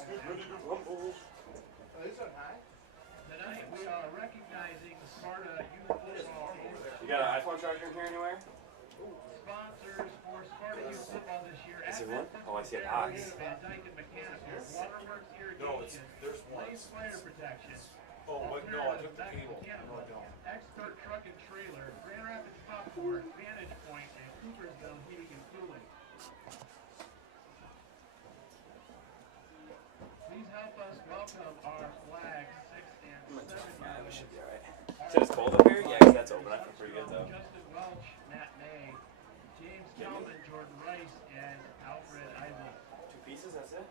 Tonight we are recognizing the Sparta Youth Football. You got an iPhone charger in here anywhere? Sponsors for Sparta Youth Football this year. Is there one? Oh, I see a box. Van Dyke and Mechanical, Waterworks Irrigation, Blaze Fire Protection. Oh, what? No, I took the cable. No, I don't. Expert Truck and Trailer, Grand Rapids Popcorn, Vantage Point, and Coopersville Heating and Cooling. Please help us welcome our flag 6 and 7 We should be alright. Is it cold up here? Yeah, because that's open. I feel pretty good though. Justin Welch, Matt May, James Calvin, Jordan Rice, and Alfred Eisel. 2 pieces, that's it?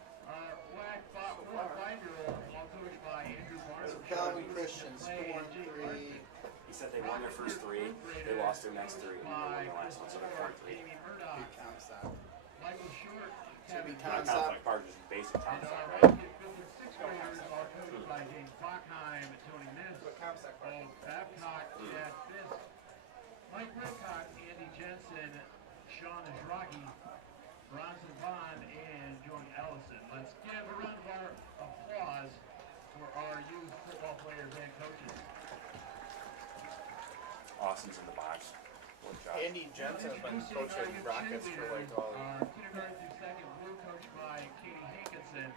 Flag 5-year-old, all coached by Andrew Barnes. Calvin Christian scored 3. He said they won their first 3, they lost their next 3, and they won the last one, so they're 4-3. Who counts that? Michael Short, Should be Not times up. like part of just basic and concept, our right? 5th and 6th graders are coached by James Bachheim, Tony Miss, What counts that Bo Babcock, Chad Fisk, Mike Wilcox, Andy Jensen, Sean Ajraki, Bronson Bond, and Jordan Ellison. Let's give a round of applause for our youth football players and coaches. Austin's in the box. Good job. Andy Jensen has been coaching Rockets for like all Our kindergarten through 2nd blue coached by Katie Hankinson.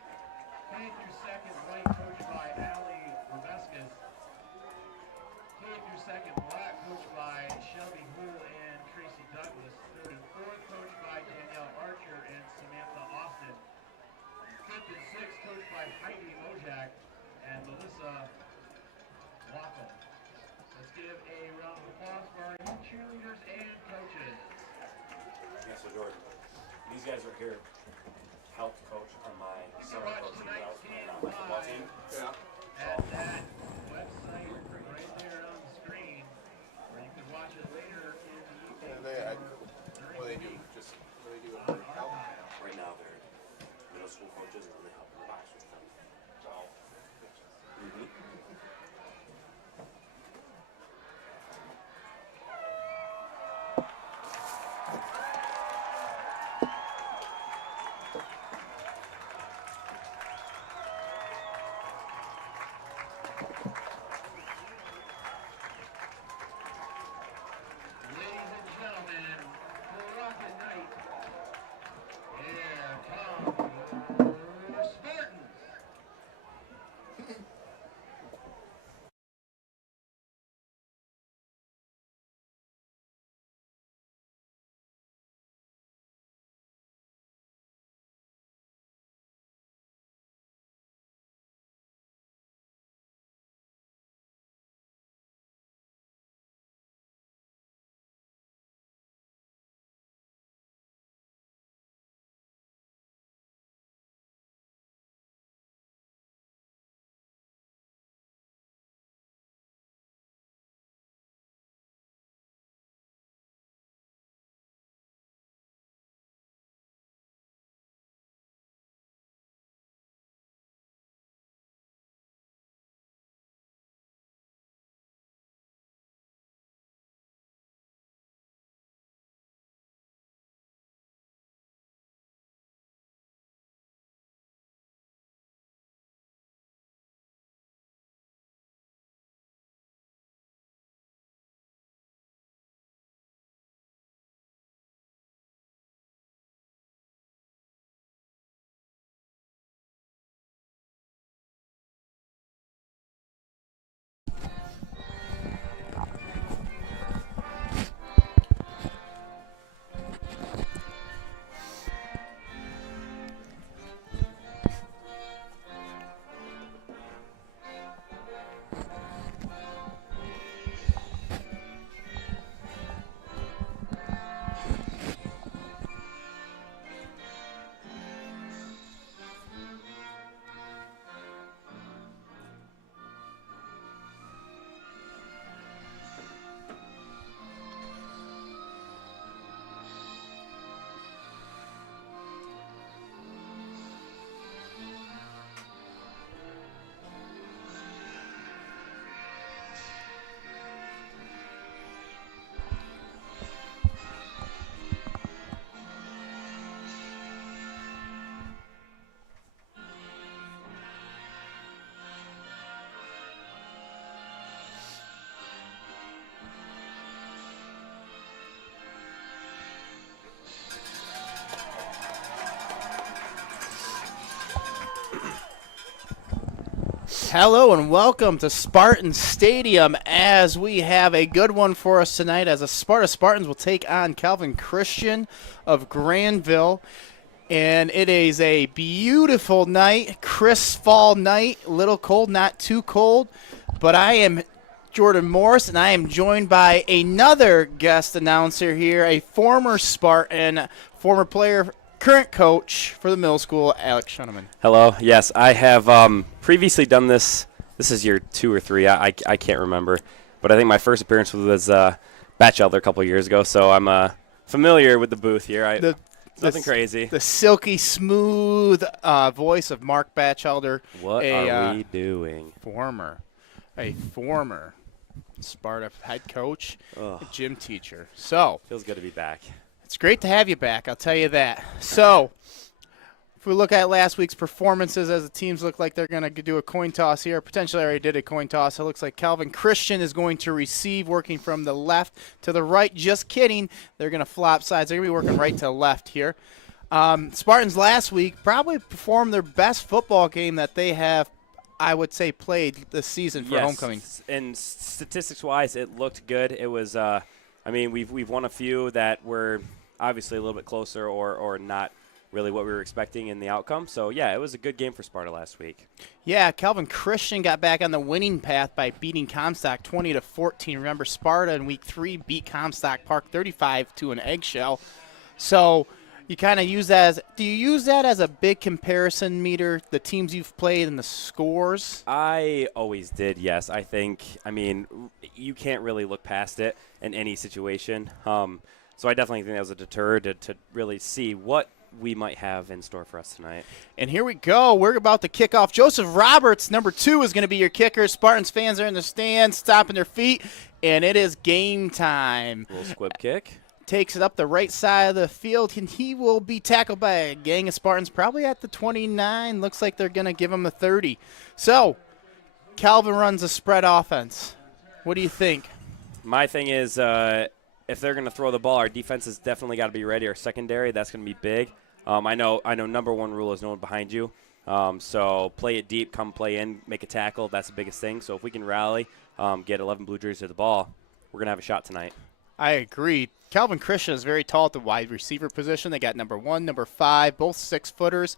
K through 2nd white coached by Allie Rebescus. K through 2nd black coached by Shelby Hool and Tracy Douglas. 3rd and 4th coached by Danielle Archer and Samantha Austin. 5th and 6th coached by Heidi Ojak and Melissa Waffle. Let's give a round of applause for our youth cheerleaders and coaches. Yeah, so Jordan, these guys are here, helped coach on my summer coaching that I was playing on my football team. Yeah. At that website right there on the screen, or you can watch it later in the evening. What do they do? Just what do they do with help? Right now they're middle school coaches and they help in the box with them. Hello and welcome to Spartan Stadium as we have a good one for us tonight as the Sparta Spartans will take on Calvin Christian of Granville. And it is a beautiful night, crisp fall night, a little cold, not too cold. But I am Jordan Morris, and I am joined by another guest announcer here, a former Spartan, former player, current coach for the middle school, Alex Shuneman. Hello. Yes, I have previously done this. This is year 2 or 3. I can't remember. But I think my first appearance was Batchelder a couple of years ago, so I'm familiar with the booth here. Nothing crazy. The silky smooth voice of Mark Batchelder. What are we doing? A former Sparta head coach, Ugh. a gym teacher. So Feels good to be back. it's great to have you back, I'll tell you that. So if we look at last week's performances as the teams look like they're going to do a coin toss here, potentially already did a coin toss. It looks like Calvin Christian is going to receive, working from the left to the right. Just kidding. They're going to flop sides. They're going to be working right to left here. Spartans last week probably performed their best football game that they have, I would say, played this season for homecoming. And statistics-wise, it looked good. It was, we've won a few that were obviously a little bit closer or not really what we were expecting in the outcome. So, yeah, it was a good game for Sparta last week. Yeah, Calvin Christian got back on the winning path by beating Comstock 20-14. Remember, Sparta in week 3 beat Comstock Park 35 to an eggshell. So you kind of use that do you use that as a big comparison meter, the teams you've played and the scores? I always did, yes. You can't really look past it in any situation. So I definitely think that was a deter to really see what we might have in store for us tonight. And here we go. We're about to kick off. Joseph Roberts, number 2, is going to be your kicker. Spartans fans are in the stands, stomping their feet, and it is game time. Little squib kick. Takes it up the right side of the field, and he will be tackled by a gang of Spartans, probably at the 29. Looks like they're going to give him a 30. So, Calvin runs a spread offense. What do you think? My thing is, if they're going to throw the ball, our defense has definitely got to be ready. Our secondary, that's going to be big. I know number one rule is no one behind you. So play it deep, come play in, make a tackle. That's the biggest thing. So if we can rally, get 11 blue jerseys to the ball, we're going to have a shot tonight. I agree. Calvin Christian is very tall at the wide receiver position. They got number 1, number 5, both 6-footers.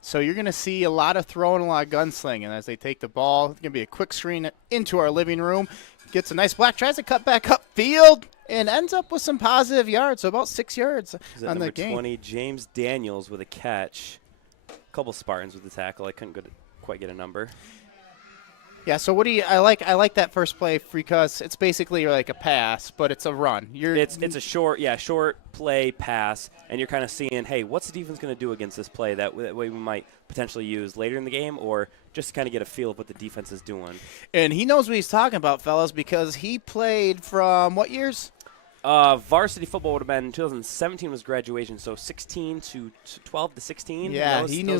So you're going to see a lot of throwing, a lot of gunslinging as they take the ball. It's going to be a quick screen into our living room. Gets a nice block, tries to cut back upfield, and ends up with some positive yards, so about 6 yards on the game. Number 20, James Daniels with a catch. A couple Spartans with the tackle. I couldn't quite get a number. Yeah, so what do you? I like that first play because it's basically like a pass, but it's a run. It's a short play pass, and you're kind of seeing, hey, what's the defense going to do against this play that way we might potentially use later in the game, or just to kind of get a feel of what the defense is doing. And he knows what he's talking about, fellas, because he played from what years? Varsity football would have been 2017 was graduation, so 16 to 12 to 16. Yeah, he knew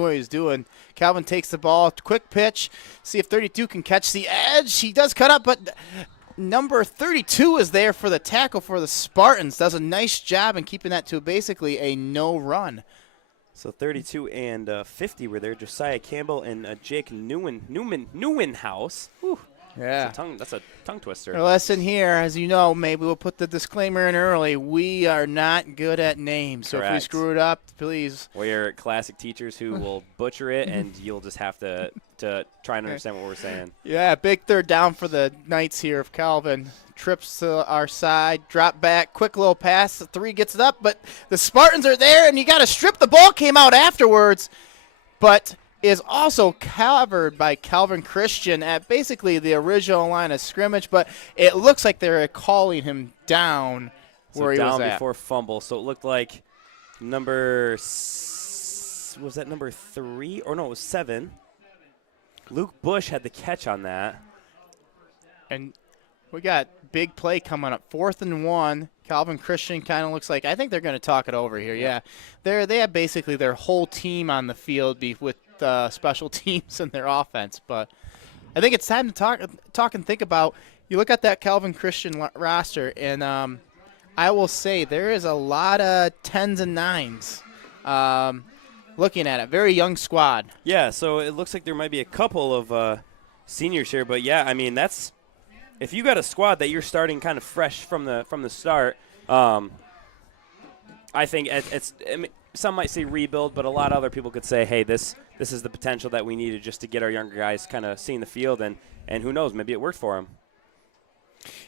what he was doing. Calvin takes the ball, quick pitch, see if 32 can catch the edge. He does cut up, but number 32 is there for the tackle for the Spartans. Does a nice job in keeping that to basically a no run. So 32 and 50 were there. Josiah Campbell and Jake Neuenhouse. Whew. Yeah. That's a tongue twister. Our lesson here, as you know, maybe we'll put the disclaimer in early. We are not good at names. So Correct. If we screw it up, please. We're classic teachers who will butcher it, and you'll just have to try and understand what we're saying. Yeah, big third down for the Knights here of Calvin. Trips to our side, drop back, quick little pass. The 3 gets it up, but the Spartans are there, and you got to strip. The ball came out afterwards, but is also covered by Calvin Christian at basically the original line of scrimmage, but it looks like they're calling him down where he was down at. Before fumble, so it looked like was that number 3? Or no, it was 7. Luke Bush had the catch on that. And we got big play coming up, 4th and 1. Calvin Christian kind of looks like, I think they're going to talk it over here. Yeah, they have basically their whole team on the field with special teams and their offense. But I think it's time to talk and think about. You look at that Calvin Christian roster, and I will say there is a lot of 10s and 9s. looking at it. Very young squad. Yeah, so it looks like there might be a couple of seniors here, but yeah, I mean that's if you got a squad that you're starting kind of fresh from the start. I think I mean, some might say rebuild, but a lot of other people could say, hey, this is the potential that we needed just to get our younger guys kind of seeing the field, and who knows, maybe it worked for them.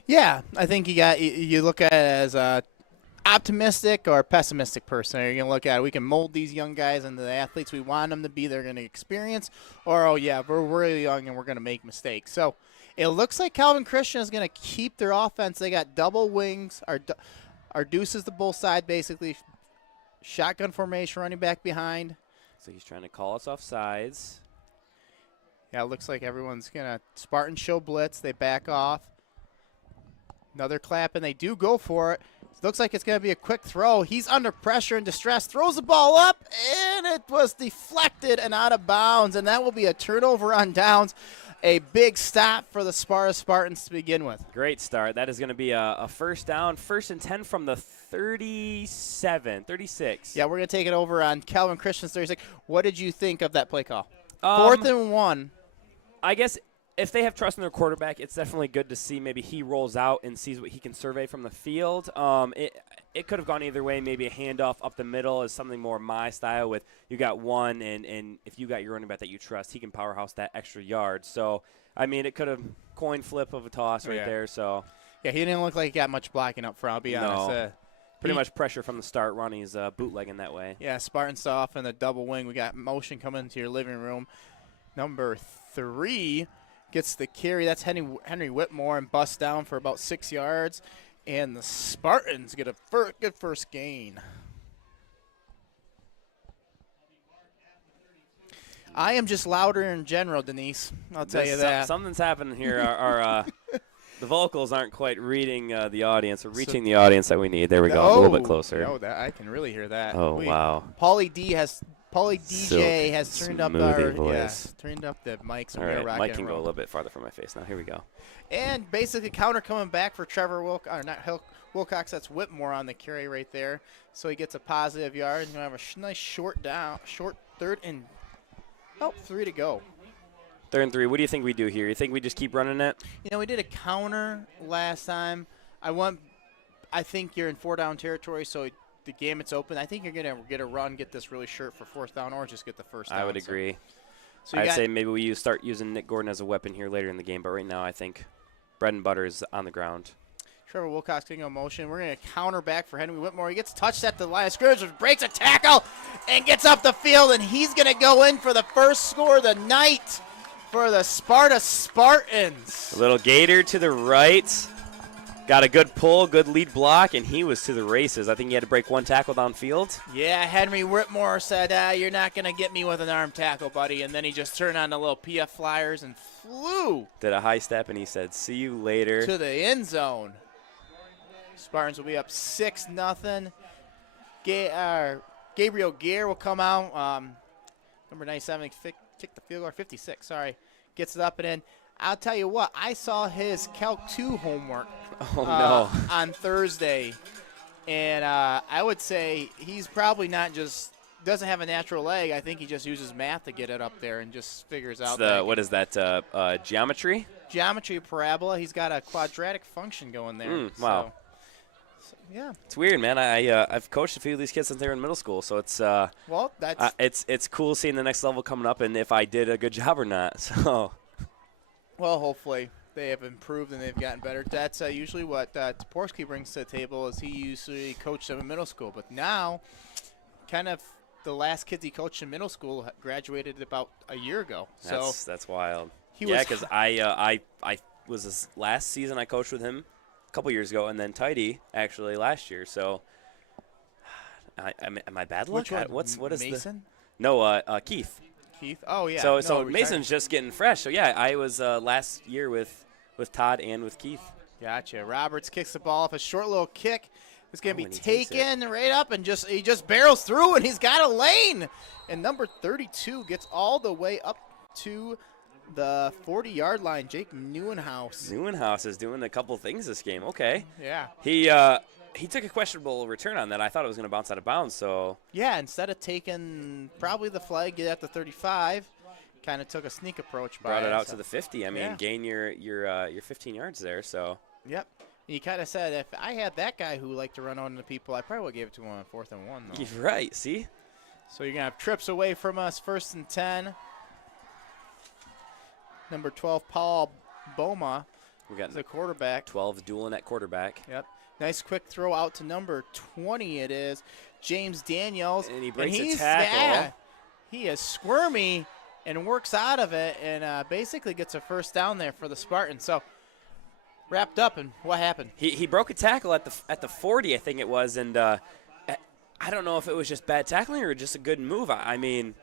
Yeah, I think you look at it as a optimistic or pessimistic person. You're going to look at it, we can mold these young guys into the athletes we want them to be. They're going to experience, or, oh, yeah, we're really young and we're going to make mistakes. So it looks like Calvin Christian is going to keep their offense. They got double wings. Our deuce is the bull side, basically. Shotgun formation, running back behind. So he's trying to call us off sides. Yeah, it looks like everyone's going to Spartan show blitz. They back off. Another clap, and they do go for it. Looks like it's going to be a quick throw. He's under pressure and distress. Throws the ball up, and it was deflected and out of bounds, and that will be a turnover on downs. A big stop for the Sparta Spartans to begin with. Great start. That is going to be a first down, 1st and 10 from the 36. Yeah, we're going to take it over on Calvin Christian's 36. What did you think of that play call? 4th and 1. I guess if they have trust in their quarterback, it's definitely good to see maybe he rolls out and sees what he can survey from the field. It could have gone either way. Maybe a handoff up the middle is something more my style with you got one, and if you got your running back that you trust, he can powerhouse that extra yard. So, I mean, it could have coin flip of a toss there. So, yeah, he didn't look like he got much blocking up front, I'll be honest. Pretty much pressure from the start. Ronnie's bootlegging that way. Yeah, Spartans off in the double wing. We got motion coming into your living room. Number 3 gets the carry. That's Henry Whitmore, and busts down for about 6 yards. And the Spartans get a good first gain. I am just louder in general, Denise. I'll tell you that. Something's happening here. Our the vocals aren't quite reading the audience or reaching the audience that we need. There we go. A little bit closer. Oh, I can really hear that. Oh, wow. Paulie DJ has turned up the mics. All right, Mike can go a little bit farther from my face now. Here we go. And basically counter coming back for Trevor Wilcox. That's Whitmore on the carry right there. So he gets a positive yard. He's going to have a nice short 3rd and 3 to go. 3rd and 3. What do you think we do here? You think we just keep running it? You know, we did a counter last time. I think you're in 4-down territory, so the game it's open. I think you're going to get a run, get this really short for 4th down, or just get the first down. I would agree. So I'd say maybe we start using Nick Gordon as a weapon here later in the game, but right now I think bread and butter is on the ground. Trevor Wilcox getting a motion. We're going to counter back for Henry Whitmore. He gets touched at the line of scrimmage, breaks a tackle, and gets up the field, and he's going to go in for the first score of the night for the Sparta Spartans. A little gator to the right. Got a good pull, good lead block, and he was to the races. I think he had to break one tackle downfield. Yeah, Henry Whitmore said, you're not going to get me with an arm tackle, buddy. And then he just turned on the little PF flyers and flew. Did a high step, and he said, see you later. To the end zone. Spartans will be up 6-0. Gabriel Gear will come out. Number 97, kick the field goal, 56, sorry. Gets it up and in. I'll tell you what, I saw his Calc 2 homework on Thursday, and I would say he's probably not just doesn't have a natural leg. I think he just uses math to get it up there and just figures out. What is that, geometry? Geometry parabola. He's got a quadratic function going there. Wow. So, yeah. It's weird, man. I've coached a few of these kids since they were in middle school, so it's it's cool seeing the next level coming up and if I did a good job or not. So. Well, hopefully they have improved and they've gotten better. That's usually what Toporski brings to the table is he usually coached them in middle school. But now, kind of the last kids he coached in middle school graduated about a year ago. That's wild. Because I was this last season I coached with him a couple years ago, and then Tidy actually last year. So, am I bad luck? Which one? What is Mason? No, Keith. Keith? Oh, yeah. So Mason's just getting fresh. So, yeah, I was last year with Todd and with Keith. Gotcha. Roberts kicks the ball off a short little kick. It's going to be taken right up, and he just barrels through, and he's got a lane. And number 32 gets all the way up to the 40-yard line. Jake Neuenhaus. Neuenhaus is doing a couple things this game. Okay. Yeah. He took a questionable return on that. I thought it was going to bounce out of bounds. So Yeah, instead of taking probably the flag, get at the 35, kind of took a sneak approach by brought it out so. to the 50. I mean, Yeah. gain your 15 yards there. So Yep. You kind of said if I had that guy who liked to run on into people, I probably would give it to him on 4th and 1, though. you're right. See, So you're going to have trips away from us, 1st and 10. Number 12, Paul Boma, we got the quarterback. 12 dueling at quarterback, Yep. Nice quick throw out to number 20 it is, James Daniels. and he breaks a he's, tackle. Yeah, he is squirmy and works out of it and basically gets a first down there for the Spartans. So wrapped up, and what happened? He broke a tackle at the 40, I think it was, and I don't know if it was just bad tackling or just a good move. I mean,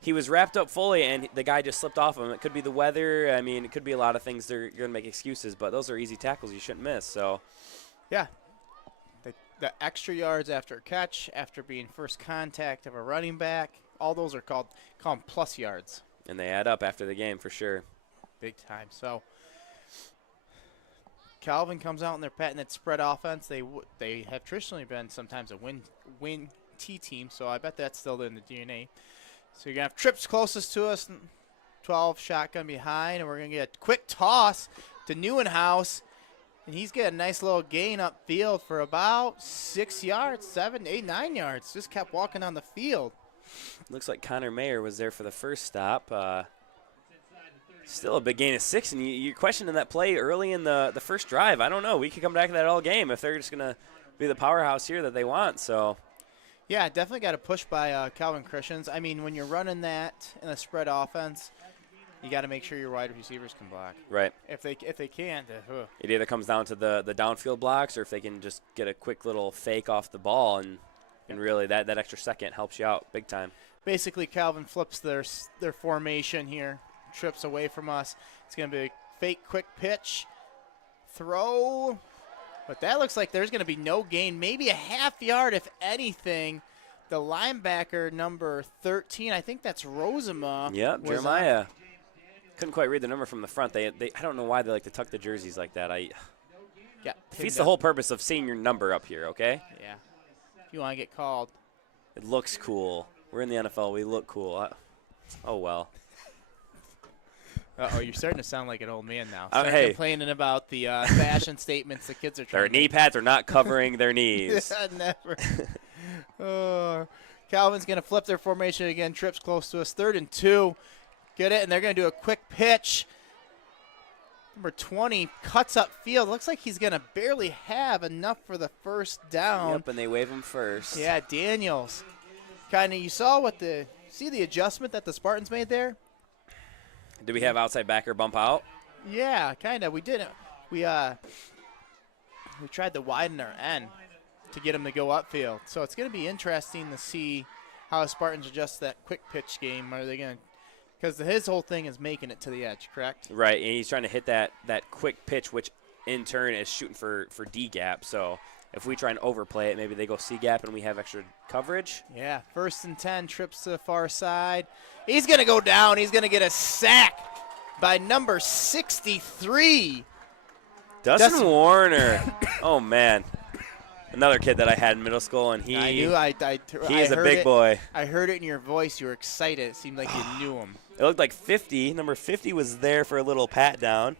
he was wrapped up fully, and the guy just slipped off him. It could be the weather. I mean, it could be a lot of things. They're going to make excuses, but those are easy tackles you shouldn't miss. So, Yeah. The extra yards after a catch, after being first contact of a running back, all those are called plus yards. and they add up after the game for sure. Big time. So Calvin comes out and they're patting that spread offense. They have traditionally been sometimes a win T team, so I bet that's still in the DNA. So you're going to have trips closest to us, 12 shotgun behind, and we're going to get a quick toss to Neuenhaus. And he's getting a nice little gain upfield for about 6 yards, 7, 8, 9 yards. Just kept walking on the field. Looks like Connor Mayer was there for the first stop. Still a big gain of 6, and you're questioning that play early in the first drive. I don't know. We could come back to that all game if they're just going to be the powerhouse here that they want. So, Yeah, definitely got a push by Calvin Christians. I mean, when you're running that in a spread offense, you got to make sure your wide receivers can block. right. If they can't, It either comes down to the downfield blocks or if they can just get a quick little fake off the ball, and really that extra second helps you out big time. basically Calvin flips their formation here, trips away from us. It's going to be a fake quick pitch, throw, but that looks like there's going to be no gain, maybe a half yard if anything. The linebacker number 13, I think that's Rosema. Yep, Jeremiah. Couldn't quite read the number from the front. They I don't know why they like to tuck the jerseys like that. Yeah, Defeats the whole purpose of seeing your number up here, okay? Yeah. If you want to get called. It looks cool. We're in the NFL. We look cool. Oh, well. Uh-oh, you're starting to sound like an old man now. Hey. Complaining about the fashion statements the kids are trying Their to knee pads are not covering their knees. Never. Calvin's going to flip their formation again. Trips close to us. 3rd and 2. Get it, and they're going to do a quick pitch. Number 20 cuts up field. Looks like he's going to barely have enough for the first down. Yep, and they wave him first. Yeah, Daniels. Kind of, you saw see the adjustment that the Spartans made there? Do we have outside backer bump out? Yeah, kind of. We didn't. We tried to widen our end to get him to go upfield. So it's going to be interesting to see how Spartans adjust that quick pitch game. Are they going to? Because his whole thing is making it to the edge, correct? Right, and he's trying to hit that quick pitch, which in turn is shooting for D gap. So if we try and overplay it, maybe they go C gap and we have extra coverage. Yeah, 1st and 10, trips to the far side. He's going to go down. He's going to get a sack by number 63. Dustin Warner. Oh, man. Another kid that I had in middle school, and he is a big boy. I heard it in your voice. You were excited. It seemed like you knew him. It looked like 50. Number 50 was there for a little pat down.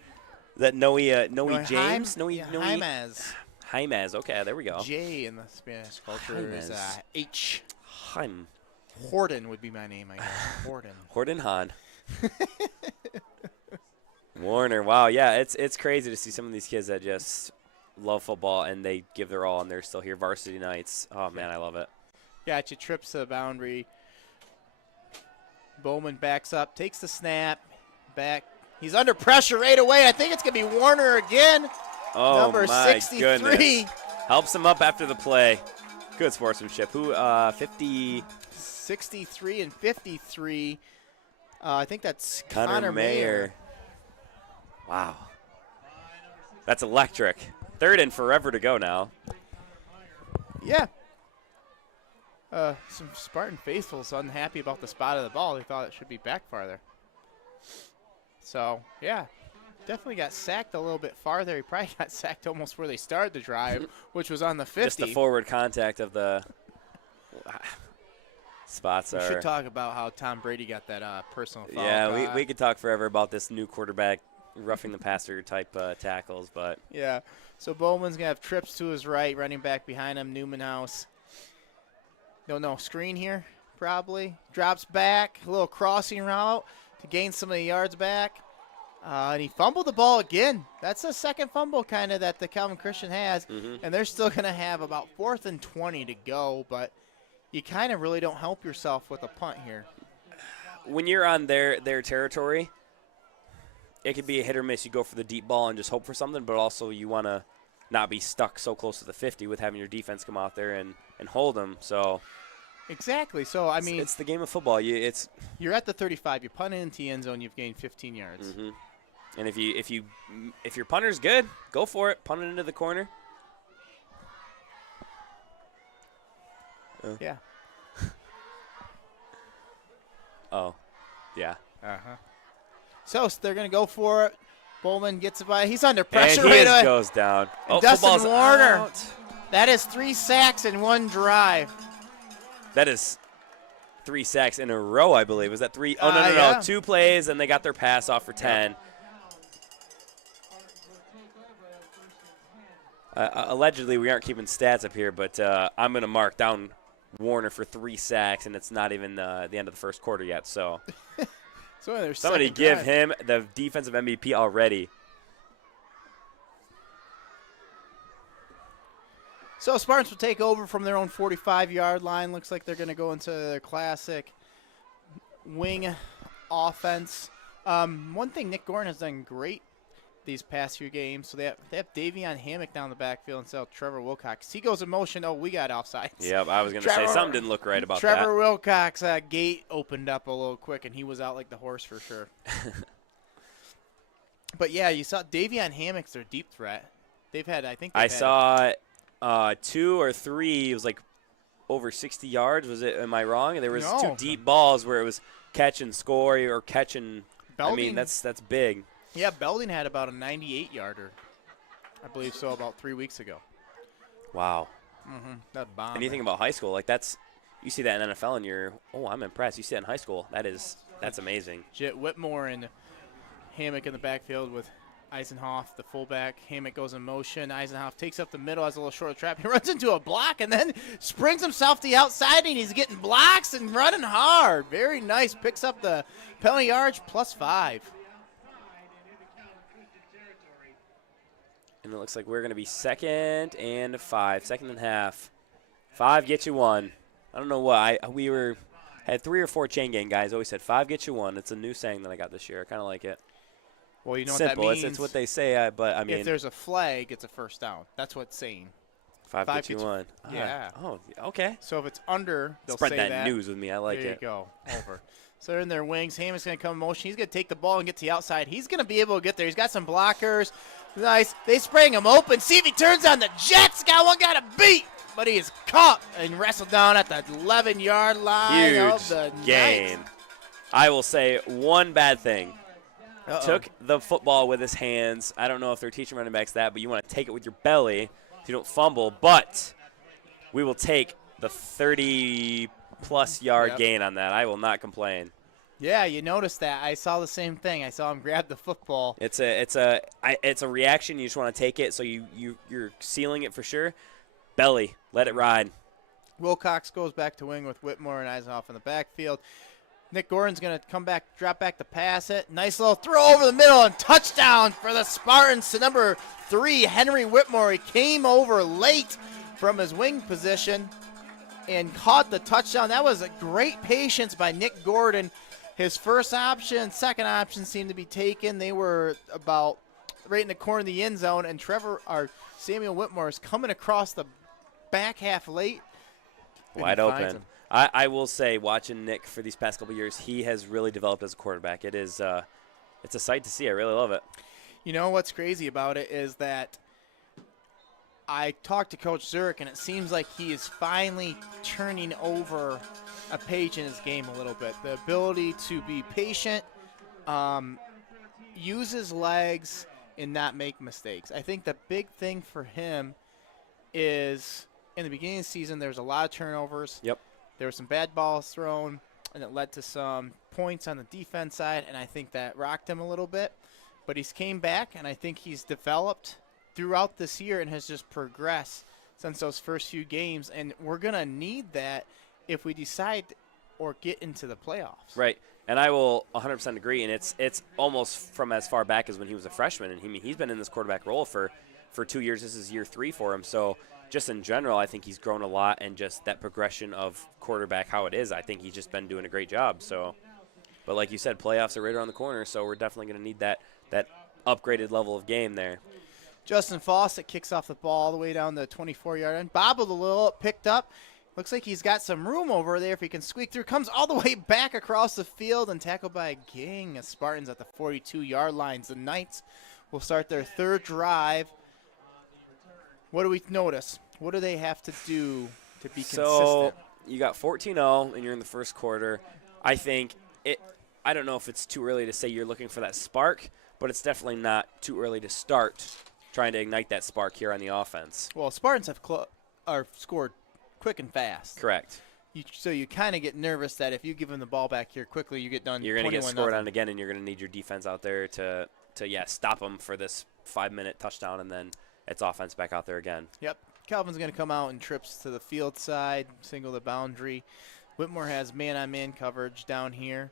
That Noe James? Jaimez. Okay, there we go. J in the Spanish culture is H. Jaime. Horden would be my name, I guess. Horden Hahn. Warner. Wow, yeah, it's crazy to see some of these kids that just love football and they give their all and they're still here. Varsity nights. Oh, man, I love it. Gotcha. Trips to the boundary. Bowman backs up, takes the snap, back. He's under pressure right away. I think it's going to be Warner again. Oh, number my 63. goodness. Helps him up after the play. Good sportsmanship. 50? 63 and 53. I think that's Connor Mayer. Wow. That's electric. 3rd and forever to go now. Yeah. Some Spartan faithfuls unhappy about the spot of the ball. They thought it should be back farther. So, yeah. Definitely got sacked a little bit farther. He probably got sacked almost where they started the drive, which was on the 50. Just the forward contact of the spots We are. should talk about how Tom Brady got that personal foul. Yeah, we could talk forever about this new quarterback roughing the passer type tackles, but Yeah. So Bowman's going to have trips to his right, running back behind him, Newmanhouse. No, screen here, probably. Drops back, a little crossing route to gain some of the yards back. And he fumbled the ball again. That's the second fumble kind of that the Calvin Christian has. And they're still going to have about 4th and 20 to go, but you kind of really don't help yourself with a punt here. when you're on their territory, it could be a hit or miss. You go for the deep ball and just hope for something, but also you want to not be stuck so close to the 50 with having your defense come out there and hold them. So Exactly. So, I mean, it's the game of football. you're at the 35. You punt into the end zone. You've gained 15 yards. And if your punter's good, go for it. Punt it into the corner. Yeah. Oh, yeah. So they're going to go for it. Bowman gets it by. He's under pressure And right he away. goes down. And Oh, Dustin football's Warner. out. That is 3 sacks in one drive. That is 3 sacks in a row, I believe. Was that 3? Oh, no. Yeah. 2 plays, and they got their pass off for 10. Allegedly, we aren't keeping stats up here, but I'm going to mark down Warner for 3 sacks, and it's not even the end of the first quarter yet. So So somebody give him the defensive MVP already. So Spartans will take over from their own 45-yard line. Looks like they're going to go into their classic wing offense. One thing Nick Gordon has done great these past few games. So they have Davion Hammock down the backfield instead of Trevor Wilcox. He goes in motion. Oh, we got offsides. Yep, I was going to say something didn't look right about Trevor Wilcox gate opened up a little quick, and he was out like the horse for sure. But, yeah, you saw Davion Hammock's their deep threat. They've had, I think, I saw 2 or 3. It was like over 60 yards. Was it? Am I wrong? There was 2 deep balls where it was catch and score or catch and. Belding, I mean, that's big. Yeah, Belding had about a 98-yarder, I believe so, about 3 weeks ago. Wow. That bomb. And you think about high school, like you see that in NFL, and I'm impressed. You see that in high school. That's amazing. Jet Whitmore and Hammock in the backfield with Eisenhoff, the fullback. Hammock goes in motion. Eisenhoff takes up the middle, has a little short trap. He runs into a block and then springs himself to the outside, and he's getting blocks and running hard. Very nice. Picks up the penalty yards +5. And it looks like we're going to be 2nd and 5, 2nd and half. 5 get you 1. I don't know why. We had 3 or 4 chain gang guys always said 5 get you 1. It's a new saying that I got this year. I kind of like it. Well, you know Simple. what that means? It's what they say, but I mean. If there's a flag, it's a first down. That's what it's saying. 5 get you 1. Yeah. Oh, okay. So if it's under, they'll Spread say that news with me. I like there it. you go. Over. So they're in their wings. Hammock's going to come in motion. He's going to take the ball and get to the outside. He's going to be able to get there. He's got some blockers. Nice. They spring him open. See if he turns on the Jets. Got one guy to beat. But he is caught and wrestled down at the 11-yard line of the gain. night. I will say one bad thing. Uh-oh. Took the football with his hands. I don't know if they're teaching running backs that, but you want to take it with your belly so you don't fumble. But we will take the 30-plus yard gain on that. I will not complain. Yeah, you noticed that. I saw the same thing. I saw him grab the football. It's a reaction. You just want to take it, so you're sealing it for sure. Belly, let it ride. Wilcox goes back to wing with Whitmore and Eisenhoff in the backfield. Nick Gordon's going to come back, drop back to pass it. Nice little throw over the middle and touchdown for the Spartans to number 3, Henry Whitmore. He came over late from his wing position and caught the touchdown. That was a great patience by Nick Gordon. His first option, second option seemed to be taken. They were about right in the corner of the end zone, and Samuel Whitmore is coming across the back half late. Wide open. I will say, watching Nick for these past couple of years, he has really developed as a quarterback. It's a sight to see. I really love it. You know what's crazy about it is that I talked to Coach Zurich, and it seems like he is finally turning over a page in his game a little bit. The ability to be patient, use his legs and not make mistakes. I think the big thing for him is in the beginning of the season, there was a lot of turnovers. Yep. There were some bad balls thrown, and it led to some points on the defense side, and I think that rocked him a little bit. But he's came back, and I think he's developed throughout this year and has just progressed since those first few games, and we're going to need that if we decide or get into the playoffs. Right, and I will 100% agree, and it's almost from as far back as when he was a freshman, and he's been in this quarterback role for 2 years. This is year 3 for him, so just in general, I think he's grown a lot, and just that progression of quarterback, how it is, I think he's just been doing a great job. So, but like you said, playoffs are right around the corner, so we're definitely going to need that upgraded level of game there. Justin Fawcett kicks off the ball all the way down the 24-yard line. Bobbled a little, picked up. Looks like he's got some room over there if he can squeak through. Comes all the way back across the field and tackled by a gang of Spartans at the 42-yard lines. The Knights will start their third drive. What do we notice? What do they have to do to be consistent? So you got 14-0, and you're in the first quarter. I think I don't know if it's too early to say you're looking for that spark, but it's definitely not too early to start trying to ignite that spark here on the offense. Well, Spartans have scored quick and fast. Correct. So you kind of get nervous that if you give them the ball back here quickly, you get done. You're going to get scored on again, and you're going to need your defense out there to stop them for this 5-minute touchdown, and then it's offense back out there again. Yep. Calvin's going to come out and trips to the field side, single the boundary. Whitmore has man-on-man coverage down here.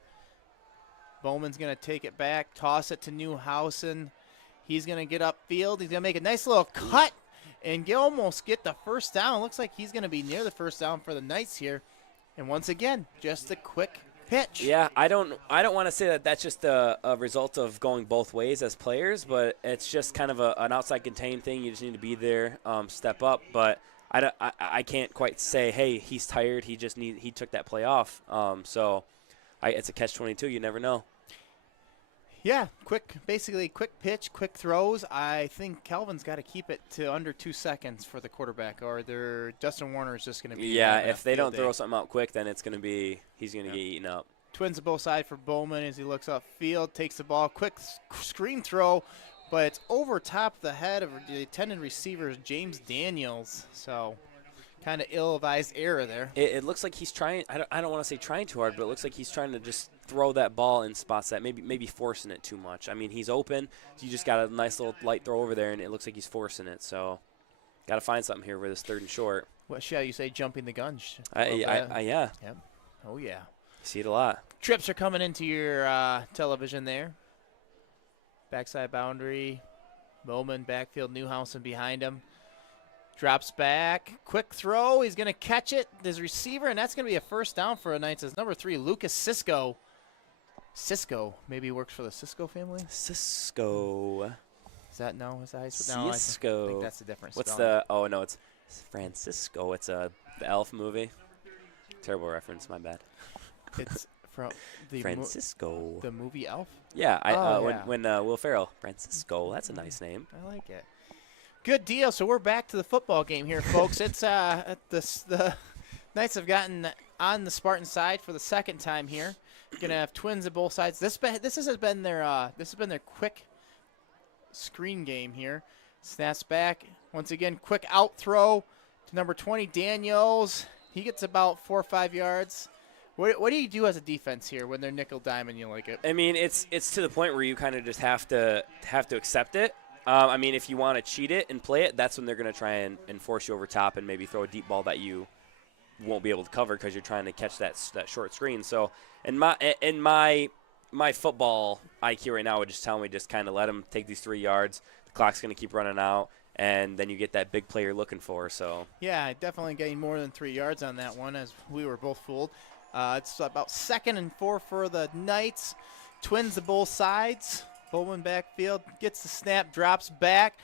Bowman's going to take it back, toss it to Newhausen. He's going to get upfield. He's going to make a nice little cut and almost get the first down. Looks like he's going to be near the first down for the Knights here. And once again, just a quick pitch. Yeah, I don't want to say that that's just a result of going both ways as players, but it's just kind of an outside contained thing. You just need to be there, step up. But I can't quite say, hey, he's tired. He took that play off. It's a catch-22. You never know. Yeah, basically quick pitch, quick throws. I think Calvin's got to keep it to under 2 seconds for the quarterback, or Justin Warner is just going to be. Yeah, if they don't throw something out quick, then it's going to be he's going to get eaten up. Twins to both sides for Bowman as he looks upfield, takes the ball, quick screen throw, but it's over top the head of the intended receiver, James Daniels. So kind of ill-advised error there. It looks like he's trying. I don't want to say trying too hard, but it looks like he's trying to just throw that ball in spots that maybe forcing it too much. I mean, he's open. So you just got a nice little light throw over there, and it looks like he's forcing it. So got to find something here with this 3rd and short. What shall you say? Jumping the gun. Yeah. Yep. Oh yeah. See it a lot. Trips are coming into your television there. Backside boundary. Bowman backfield. Newhausen behind him. Drops back. Quick throw. He's going to catch it. His receiver, and that's going to be a first down for the Knights. It's number 3, Lucas Cisco. Cisco. Maybe he works for the Cisco family? Cisco. Is that no? Is that high school? No, Cisco. I think that's a different What's spelling. the? Oh no, it's Francisco. It's the Elf movie. Terrible reference. My bad. It's from the Francisco. the movie Elf. Yeah, yeah. when Will Ferrell. Francisco. That's a nice name. I like it. Good deal. So we're back to the football game here, folks. It's the Knights have gotten on the Spartan side for the second time here. Gonna have twins at both sides. This has been their quick screen game here. Snaps back once again. Quick out throw to number 20 Daniels. He gets about 4 or 5 yards. What do you do as a defense here when they're nickel dime and you like it? I mean, it's to the point where you kind of just have to accept it. I mean, if you want to cheat it and play it, that's when they're going to try and force you over top and maybe throw a deep ball that you won't be able to cover because you're trying to catch that short screen. So in my football IQ right now would just tell me just kind of let them take these 3 yards. The clock's going to keep running out, and then you get that big play you're looking for. So yeah, definitely getting more than 3 yards on that one, as we were both fooled. It's about 2nd and 4 for the Knights. Twins to both sides. Bowman backfield, gets the snap, drops back,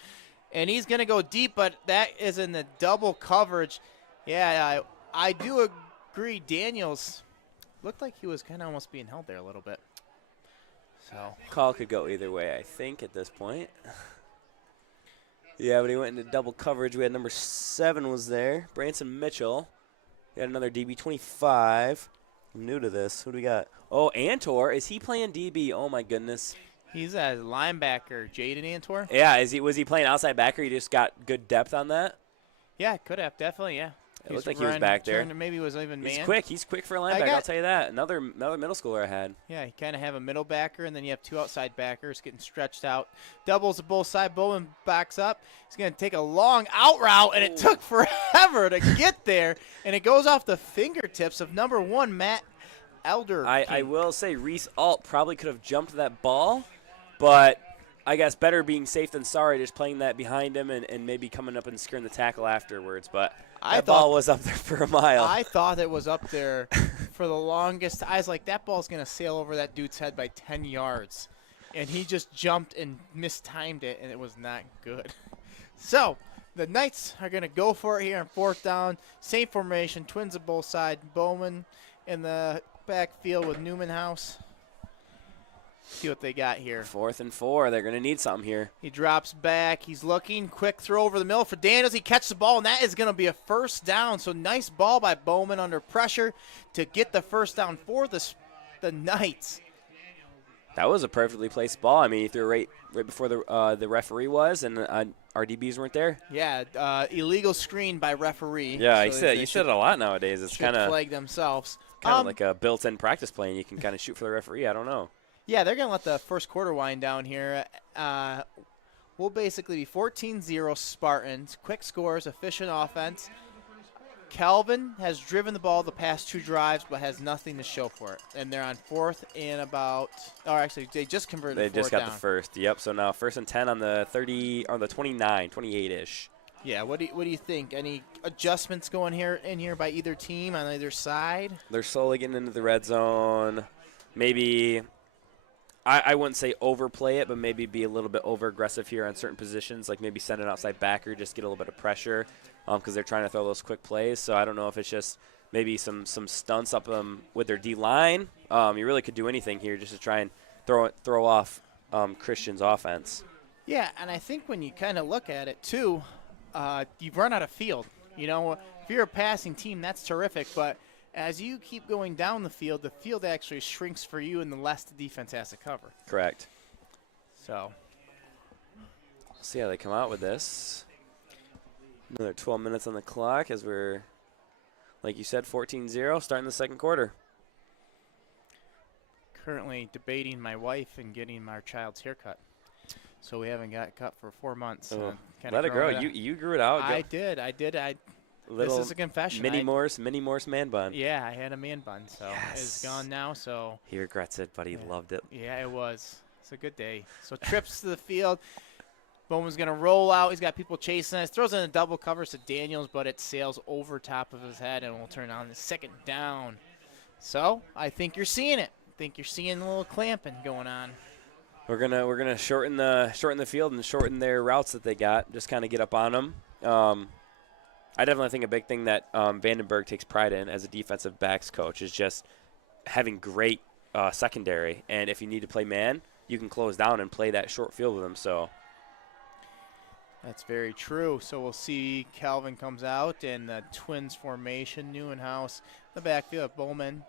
and he's going to go deep, but that is in the double coverage. Yeah, I do agree. Daniels looked like he was kind of almost being held there a little bit. So call could go either way, I think, at this point. Yeah, but he went into double coverage. We had number 7 was there, Branson Mitchell. We had another DB 25. I'm new to this. Who do we got? Oh, Antor. Is he playing DB? Oh, my goodness. He's a linebacker, Jaden Antor. Yeah, was he playing outside backer? He just got good depth on that. Yeah, could have, definitely, yeah. It looked like he was back there. Maybe it was even man. He's quick. He's quick for a linebacker. I'll tell you that. Another middle schooler I had. Yeah, you kind of have a middle backer, and then you have two outside backers getting stretched out. Doubles to both sides. Bowman backs up. He's going to take a long out route, and it took forever to get there. And it goes off the fingertips of number 1, Matt Elder. I will say Reese Alt probably could have jumped that ball, but I guess better being safe than sorry, just playing that behind him and maybe coming up and securing the tackle afterwards. But that ball was up there for a mile. I thought it was up there for the longest. I was like, that ball's going to sail over that dude's head by 10 yards. And he just jumped and mistimed it, and it was not good. So the Knights are going to go for it here on 4th down. Same formation, twins of both sides. Bowman in the backfield with Newman House. See what they got here. 4th and 4. They're going to need something here. He drops back. He's looking. Quick throw over the middle for Daniels. He catches the ball, and that is going to be a first down. So nice ball by Bowman under pressure to get the first down for the Knights. That was a perfectly placed ball. I mean, he threw right before the referee was, and our DBs weren't there. Yeah, illegal screen by referee. Yeah, so you said it a lot nowadays. It's kind of flag themselves. like a built-in practice play, and you can kind of shoot for the referee. I don't know. Yeah, they're going to let the first quarter wind down here. We'll basically be 14-0 Spartans. Quick scores, efficient offense. Calvin has driven the ball the past 2 drives but has nothing to show for it. And they're on 4th and about – or actually, they just converted They the 4th just got down. the first. Yep, so now 1st and 10 on the 30 – or the 29, 28-ish. Yeah, what do you think? Any adjustments going in here by either team on either side? They're slowly getting into the red zone. Maybe – I wouldn't say overplay it, but maybe be a little bit over-aggressive here on certain positions, like maybe send an outside backer, just get a little bit of pressure because they're trying to throw those quick plays. So I don't know if it's just maybe some stunts up with their D-line. You really could do anything here just to try and throw off Christian's offense. Yeah, and I think when you kind of look at it, too, you've run out of field. You know, if you're a passing team, that's terrific, but as you keep going down the field actually shrinks for you and the less the defense has to cover. Correct. So see how they come out with this. Another 12 minutes on the clock as we're, like you said, 14-0, starting the second quarter. Currently debating my wife and getting our child's haircut. So we haven't got cut for 4 months. Let it grow. You grew it out. I did. This is a confession. Mini Morse man bun. Yeah, I had a man bun, so it's gone now. So he regrets it, but he loved it. Yeah, it was. It's a good day. So trips to the field. Bowman's going to roll out. He's got people chasing us. Throws in a double covers to Daniels, but it sails over top of his head and will turn on the 2nd down. So I think you're seeing it. I think you're seeing a little clamping going on. We're gonna shorten the field and shorten their routes that they got. Just kind of get up on them. I definitely think a big thing that Vandenberg takes pride in as a defensive backs coach is just having great secondary. And if you need to play man, you can close down and play that short field with them. So that's very true. So we'll see Calvin comes out in the Twins formation, Neuenhaus, the backfield, Bowman.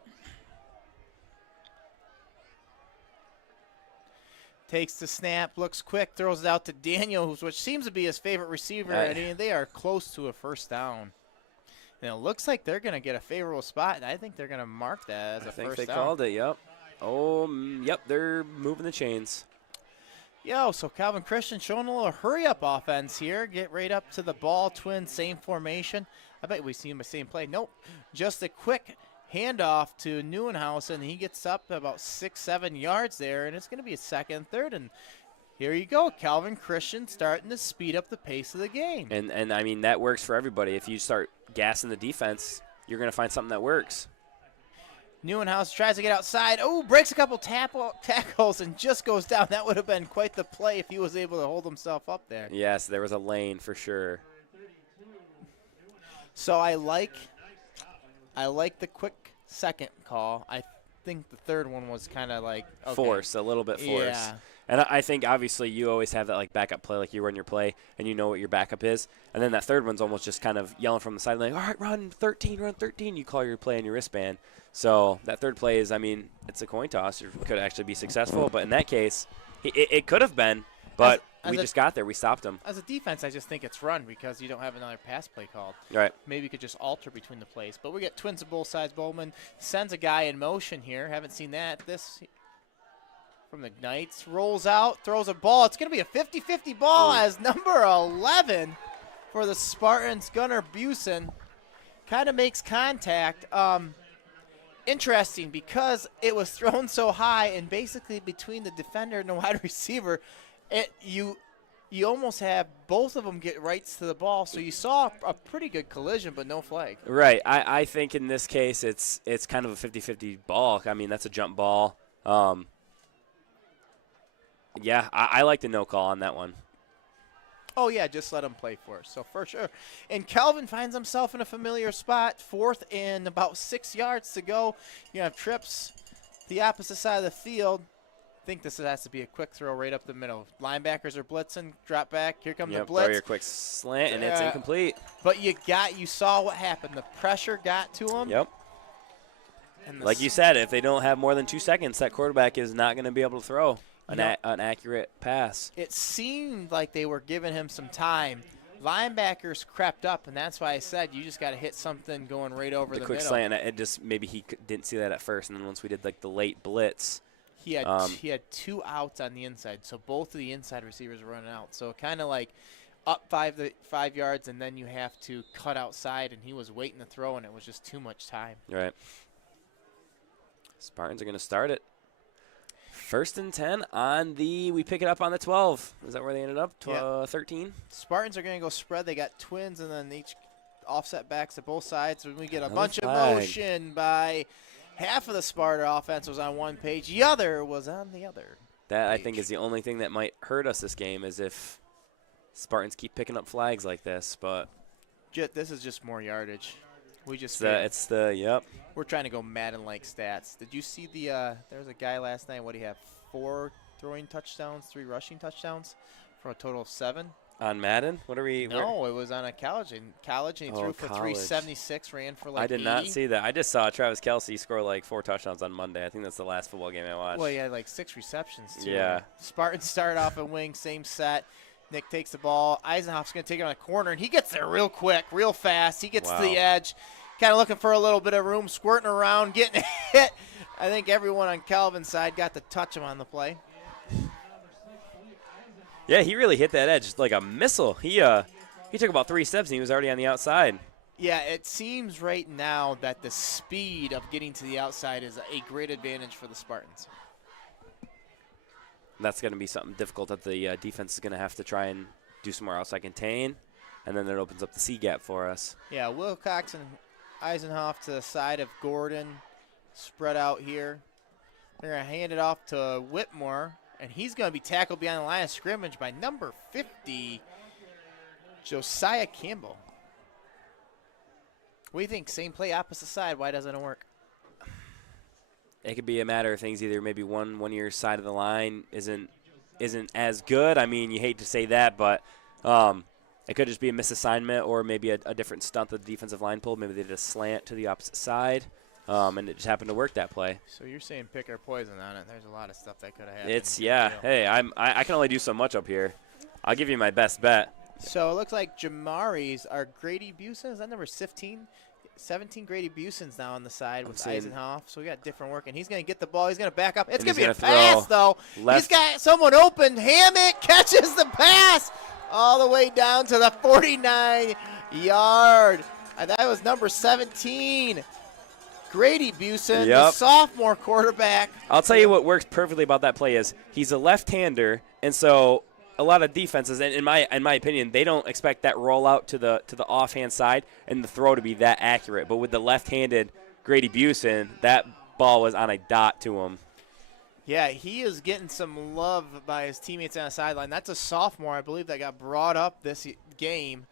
Takes the snap, looks quick, throws it out to Daniels, which seems to be his favorite receiver, and they are close to a first down. And it looks like they're going to get a favorable spot, and I think they're going to mark that as a first down. I think they called it, yep. Yep, they're moving the chains. So Calvin Christian showing a little hurry-up offense here. Get right up to the ball, Twins, same formation. I bet we see him the same play. Nope, just a quick handoff to Neuenhaus, and he gets up about 6-7 yards there, and it's going to be a 2nd and 3rd. And here you go, Calvin Christian starting to speed up the pace of the game. And I mean, that works for everybody. If you start gassing the defense, you're going to find something that works. Neuenhaus tries to get outside. Oh, breaks a couple tackles and just goes down. That would have been quite the play if he was able to hold himself up there. Yes, there was a lane for sure. So I like the quick second call. I think the third one was kind of like force, a little bit force. Yeah. And I think obviously you always have that like backup play, like you run your play and you know what your backup is. And then that third one's almost just kind of yelling from the sideline, all right, run 13. You call your play on your wristband. So that third play is, I mean, it's a coin toss. It could actually be successful, but in that case, it could have been, but we just got there. We stopped him. As a defense, I just think it's run because you don't have another pass play called. Right. Maybe you could just alter between the plays. But we get twins of both sides. Bowman sends a guy in motion here. Haven't seen that. This from the Knights. Rolls out, throws a ball. It's going to be a 50-50 ball as number 11 for the Spartans, Gunnar Busen, kind of makes contact. Interesting because it was thrown so high and basically between the defender and the wide receiver, you almost have both of them get rights to the ball. So you saw a pretty good collision, but no flag. Right. I think in this case it's kind of a 50-50 ball. I mean, that's a jump ball. Yeah, I like the no call on that one. Oh, yeah, just let him play for us. So, for sure. And Calvin finds himself in a familiar spot, 4th and about 6 yards to go. You have trips the opposite side of the field. I think this has to be a quick throw right up the middle. Linebackers are blitzing, drop back. Here comes the blitz. Throw your quick slant, and it's incomplete. But you saw what happened. The pressure got to him. Yep. And like you said, if they don't have more than 2 seconds, that quarterback is not going to be able to throw an accurate pass. It seemed like they were giving him some time. Linebackers crept up, and that's why I said you just got to hit something going right over the quick middle. Slant. It just maybe he didn't see that at first, and then once we did like the late blitz, he had 2 outs on the inside, so both of the inside receivers were running out. So kind of like up 5 yards, and then you have to cut outside, and he was waiting to throw, and it was just too much time. Right. Spartans are going to start it. 1st and 10 on we pick it up on the 12. Is that where they ended up? 13? Spartans are going to go spread. They got twins and then each offset backs at both sides. And we get a bunch of motion by half of the Sparta offense was on one page. The other was on the other. That, I think, is the only thing that might hurt us this game is if Spartans keep picking up flags like this. But this is just more yardage. We just We're trying to go Madden-like stats. Did you see there was a guy last night, what do you have, 4 throwing touchdowns, 3 rushing touchdowns for a total of 7? On Madden? What are we? No, it was on a college. And he threw for 376, ran for like 80. I did not see that. I just saw Travis Kelce score like 4 touchdowns on Monday. I think that's the last football game I watched. Well, he had like 6 receptions, too. Yeah. Spartans started off a wing, same set. Nick takes the ball. Eisenhoff's going to take it on a corner, and he gets there real quick, real fast. He gets to the edge, kind of looking for a little bit of room, squirting around, getting hit. I think everyone on Calvin's side got to touch him on the play. Yeah, he really hit that edge like a missile. He took about 3 steps, and he was already on the outside. Yeah, it seems right now that the speed of getting to the outside is a great advantage for the Spartans. That's going to be something difficult that the defense is going to have to try and do some more outside contain, and then it opens up the C gap for us. Yeah, Wilcox and Eisenhoff to the side of Gordon, spread out here. They're going to hand it off to Whitmore, and he's going to be tackled behind the line of scrimmage by number 50, Josiah Campbell. What do you think? Same play, opposite side. Why doesn't it work? It could be a matter of things. Either maybe one year side of the line isn't as good. I mean, you hate to say that, but it could just be a misassignment or maybe a different stunt that the defensive line pulled. Maybe they did a slant to the opposite side, and it just happened to work that play. So you're saying pick our poison on it. There's a lot of stuff that could have happened. Hey, I can only do so much up here. I'll give you my best bet. So it looks like Jamari's are Grady Busen. Is that number 15? 17 Grady Busen's now on the side with Eisenhoff. So we got different work, and he's going to get the ball. He's going to back up. It's going to be a pass, though. He's got someone open. Hammett catches the pass all the way down to the 49-yard. That was number 17, Grady Busen, the sophomore quarterback. I'll tell you what works perfectly about that play is he's a left-hander, and so a lot of defenses, and in my opinion, they don't expect that rollout to the offhand side and the throw to be that accurate. But with the left-handed Grady Busen, that ball was on a dot to him. Yeah, he is getting some love by his teammates on the sideline. That's a sophomore, I believe, that got brought up this game.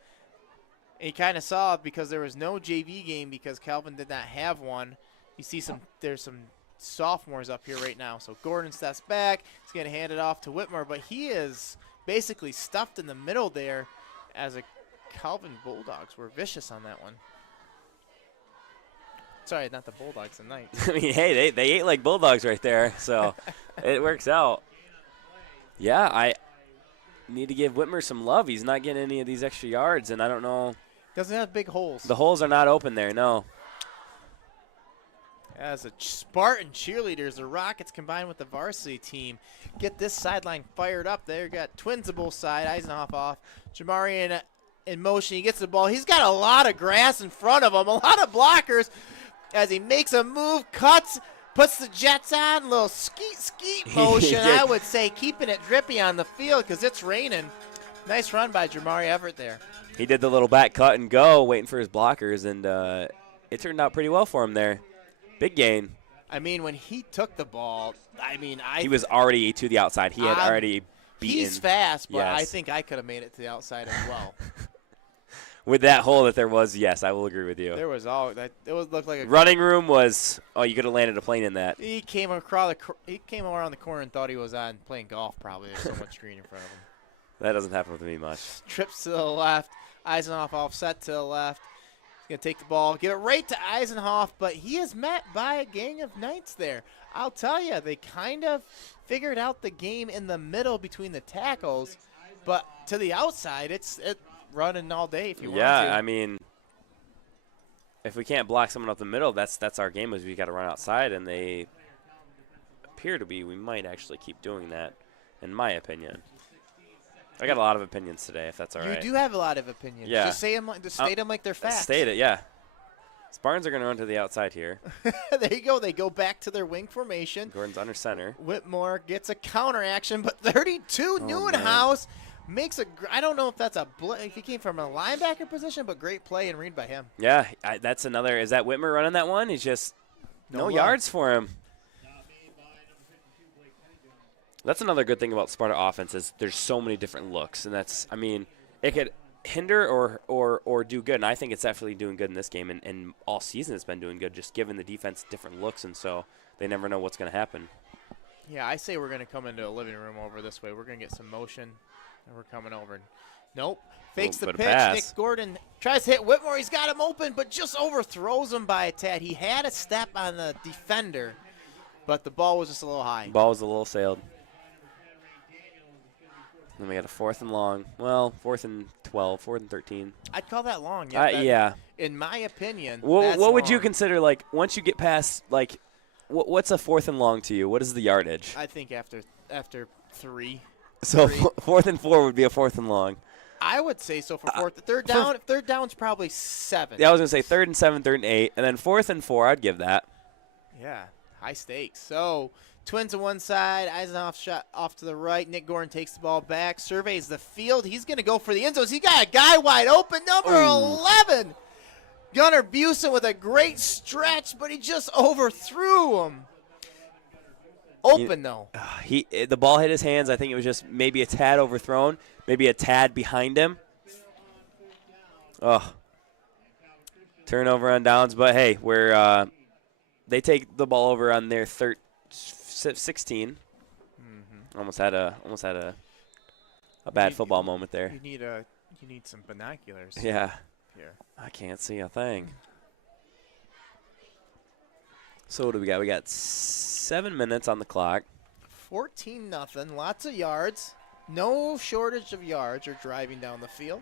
And you kind of saw it because there was no JV game because Calvin did not have one. You see there's some sophomores up here right now. So Gordon steps back. He's going to hand it off to Whitmer, but he is basically stuffed in the middle there as a Calvin Bulldogs were vicious on that one. Sorry, not the Bulldogs, the Knights. I mean, hey, they ate like Bulldogs right there, so it works out. Yeah, I need to give Whitmer some love. He's not getting any of these extra yards, and I don't know. Doesn't have big holes. The holes are not open there, no. As a Spartan cheerleaders, the Rockets combined with the varsity team get this sideline fired up. There, got twins to both sides. Eisenhoff off. Jamari in motion. He gets the ball. He's got a lot of grass in front of him, a lot of blockers. As he makes a move, cuts, puts the Jets on, little skeet motion. I would say keeping it drippy on the field because it's raining. Nice run by Jamari Everett there. He did the little back cut and go, waiting for his blockers, and it turned out pretty well for him there. Big gain. I mean, when he took the ball, he was already to the outside. He had already beaten. He's fast, but yes. I think I could have made it to the outside as well. With that hole that there was, yes, I will agree with you. There was all that. It would look like a running room was. Oh, you could have landed a plane in that. He came around the corner and thought he was on playing golf. Probably there's so much green in front of him. That doesn't happen with me much. Trips to the left. Eisenhoff offset to the left. He's going to take the ball, give it right to Eisenhoff, but he is met by a gang of Knights there. I'll tell you, they kind of figured out the game in the middle between the tackles, but to the outside, it's running all day if you want to. Yeah, I mean, if we can't block someone up the middle, that's our game is we got to run outside, and they appear to be. We might actually keep doing that, in my opinion. I got a lot of opinions today, if that's all right. You do have a lot of opinions. Yeah. Just say them, state them like they're facts. State it, yeah. Spartans are going to run to the outside here. There you go. They go back to their wing formation. Gordon's under center. Whitmore gets a counter action, but 32 Neuenhaus makes a – I don't know if that's if he came from a linebacker position, but great play and read by him. Yeah, that's another – is that Whitmer running that one? He's just no yards for him. That's another good thing about Sparta offense is there's so many different looks, and that's, I mean, it could hinder or do good, and I think it's definitely doing good in this game, and all season it's been doing good, just giving the defense different looks, and so they never know what's going to happen. Yeah, I say we're going to come into a living room over this way. We're going to get some motion, and we're coming over. Nope. Fakes the pitch. Pass. Nick Gordon tries to hit Whitmore. He's got him open, but just overthrows him by a tad. He had a step on the defender, but the ball was just a little high. Ball was a little sailed. Then we got a 4th and long. Well, 4th and 12, 4th and 13. I'd call that long. Yeah. In my opinion, what would you consider, like, once you get past, like, what's a 4th and long to you? What is the yardage? I think after 3. So 4th and 4 would be a 4th and long. I would say so for fourth. Third down's probably 7. Yeah, I was going to say 3rd and 7, 3rd and 8. And then 4th and 4, I'd give that. Yeah, high stakes. So Twins on one side, Eisenhoff shot off to the right. Nick Gordon takes the ball back, surveys the field. He's going to go for the end zone. He got a guy wide open, number 11. Gunnar Busen with a great stretch, but he just overthrew him. Open, though. The ball hit his hands. I think it was just maybe a tad overthrown, maybe a tad behind him. Oh. Turnover on downs, but, hey, they take the ball over on their 16. Mm-hmm. Almost had a bad football moment there. You need some binoculars. Yeah. Here. I can't see a thing. So what do we got? We got 7 minutes on the clock. 14-0. Lots of yards. No shortage of yards or driving down the field.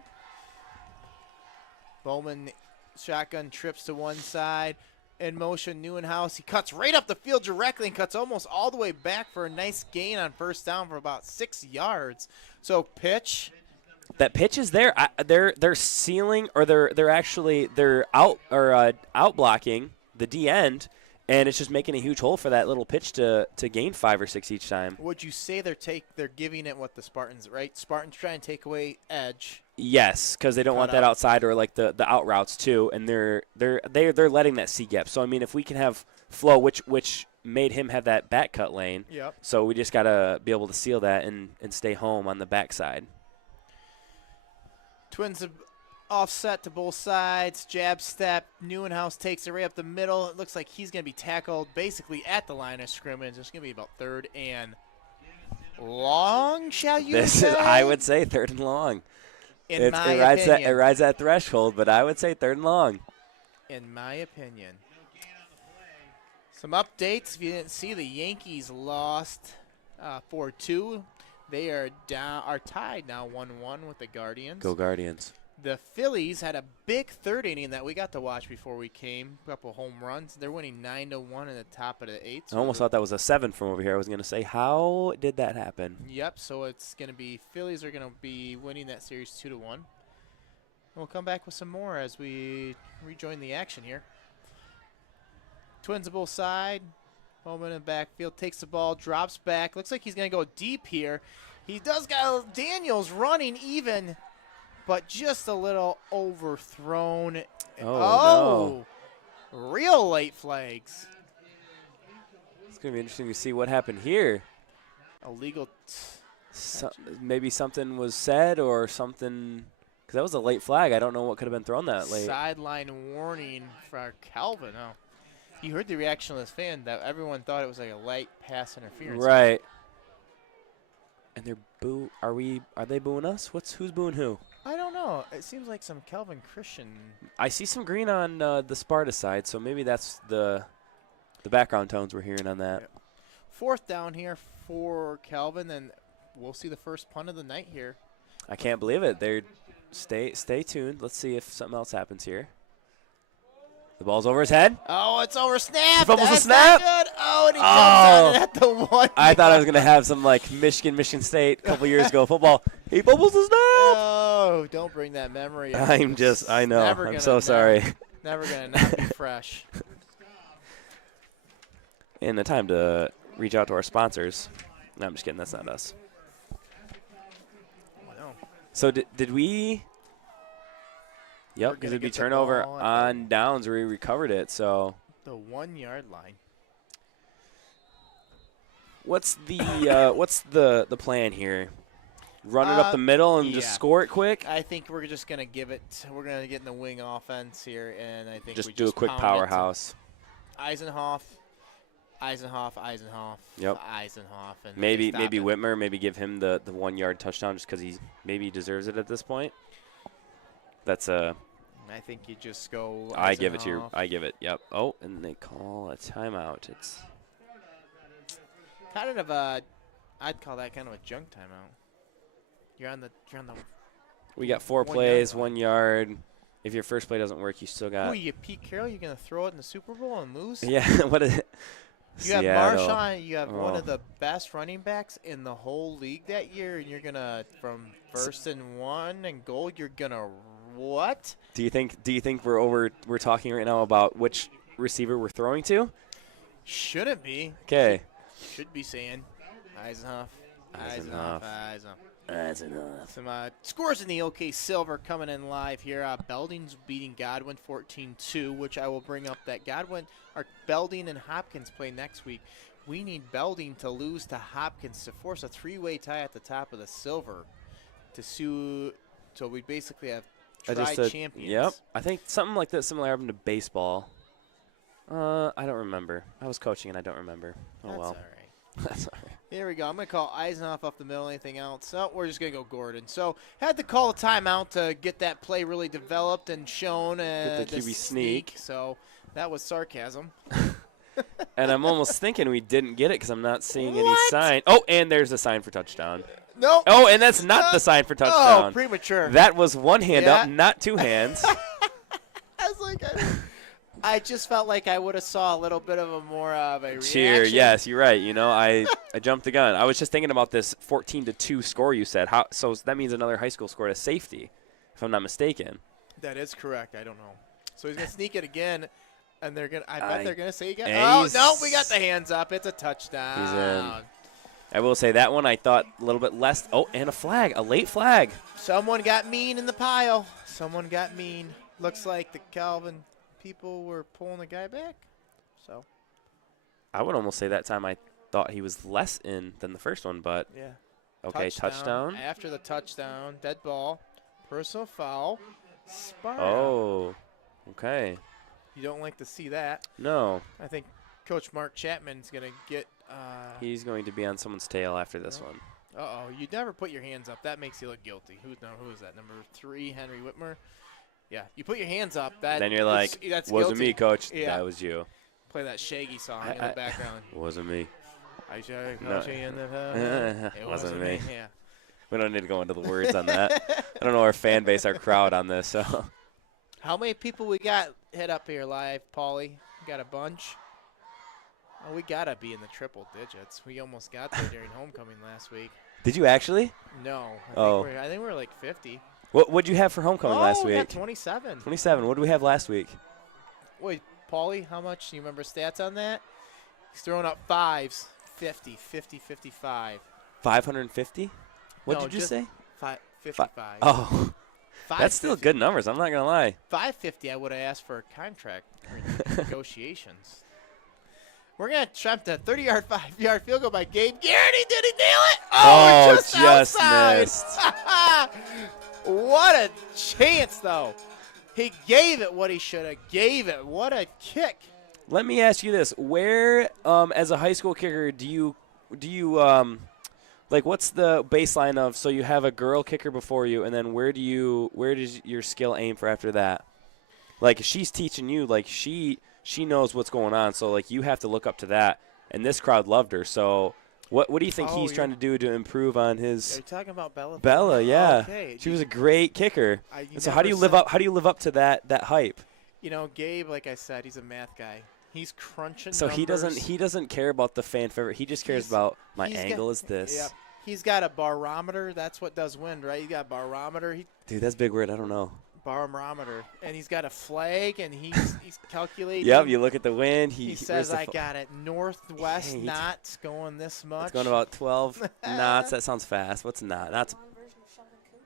Bowman shotgun trips to one side. In motion, Neuenhaus. He cuts right up the field directly and cuts almost all the way back for a nice gain on first down for about 6 yards. So pitch. That pitch is there. They're sealing, or they're out blocking the D end, and it's just making a huge hole for that little pitch to gain 5 or 6 each time. Would you say they're giving it what the Spartans, right? Spartans trying to take away edge. Yes, because they don't want that outside or like the out routes too, and they're letting that C gap. So I mean, if we can have flow, which made him have that back cut lane. Yep. So we just gotta be able to seal that and stay home on the backside. Twins offset to both sides, jab step. Neuenhaus takes it right up the middle. It looks like he's going to be tackled basically at the line of scrimmage. It's going to be about 3rd and long, shall you say? I would say 3rd and long. It rides that threshold, but I would say 3rd and long. In my opinion. Some updates. If you didn't see, the Yankees lost 4-2. They are tied now 1-1 with the Guardians. Go Guardians. The Phillies had a big third inning that we got to watch before we came. A couple home runs. They're winning 9-1 in the top of the eighth. I almost thought that was a 7 from over here. I was going to say, how did that happen? Yep. So it's going to be Phillies are going to be winning that series 2-1. We'll come back with some more as we rejoin the action here. Twins of both side. Bowman in the backfield takes the ball, drops back. Looks like he's going to go deep here. He does got Daniels running even, but just a little overthrown. Oh, no. Real late flags. It's going to be interesting to see what happened here. Illegal. Maybe something was said or something, because that was a late flag. I don't know what could have been thrown that late. Sideline warning for Calvin. Oh. You heard the reaction of this fan that everyone thought it was like a light pass interference. Right. And they're are they booing us? Who's booing who? I don't know. It seems like some Calvin Christian. I see some green on the Sparta side, so maybe that's the background tones we're hearing on that. Yep. Fourth down here for Calvin, and we'll see the first punt of the night here. I can't believe it. Stay tuned. Let's see if something else happens here. The ball's over his head. Oh, it's over snap. He fumbles the That's snap. not good. Oh, and he jumps on it at the 1. I thought I was going to have some like Michigan State a couple years ago football. He fumbles the snap. Oh, don't bring that memory up. I know. I'm so sorry. Never going to not be fresh. And the time to reach out to our sponsors. No, I'm just kidding. That's not us. No. So did we? Yep, because it'd be turnover on downs where he recovered it. So the 1 yard line. What's the plan here? Run it up the middle and just score it quick? I think we're just gonna give it. We're gonna get in the wing offense here, and I think just we do a quick powerhouse. Eisenhoff. Yep. Eisenhoff, and maybe Whitmer. Maybe give him the 1 yard touchdown just because he deserves it at this point. That's a. I think you just go. Eisenhoff. I give it to you. I give it. Yep. Oh, and they call a timeout. It's kind of a. I'd call that kind of a junk timeout. You're on the. We got 4 plays, 1 yard. If your first play doesn't work, you still got. Who you, Pete Carroll? You're gonna throw it in the Super Bowl and lose? Yeah. What is it? You have Marshawn. You have one of the best running backs in the whole league that year, and you're gonna from 1st and 1 and goal. You're gonna what? Do you think we're talking right now about which receiver we're throwing to? Shouldn't be. Okay. Should be saying Eisenhoff. That's enough. Some scores in the OK Silver coming in live here. Belding's beating Godwin 14-2, which I will bring up that Belding and Hopkins play next week. We need Belding to lose to Hopkins to force a 3-way tie at the top of the Silver so we basically have champions. Yep. I think something like that similar happened to baseball. I don't remember. I was coaching and I don't remember. Oh, That's well. all right. That's all right. Here we go. I'm going to call Eisenhoff up the middle. Anything else? No, we're just going to go Gordon. So had to call a timeout to get that play really developed and shown. Get the QB sneak. So that was sarcasm. And I'm almost thinking we didn't get it because I'm not seeing any sign. Oh, and there's a sign for touchdown. No. Oh, and that's not the sign for touchdown. Oh, premature. That was one hand up, not two hands. I was like, I just felt like I would have saw a little bit of a more of a reaction. Cheer, yes, you're right. You know, I jumped the gun. I was just thinking about this 14-2 score you said. So that means another high school scored a safety, if I'm not mistaken. That is correct. I don't know. So he's gonna sneak it again, and they're gonna. I bet they're gonna say again. Oh no, we got the hands up. It's a touchdown. He's in. I will say that one I thought a little bit less. Oh, and a late flag. Someone got mean in the pile. Someone got mean. Looks like the Calvin people were pulling the guy back. So I would almost say that time I thought he was less in than the first one, but yeah. Okay, touchdown. After the touchdown, dead ball, personal foul, Sparta. Oh, okay. You don't like to see that. No. I think Coach Mark Chapman's going to get he's going to be on someone's tail after this one. Uh-oh, you never put your hands up. That makes you look guilty. Who is that? Number 3, Henry Whitmer. Yeah, you put your hands up. Then you're like, that's wasn't guilty. me, Coach. Yeah. That was you. Play that Shaggy song in the background. Wasn't me. No. It wasn't me. Yeah. We don't need to go into the words on that. I don't know our fan base, our crowd on this. So, How many people we got hit up here live, Paulie? We got a bunch. Oh, we got to be in the triple digits. We almost got there during homecoming last week. did you actually? No. I think we're like 50. What'd you have for homecoming last we got week? 27. 27. What did we have last week? Wait, Paulie, how much? Do you remember stats on that? He's throwing up fives. 50, 55. 550? What No, did you just say? 55. Oh, that's still good numbers. I'm not gonna lie. 550, I would have asked for a contract negotiations. We're going to attempt a 30-yard, 5-yard field goal by Gabe Garrity. Did he nail it? Oh, just just outside. missed. What a chance, though. He gave it what he should have gave it. What a kick. Let me ask you this: where, as a high school kicker, do you like? What's the baseline of? So you have a girl kicker before you, and then where does your skill aim for after that? Like she's teaching you, like she knows what's going on, so like you have to look up to that. And this crowd loved her. So what do you think he's trying to do to improve on his? Are you talking about Bella? Bella, yeah. Okay. She was a great kicker. So how do you never live up? How do you live up to that hype? You know, Gabe, like I said, he's a math guy. He's crunching So numbers. he doesn't care about the fan favorite. He just cares about my he's angle is this. Yep. He's got a barometer. That's what does wind, right? You got a barometer. Dude, that's a big word. I don't know. Barometer, and he's got a flag, and he's calculating. Yep, you look at the wind. He says I got it northwest knots going this much. It's going about 12 knots. That sounds fast. What's knot? That's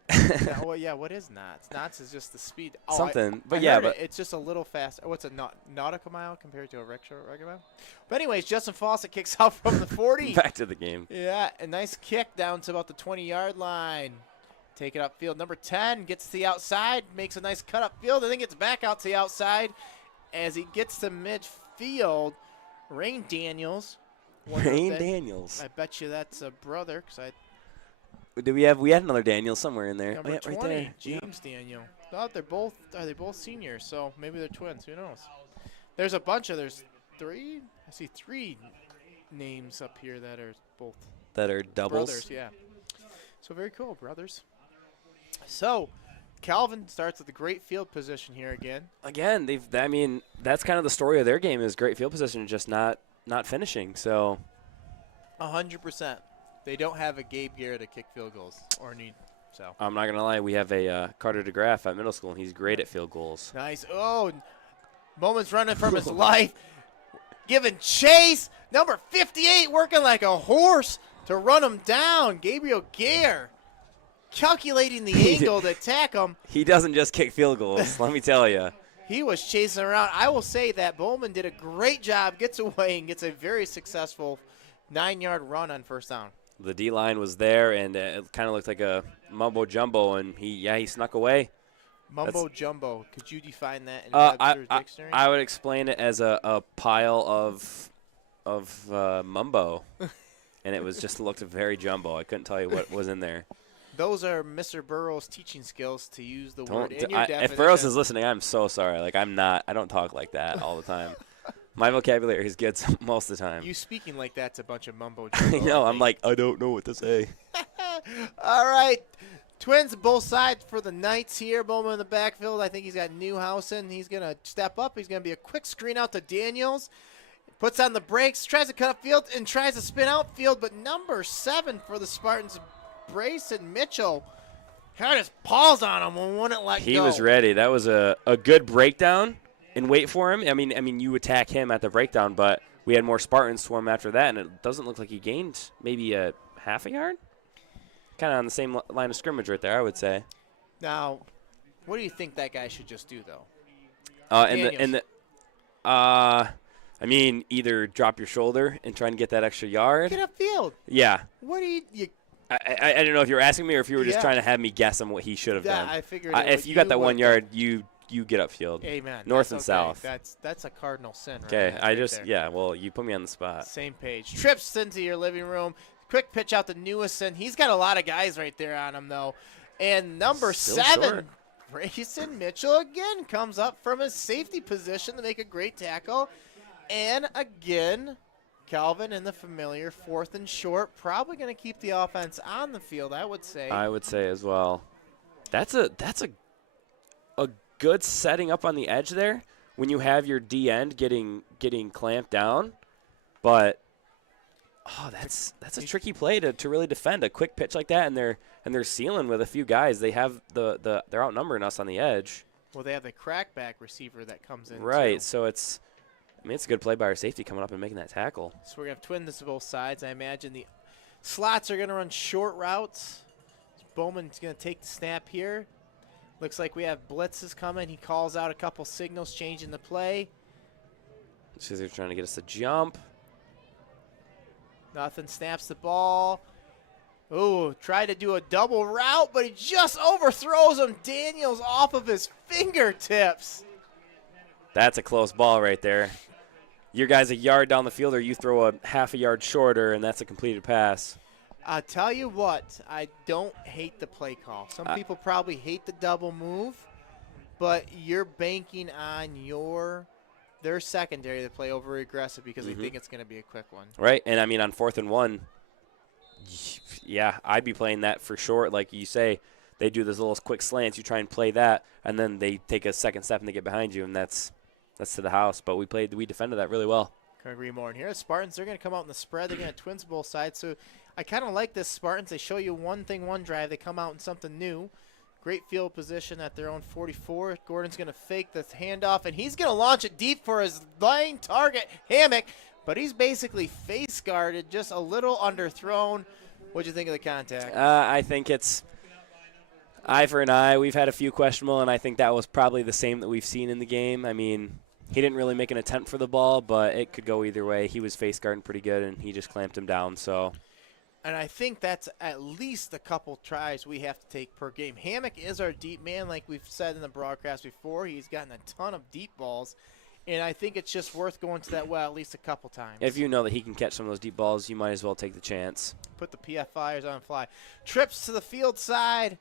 Yeah, well, yeah, what is knots? Knots is just the speed. Oh, something. But I yeah, heard but it's just a little faster. What's a nautical mile compared to a regular mile? But anyways, Justin Fawcett kicks out from the 40. back to the game. Yeah, a nice kick down to about the 20-yard line. Take it upfield. Number 10 gets to the outside, makes a nice cut upfield, and then gets back out to the outside. As he gets to midfield, Rain Daniels. Daniels. I bet you that's a brother, because We had another Daniel somewhere in there. number Oh, yeah, 20, right there. James Daniel. No, are they both seniors? So maybe they're twins. Who knows? There's a bunch of there's three. I see 3 names up here that are both That are doubles. brothers. Yeah. So very cool, brothers. So, Calvin starts with a great field position here again. Again, that's kind of the story of their game is great field position, just not finishing. So 100%. They don't have a Gabe Garrett to kick field goals or need. So I'm not gonna lie, we have a Carter DeGraff at middle school, and he's great at field goals. nice. Oh, Bowman's running from his life, giving chase. Number 58 working like a horse to run him down. Gabriel Gare calculating the angle to attack him. He doesn't just kick field goals, let me tell you. He was chasing around. I will say that Bowman did a great job, gets away, and gets a very successful 9-yard run on first down. The D-line was there, and it kind of looked like a mumbo-jumbo, and he snuck away. Mumbo-jumbo. Could you define that in Webster's dictionary? I would explain it as a pile of mumbo, and it was just looked very jumbo. I couldn't tell you what was in there. Those are Mr. Burrow's teaching skills to use the word in your definition. If Burroughs is listening, I'm so sorry. Like I don't talk like that all the time. My vocabulary is good most of the time. You speaking like that's a bunch of mumbo I jumbo. know. I'm like, I don't know what to say. All right. Twins both sides for the Knights here. Bowman in the backfield. I think he's got Newhausen. He's going to step up. He's going to be a quick screen out to Daniels. Puts on the brakes, tries to cut upfield, and tries to spin outfield. But number 7 for the Spartans, Brayson Mitchell, had his paws on him and wouldn't let go. He was ready. That was a good breakdown and wait for him. I mean, you attack him at the breakdown, but we had more Spartans swarm after that, and it doesn't look like he gained maybe a half a yard. Kind of on the same line of scrimmage right there, I would say. Now, what do you think that guy should just do, though? I mean, either drop your shoulder and try and get that extra yard. Get upfield. Yeah. What do you I don't know if you were asking me or if you were just Yeah. trying to have me guess on what he should have done. I figured if you got that 1 yard, you get upfield. Amen. North That's and okay. south. That's a cardinal sin. Okay, Right there. well, you put me on the spot. Same page. Trips into your living room. Quick pitch out to Newison. He's got a lot of guys right there on him, though. And number Still 7, short. Brayson Mitchell again comes up from his safety position to make a great tackle. And again, Calvin in the familiar 4th and short. Probably going to keep the offense on the field, I would say. I would say as well. That's a good setting up on the edge there when you have your D end getting clamped down. But that's a tricky play to really defend a quick pitch like that, and they're sealing with a few guys. They have they're outnumbering us on the edge. Well, they have the crackback receiver that comes in. Right, too. so it's a good play by our safety coming up and making that tackle. So we're going to have twin this to both sides. I imagine the slots are going to run short routes. Bowman's going to take the snap here. Looks like we have blitzes coming. He calls out a couple signals, changing the play. So they're trying to get us to jump. Nothing, snaps the ball. Ooh, tried to do a double route, but he just overthrows him. Daniels off of his fingertips. That's a close ball right there. Your guy's a yard down the field, or you throw a half a yard shorter, and that's a completed pass. I'll tell you what, I don't hate the play call. Some people probably hate the double move, but you're banking on their secondary to play over aggressive because they think it's going to be a quick one. Right, and I mean on 4th and 1, yeah, I'd be playing that for short. Like you say, they do those little quick slants. You try and play that, and then they take a second step and they get behind you, and that's to the house. But we defended that really well. Couldn't agree more. And here, the Spartans, they're going to come out in the spread. They're going to twins both sides. So I kind of like this Spartans. They show you one drive. They come out in something new. Great field position at their own 44. Gordon's going to fake the handoff, and he's going to launch it deep for his line target, Hammock. But he's basically face guarded, just a little underthrown. What'd you think of the contact? I think it's eye for an eye. We've had a few questionable, and I think that was probably the same that we've seen in the game. I mean, he didn't really make an attempt for the ball, but it could go either way. He was face guarding pretty good, and he just clamped him down. So, and I think that's at least a couple tries we have to take per game. Hammock is our deep man, like we've said in the broadcast before. He's gotten a ton of deep balls, and I think it's just worth going to that well at least a couple times. If you know that he can catch some of those deep balls, you might as well take the chance. Put the PFIers on fly. Trips to the field side.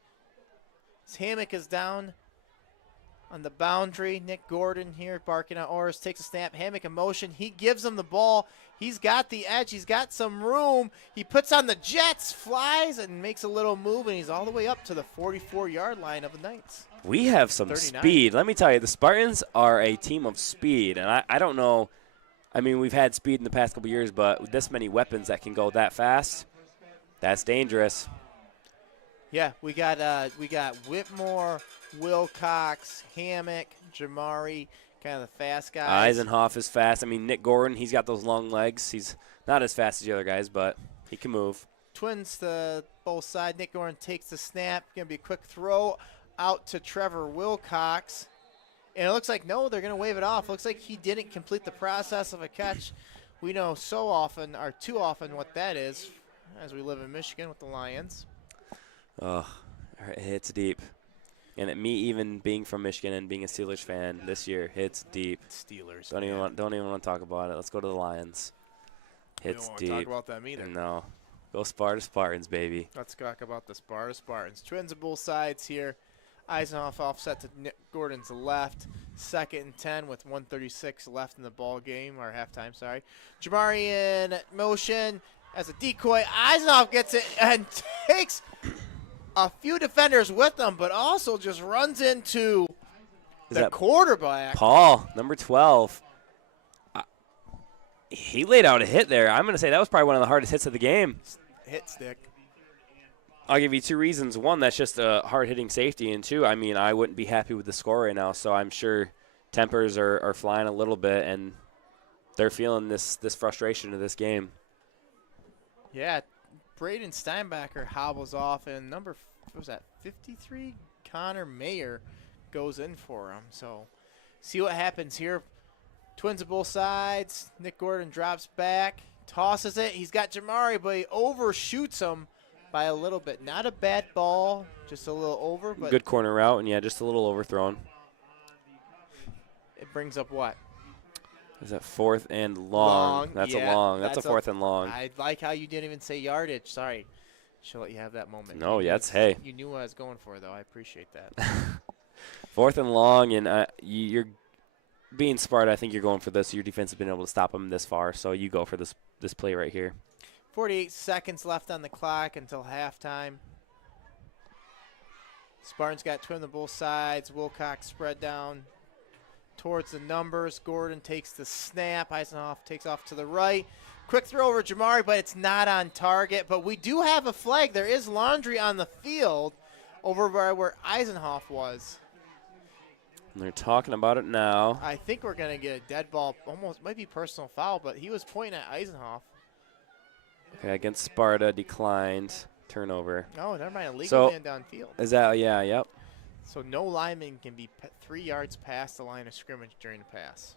Hammock is down on the boundary. Nick Gordon here barking at orders. Takes a snap. Hammock in motion. He gives him the ball. He's got the edge. He's got some room. He puts on the jets, flies, and makes a little move, and he's all the way up to the 44-yard line of the Knights. We have some 39. speed. Let me tell you, the Spartans are a team of speed, and I don't know. I mean, we've had speed in the past couple years, but with this many weapons that can go that fast, that's dangerous. Yeah, we got Whitmore, Wilcox, Hammock, Jamari, kind of the fast guys. Eisenhoff is fast. I mean, Nick Gordon, he's got those long legs. He's not as fast as the other guys, but he can move. Twins to both sides. Nick Gordon takes the snap. Going to be a quick throw out to Trevor Wilcox. And it looks like, no, they're going to wave it off. Looks like he didn't complete the process of a catch. We know so often, or too often, what that is as we live in Michigan with the Lions. Oh, it hits deep. And me even being from Michigan and being a Steelers fan this year hits deep. Steelers. Don't even want to talk about it. Let's go to the Lions. Hits deep. deep. We don't want to talk about them either. No. Go Sparta Spartans, baby. Let's talk about the Sparta Spartans. Twins of both sides here. Eisenhoff offset to Nick Gordon's left. 2nd and 10 with 1:36 left in the ball game, or halftime, sorry. Jamari in motion as a decoy. Eisenhoff gets it and takes a few defenders with them, but also just runs into the quarterback. Paul, number 12. He laid out a hit there. I'm going to say that was probably one of the hardest hits of the game. Hit stick. I'll give you 2 reasons. One, that's just a hard-hitting safety, and 2, I mean, I wouldn't be happy with the score right now, so I'm sure tempers are flying a little bit, and they're feeling this frustration of this game. Yeah, Braden Steinbacher hobbles off, and number, what was that, 53? Connor Mayer goes in for him. So see what happens here. Twins of both sides. Nick Gordon drops back, tosses it. He's got Jamari, but he overshoots him by a little bit. Not a bad ball, just a little over. But good corner route, and, yeah, just a little overthrown. It brings up what? Is that 4th and long? That's yeah, a long. That's a 4th and long. I like how you didn't even say yardage. Sorry. Should let you have that moment. No, yeah, it's hey. You knew what I was going for, though. I appreciate that. 4th and long, and being Sparta, I think you're going for this. Your defense has been able to stop them this far, so you go for this play right here. 48 seconds left on the clock until halftime. Spartans got twin on both sides. Wilcox spread down towards the numbers. Gordon takes the snap. Eisenhoff takes off to the right. Quick throw over Jamari, but it's not on target. But we do have a flag. There is laundry on the field over where Eisenhoff was. And they're talking about it now. I think we're going to get a dead ball. Almost might be personal foul, but he was pointing at Eisenhoff. Okay, against Sparta, declined. Turnover. Oh, never mind. A legal So- man downfield. Is that, yeah, yep. So no lineman can be 3 yards past the line of scrimmage during the pass.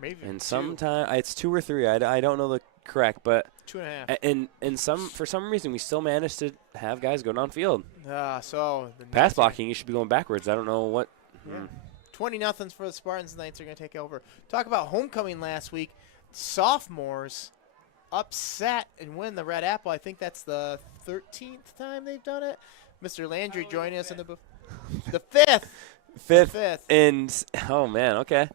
Maybe And two. sometimes it's 2 or 3. I don't know the correct, but 2.5. and for some reason we still managed to have guys go downfield. So the Pass Knights are- blocking, you should be going backwards. I don't know what. Yeah. 20-0 for the Spartans. The Knights are going to take over. Talk about homecoming last week. Sophomores upset and win the Red Apple. I think that's the 13th time they've done it. Mr. Landry joining us in the fifth. Fifth. And oh man, okay.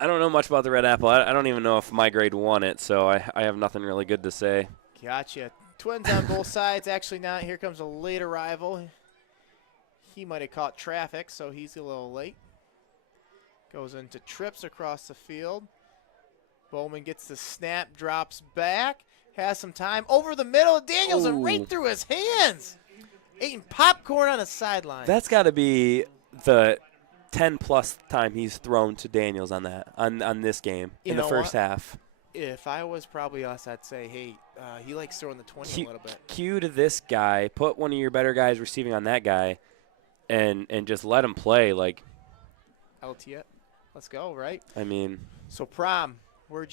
I don't know much about the Red Apple. I don't even know if my grade won it, so I have nothing really good to say. Gotcha. Twins on both sides. Actually not. Here comes a late arrival. He might have caught traffic, so he's a little late. Goes into trips across the field. Bowman gets the snap, drops back, has some time. Over the middle, Daniels, and right Ooh. through his hands. Eating popcorn on the sideline. That's got to be the 10-plus time he's thrown to Daniels on that on this game You in the know first what? half. If I was probably us, I'd say, hey, he likes throwing the 20 a little bit. Cue to this guy. Put one of your better guys receiving on that guy, and just let him play. Like, LT it. Let's go, right? I mean, So prom, where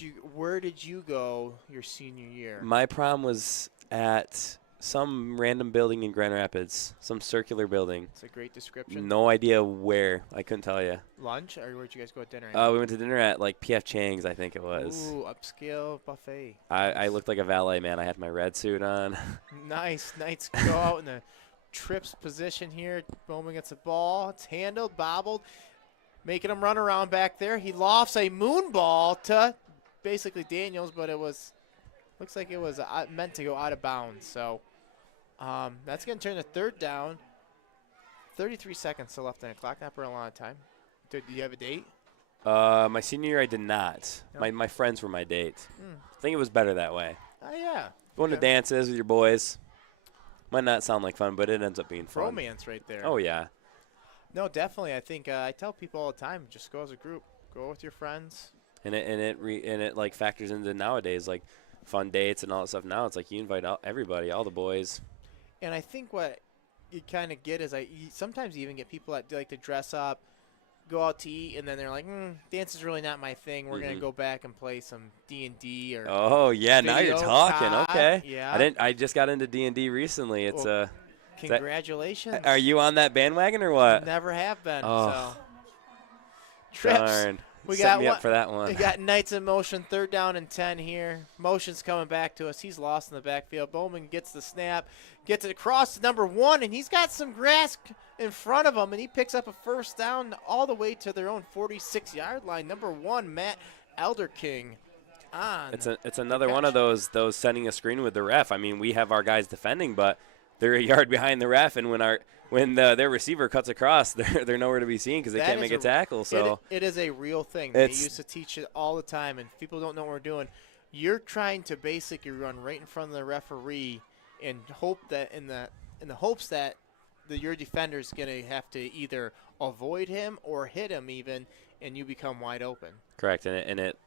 did you go your senior year? my prom was at some random building in Grand Rapids, some circular building. It's a great description. No idea where. I couldn't tell you. Lunch, or where'd you guys go at dinner? We went to dinner at like P.F. Chang's, I think it was. Ooh, upscale buffet. I looked like a valet, man. I had my red suit on. Nice. Knights go out in the trips position here. Bowman gets the ball. It's handled, bobbled, making him run around back there. He lofts a moon ball to basically Daniels, but looks like it was meant to go out of bounds. So that's going to turn to third down. 33 seconds still left on the clock. Not for a long time. Do you have a date? My senior year, I did not. No. My friends were my date. I think it was better that way. Oh, yeah. Going to Okay. dances with your boys. Might not sound like fun, but it ends up being fun. Romance right there. Oh, yeah. No, definitely. I think I tell people all the time, just go as a group. Go with your friends. And it like factors into nowadays, like fun dates and all that stuff. Now it's like you invite everybody, all the boys. And I think what you kind of get is sometimes you even get people that like to dress up, go out to eat, and then they're like, dance is really not my thing. We're gonna go back and play some D&D or. Oh yeah, now you're Video, talking. Todd, Okay. yeah. I just got into D&D recently. It's Well, Congratulations. Are you on that bandwagon or what? Never have been. Oh. So. Trips. Darn. We Set got me up one- for that one. We got Knights in motion, 3rd down and 10 here. Motion's coming back to us. He's lost in the backfield. Bowman gets the snap, gets it across to number 1, and he's got some grass in front of him, and he picks up a 1st down all the way to their own 46-yard line. Number 1, Matt Elderking on. It's another one of those setting a screen with the ref. I mean, we have our guys defending, but they're a yard behind the ref, and when their receiver cuts across, they're nowhere to be seen because they That can't is make a tackle. So it is a real thing. They It's- used to teach it all the time, and people don't know what we're doing. You're trying to basically run right in front of the referee and hope that in the hopes that your defender's going to have to either avoid him or hit him even, and you become wide open. correct, and it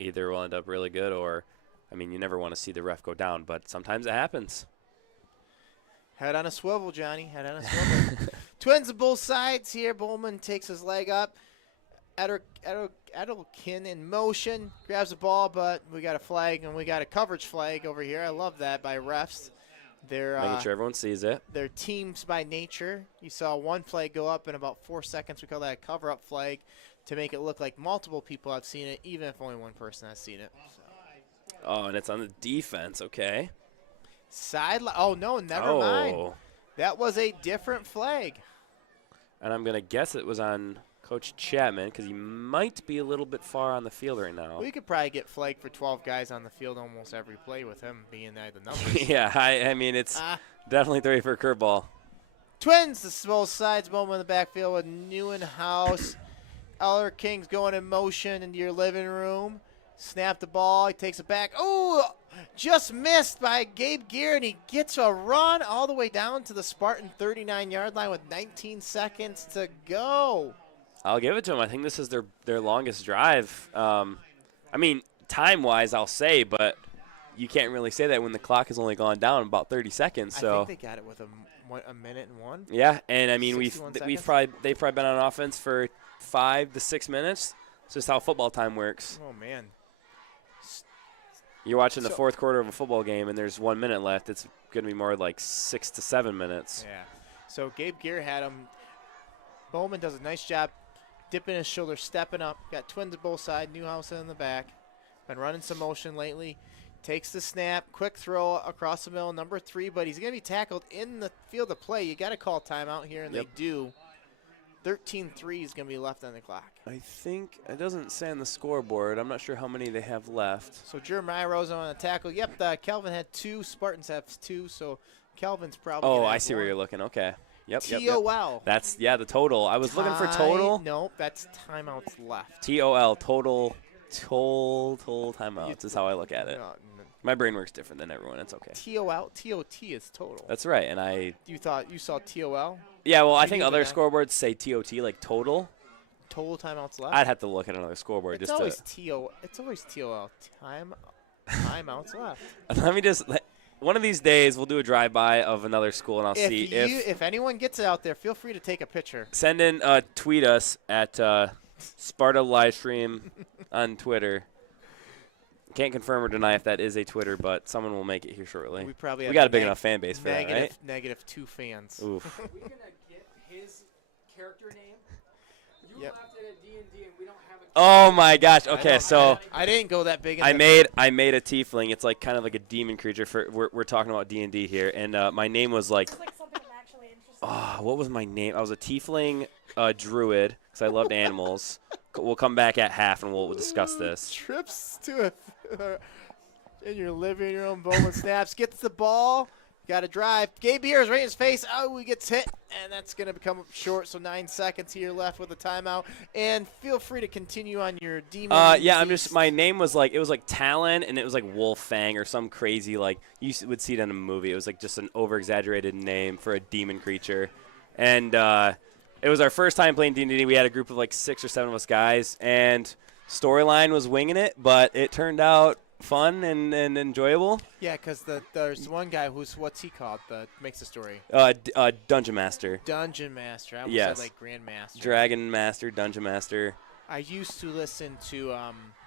either will end up really good or, I mean, you never want to see the ref go down, but sometimes it happens. Head on a swivel, Johnny. Head on a swivel. Twins on both sides here. Bowman takes his leg up. Edelkin in motion. Grabs the ball, but we got a flag, and we got a coverage flag over here. I love that by refs. Making sure everyone sees it. They're teams by nature. You saw one flag go up in about 4 seconds. We call that a cover-up flag to make it look like multiple people have seen it, even if only one person has seen it. So. Oh, and it's on the defense. Okay. Sideline. Oh, no, never mind. Oh. That was a different flag. And I'm going to guess it was on Coach Chapman because he might be a little bit far on the field right now. We could probably get flagged for 12 guys on the field almost every play with him being there, the numbers. Yeah, I mean, it's definitely 30 for a curveball. Twins, this is both sides. Bowman in the backfield with Newenhouse. Eller King's going in motion into your living room. Snap the ball. He takes it back. Oh, just missed by Gabe Gear, and he gets a run all the way down to the Spartan 39-yard line with 19 seconds to go. I'll give it to him. I think this is their longest drive. I mean, time-wise, I'll say, but you can't really say that when the clock has only gone down about 30 seconds. So I think they got it with a minute and one. Yeah, and I mean they've 61 probably been on offense for 5 to 6 minutes. It's just how football time works. Oh man. You're watching the fourth quarter of a football game, and there's 1 minute left. It's going to be more like 6 to 7 minutes. Yeah. So Gabe Gear had him. Bowman does a nice job dipping his shoulder, stepping up. Got twins at both sides. Newhouse in the back. Been running some motion lately. Takes the snap. Quick throw across the middle. Number 3, but he's going to be tackled in the field of play. You got to call timeout here, and they do. 13-3 is going to be left on the clock. I think it doesn't say on the scoreboard. I'm not sure how many they have left. So Jeremiah Rose on the tackle. Yep, Kelvin had 2. Spartans have 2, so Kelvin's probably Oh, gonna I have see where 1. you're looking. Okay. Yep. TOL. That's, the total. I was looking for total. Nope, that's timeouts left. TOL, total timeouts is how I look at it. No, My brain works different than everyone. It's okay. TOL, TOT is total. That's right, and You saw TOL? yeah, well, I You think knew other that. scoreboards say TOT, like total. Total timeouts left? I'd have to look at another scoreboard It's just always to. It's always TOL. Timeouts left. Let me just. One of these days, we'll do a drive-by of another school, and I'll see If anyone gets it out there, feel free to take a picture. Send in, tweet us at Sparta Livestream on Twitter. Can't confirm or deny if that is a Twitter, but someone will make it here shortly. We probably got a big enough fan base for that, right? Negative 2 fans. Oof. Are we gonna get his character name? You Yep. left it at D&D and we don't have a. Oh my gosh. Okay, so I didn't go that big. I made a tiefling. It's like kind of like a demon creature. We're talking about D&D here, and my name was like. It's like something I'm actually interested Oh, what was my name? I was a tiefling druid because I loved animals. We'll come back at half and we'll discuss this. Trips to in your living room. Bowman snaps, gets the ball. Got to drive. Gabe Beers right in his face. Oh, he gets hit, and that's going to become short. So 9 seconds here left with a timeout. And feel free to continue on your demon. Yeah, my name was like, it was like Talon, and it was like Wolf Fang or some crazy, like, you would see it in a movie. It was like just an over-exaggerated name for a demon creature. And it was our first time playing D&D. We had a group of like 6 or 7 of us guys, and storyline was winging it, but it turned out fun and enjoyable. Yeah, because there's one guy what's he called? Makes the story. Dungeon Master. Dungeon Master. I almost Yes. said like Grandmaster. Dragon Master, Dungeon Master. I used to listen to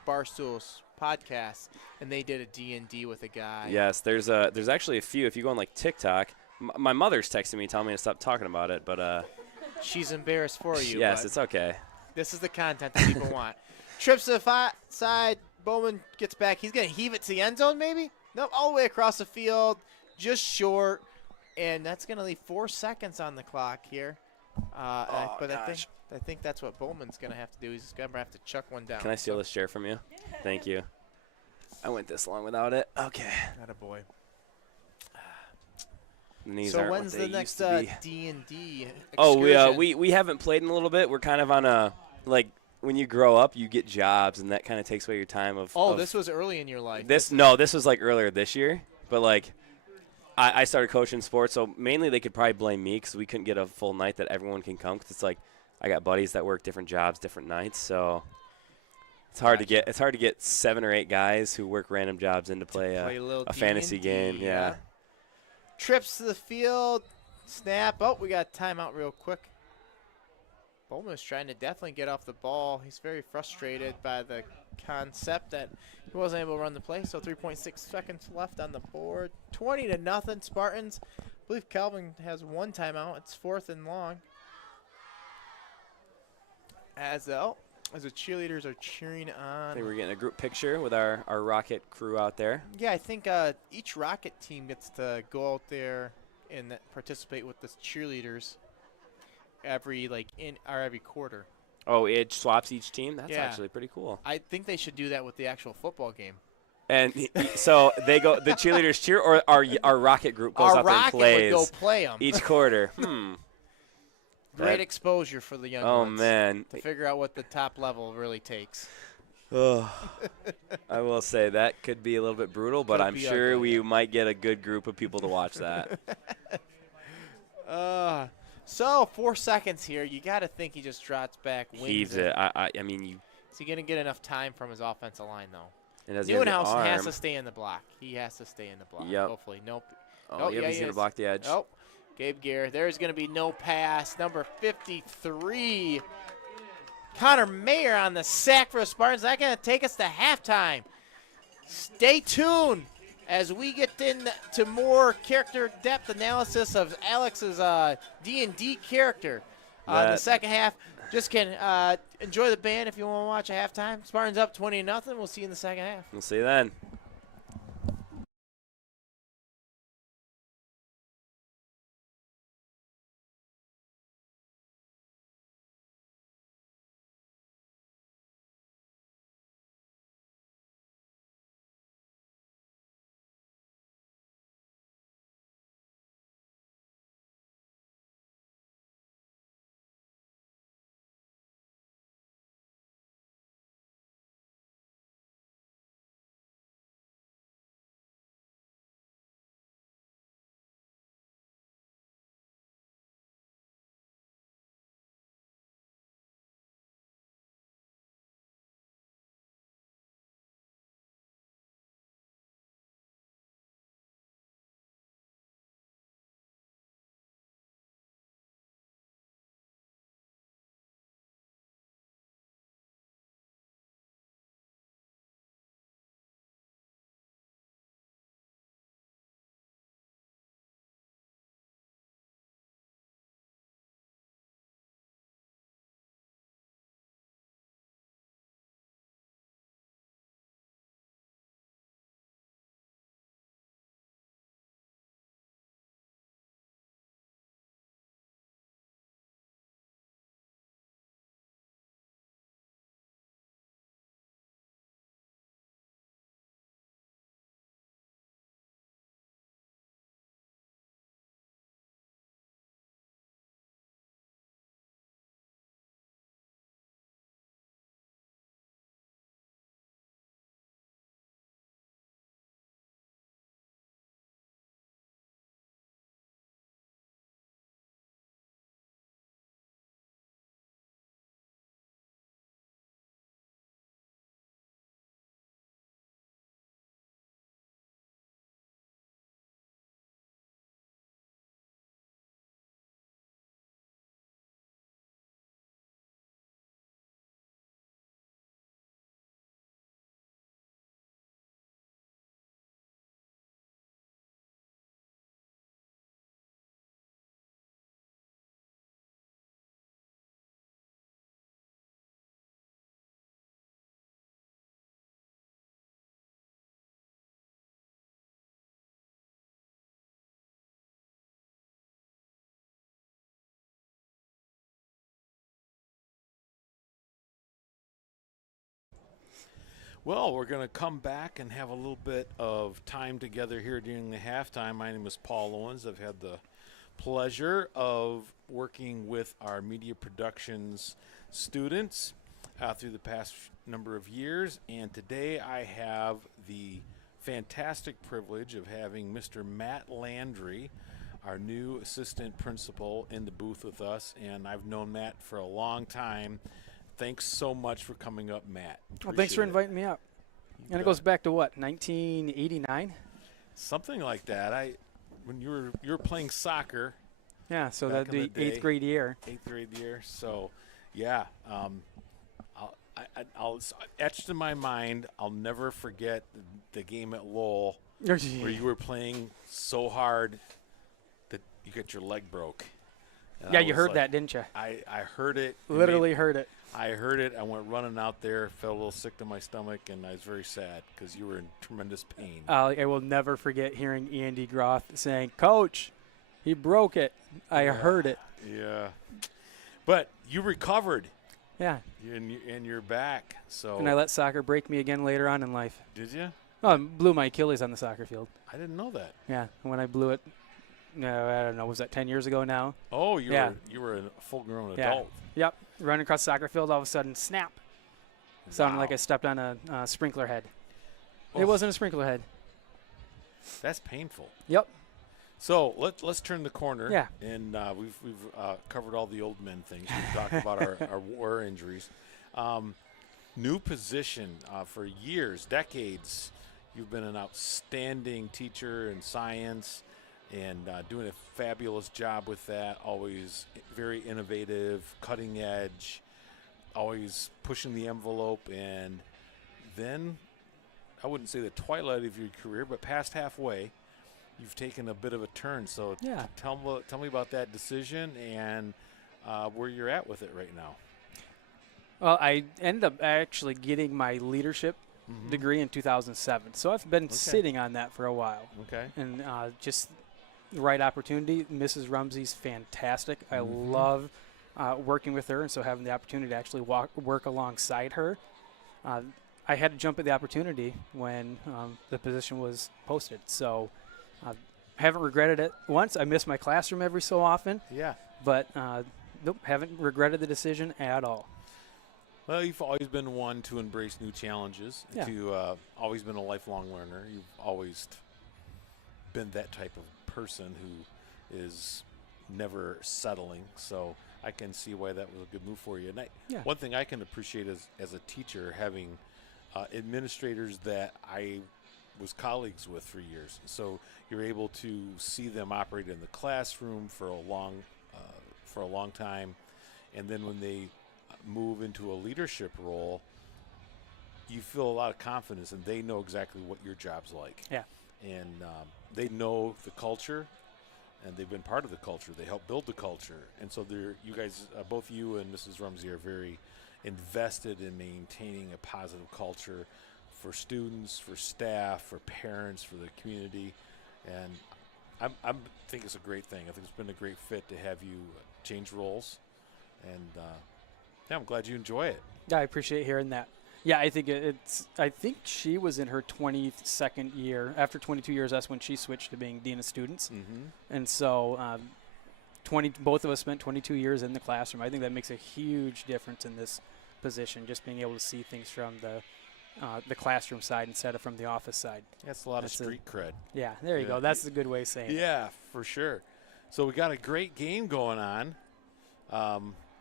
Barstool's podcast, and they did a D&D with a guy. Yes, there's actually a few. If you go on like TikTok, my mother's texting me telling me to stop talking about it, but She's embarrassed for you. yes, but it's okay. this is the content that people want. Trips to the side. Bowman gets back. He's going to heave it to the end zone, maybe? Nope, all the way across the field, just short. And that's going to leave 4 seconds on the clock here. But gosh. I think that's what Bowman's going to have to do. He's going to have to chuck one down. Can I steal this chair from you? Thank you. I went this long without it. Okay. Attaboy. The knees So aren't when's what they the next used to be. D&D Oh, excursion? we haven't played in a little bit. We're kind of on a, like, when you grow up, you get jobs, and that kind of takes away your time of. Oh, of this was early in your life. this was like earlier this year, but like I started coaching sports, so mainly they could probably blame me because we couldn't get a full night that everyone can come. Because it's like I got buddies that work different jobs, different nights, so it's hard to get 7 or 8 guys who work random jobs in to play little a fantasy D&D, game. Yeah. Trips to the field. Snap. Oh, we got timeout real quick. Bowman is trying to definitely get off the ball. He's very frustrated by the concept that he wasn't able to run the play. So 3.6 seconds left on the board. 20-0 Spartans. I believe Calvin has 1 timeout. It's 4th and long. As the cheerleaders are cheering I on. think we're getting a group picture with our Rocket crew out there. Yeah, I think each Rocket team gets to go out there and participate with the cheerleaders every quarter. Oh, it swaps each team? That's Yeah. actually pretty cool. I think they should do that with the actual football game. And so they go. The cheerleaders cheer, or our Rocket group goes Our out there and Rocket plays would go play them. each quarter. Great That- exposure for the young Oh ones man. to figure out what the top level really takes. Oh, I will say that could be a little bit brutal, but Could I'm be sure ugly, we yeah. might get a good group of people to watch that. So 4 seconds here. You got to think he just drops back, wings Heaves it. I mean, you. Is he going to get enough time from his offensive line, though? It doesn't have the Neuenhausen has arm. to stay in the block. He has to stay in the block, Yep. hopefully. Nope. Oh, yeah, he's he gonna is. block the edge. Oh, Gabe Gear. There's going to be no pass. Number 53, Connor Mayer on the sack for the Spartans. That's going to take us to halftime. Stay tuned as we get into more character depth analysis of Alex's D&D character in the That- second half. Just kidding. Enjoy the band if you want to watch a halftime. Spartans up 20-0. We'll see you in the second half. We'll see you then. Well, we're going to come back and have a little bit of time together here during the halftime. My name is Paul Owens. I've had the pleasure of working with our media productions students through the past number of years, and today I have the fantastic privilege of having Mr. Matt Landry, our new assistant principal, in the booth with us, and I've known Matt for a long time. Thanks so much for coming up, Matt. Well, thanks for Appreciate it. inviting me up. And it goes back to what, 1989? Something like that. When you were playing soccer, Yeah, so Back that'd in the be 8th day. grade year. 8th grade year. So, yeah, I'll it's etched in my mind. I'll never forget the game at Lowell where you were playing so hard that you got your leg broke. And Yeah, I you was heard like- that, didn't you? I heard it. It Literally made- heard it. I heard it. I went running out there, felt a little sick to my stomach, and I was very sad because you were in tremendous pain. I will never forget hearing Andy Groth saying, "Coach, he broke it." I heard it. Yeah. But you recovered. Yeah. And you're back. So And I let soccer break me again later on in life. did you? Oh, I blew my Achilles on the soccer field. I didn't know that. Yeah. When I blew it, no, I don't know, was that 10 years ago now? Oh, Yeah. You were a full-grown Yeah. adult. Yep. Running across the soccer field, all of a sudden, snap. Sounded like I stepped on a sprinkler head. It Oh. wasn't a sprinkler head. That's painful. Yep. So let's turn the corner. Yeah. And we've covered all the old men things. We've talked about our war injuries. New position for years, decades. You've been an outstanding teacher in science and doing a fabulous job with that. Always very innovative, cutting edge, always pushing the envelope. And then, I wouldn't say the twilight of your career, but past halfway, you've taken a bit of a turn. So Yeah. tell me about that decision and where you're at with it right now. Well, I ended up actually getting my leadership degree in 2007. So I've been sitting on that for a while. Okay. And just the right opportunity. Mrs. Rumsey's fantastic. I love working with her, and so having the opportunity to actually work alongside her. I had to jump at the opportunity when the position was posted. So I haven't regretted it once. I miss my classroom every so often. Yeah. But nope, haven't regretted the decision at all. Well, you've always been one to embrace new challenges, Yeah. to always been a lifelong learner. You've always been that type of person who is never settling. So I can see why that was a good move for you. And one thing I can appreciate as a teacher, having administrators that I was colleagues with for years. So you're able to see them operate in the classroom for a long time, and then when they move into a leadership role, you feel a lot of confidence, and they know exactly what your job's like. Yeah. And they know the culture, and they've been part of the culture. They help build the culture, and so you guys, both you and Mrs. Rumsey, are very invested in maintaining a positive culture for students, for staff, for parents, for the community, and I think it's a great thing. I think it's been a great fit to have you change roles, and I'm glad you enjoy it. Yeah, I appreciate hearing that. Yeah, I think I think she was in her 22nd year. After 22 years, that's when she switched to being dean of students. And so, both of us spent 22 years in the classroom. I think that makes a huge difference in this position, just being able to see things from the classroom side instead of from the office side. That's a lot of street cred. Yeah, there you go. That's a good way of saying it. Yeah, for sure. So we got a great game going on.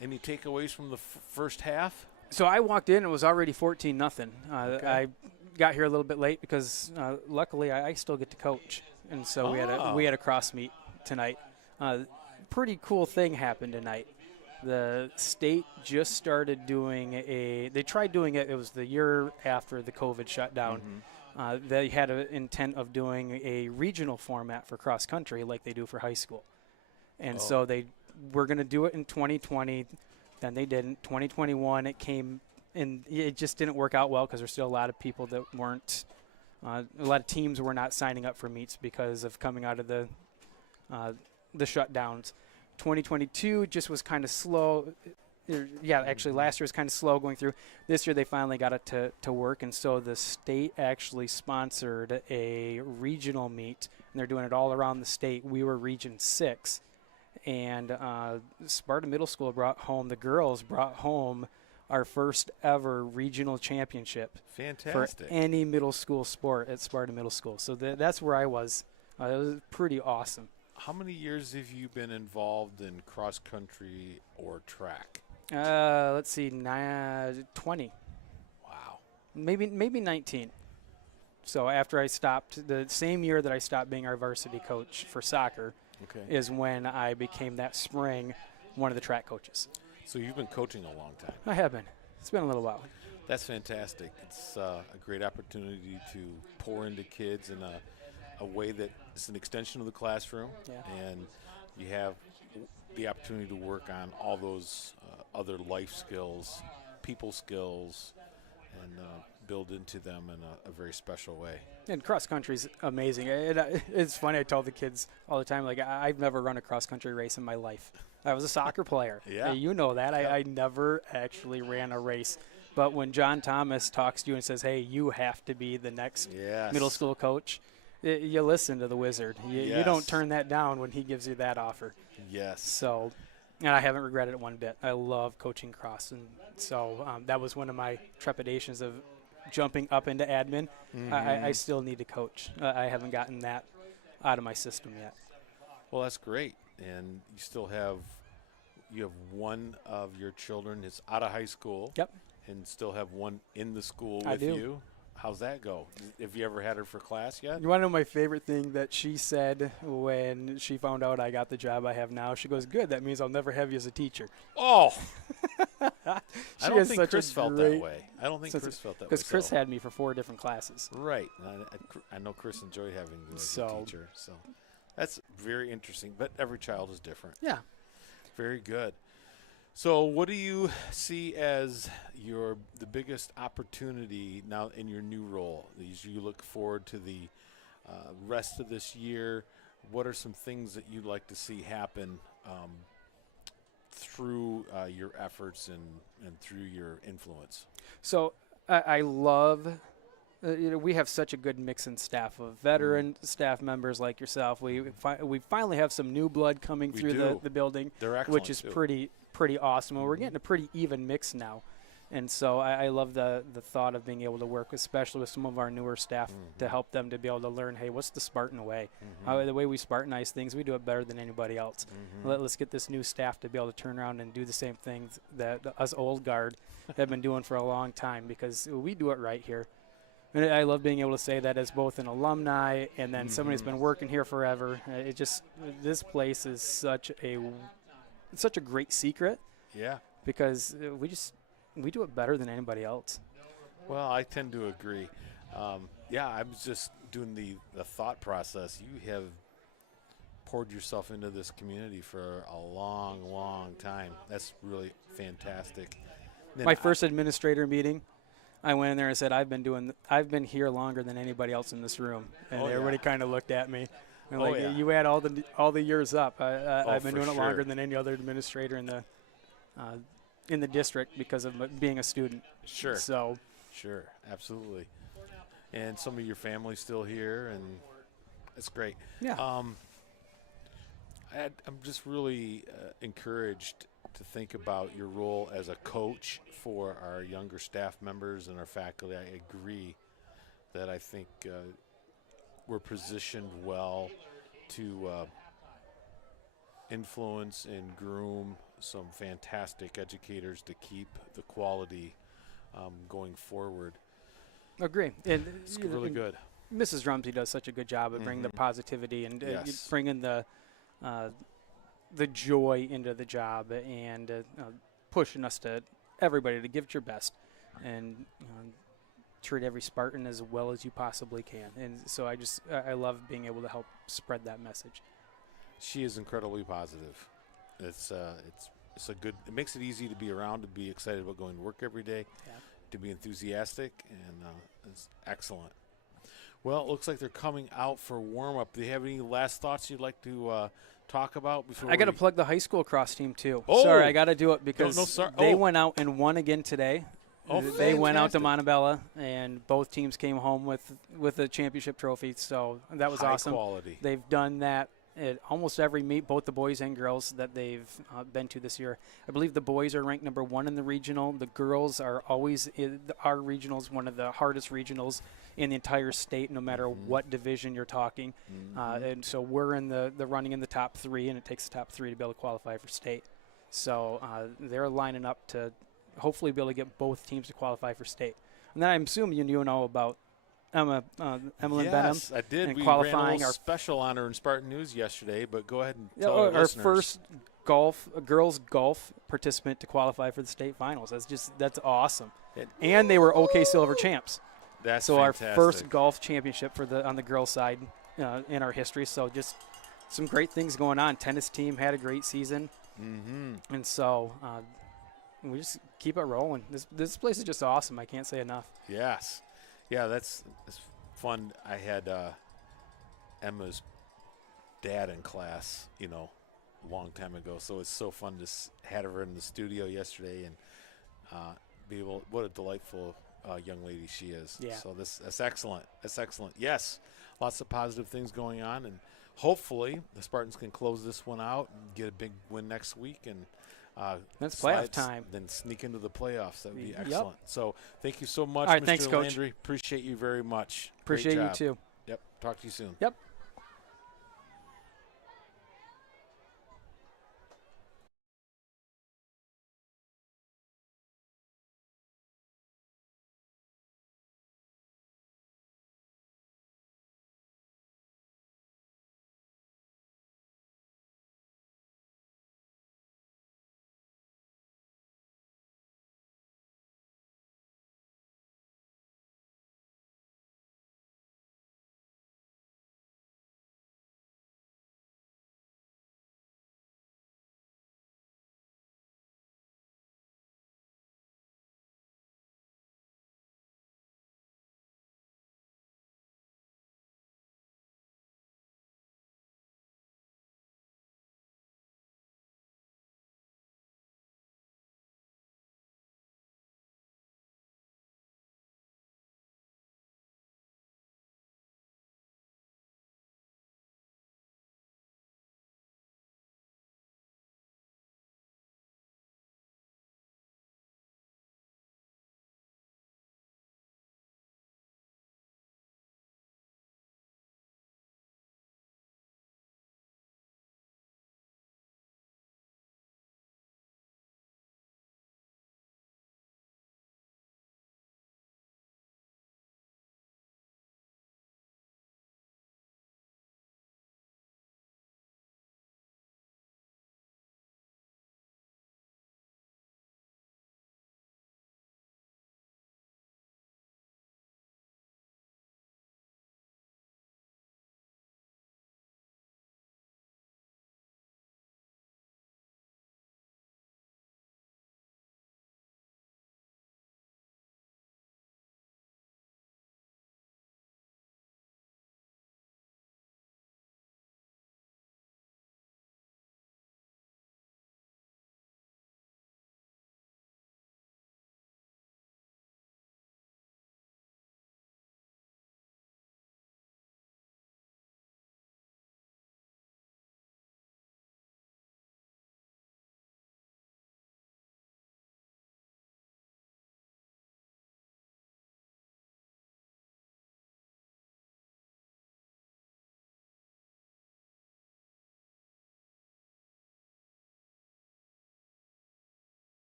Any takeaways from the first half? So I walked in and it was already 14-0. I got here a little bit late because luckily I still get to coach, and so we had a cross meet tonight. Pretty cool thing happened tonight. The state just started doing they tried doing it. It was the year after the COVID shutdown. They had an intent of doing a regional format for cross country like they do for high school, and so they were going to do it in 2020. Then they didn't. 2021, it came, and it just didn't work out well because there's still a lot of people that weren't, a lot of teams were not signing up for meets because of coming out of the shutdowns. 2022 just was kind of slow. Actually, last year was kind of slow going through. This year they finally got it to work, and so the state actually sponsored a regional meet, and they're doing it all around the state. We were Region 6. And Sparta Middle School the girls brought home our first ever regional championship. Fantastic. For any middle school sport at Sparta Middle School. So that's where I was. It was pretty awesome. How many years have you been involved in cross country or track? Let's see, 20. Wow. Maybe 19. So after I stopped, the same year that I stopped being our varsity coach for soccer, is when I became that spring one of the track coaches. So you've been coaching a long time. I have been. It's been a little while. That's fantastic. It's a great opportunity to pour into kids in a way that is an extension of the classroom. And you have the opportunity to work on all those other life skills, people skills, and build into them in a very special way. And cross country's amazing. It's funny. I tell the kids all the time, like, I've never run a cross country race in my life. I was a soccer player. Yeah. You know that. I never actually ran a race. But when John Thomas talks to you and says, hey, you have to be the next middle school coach, you listen to the wizard. You don't turn that down when he gives you that offer. Yes. So, and I haven't regretted it one bit. I love coaching cross. And so that was one of my trepidations of jumping up into admin. I still need to coach. I haven't gotten that out of my system yet. Well, that's great. And you still have one of your children is out of high school. Yep. And still have one in the school I with do. you. How's that go? Have you ever had her for class yet? You want to know my favorite thing that she said when she found out I got the job I have now? She goes, good, that means I'll never have you as a teacher. Oh! I I don't think Chris felt that way. I don't think Chris felt that way. Because Chris had me for 4 different classes. Right. I know Chris enjoyed having you as a teacher. So that's very interesting. But every child is different. Yeah. Very good. So what do you see as the biggest opportunity now in your new role? As you look forward to the rest of this year, what are some things that you'd like to see happen through your efforts and through your influence? So I love we have such a good mix in staff of veteran staff members like yourself. We finally have some new blood coming through the building, which is pretty awesome. And we're getting a pretty even mix now. And so I love the thought of being able to work, especially with some of our newer staff, to help them to be able to learn, hey, what's the Spartan way? The way we Spartanize things, we do it better than anybody else. Let's get this new staff to be able to turn around and do the same things that us old guard have been doing for a long time, because we do it right here. And I love being able to say that as both an alumni and then somebody who's been working here forever. This place is such a great secret. Yeah. Because we do it better than anybody else. Well, I tend to agree. I was just doing the thought process. You have poured yourself into this community for a long, long time. That's really fantastic. Then My first administrator meeting, I went in there and said, I've been here longer than anybody else in this room. And everybody kind of looked at me. And you add all the years up. I've been doing it longer than any other administrator in the district because of being a student. Sure. So. Sure, absolutely. And some of your family's still here, and it's great. Yeah. I'm just really encouraged to think about your role as a coach for our younger staff members and our faculty. I agree that I think we're positioned well to influence and groom some fantastic educators to keep the quality going forward. Agree. And it's really good. Mrs. Rumsey does such a good job of bringing the positivity and bringing the joy into the job and pushing us to everybody to give it your best and treat every Spartan as well as you possibly can. And so I love being able to help spread that message. She is incredibly positive. It's a good. It makes it easy to be around, to be excited about going to work every day, to be enthusiastic, and it's excellent. Well, it looks like they're coming out for warm up. Do you have any last thoughts you'd like to talk about before? I got to plug the high school cross team too. Oh, sorry, I got to do it because they went out and won again today. Oh, they went out to Montebello, and both teams came home with a championship trophy. So that was awesome. High quality. They've done that at almost every meet, both the boys and girls that they've been to this year. I believe the boys are ranked number 1 in the regional. The girls are always our regionals, one of the hardest regionals in the entire state, no matter what division you're talking. And so we're in the running in the top 3, and it takes the top 3 to be able to qualify for state. So they're lining up to hopefully be able to get both teams to qualify for state. And then I'm assuming you know about Emily Benham. Yes, I did. We qualifying ran a our special on her in Spartan News yesterday, but go ahead and tell our our listeners. first girls golf participant to qualify for the state finals. That's awesome. And they were OK Silver champs. That's so fantastic. Our first golf championship on the girls' side in our history. So just some great things going on. Tennis team had a great season, and so we just keep it rolling. This place is just awesome. I can't say enough. Yes. Yeah, it's fun. I had Emma's dad in class, a long time ago. So it's so fun to have her in the studio yesterday and be able. What a delightful young lady she is. Yeah. So that's excellent. That's excellent. Yes, lots of positive things going on, and hopefully the Spartans can close this one out and get a big win next week and. That's playoff time. Then sneak into the playoffs. That would be Yep. excellent. So thank you so much, All right, Mr. thanks, Coach. Landry. Appreciate you very much. Great Appreciate you job. too. Yep. Talk to you soon. Yep.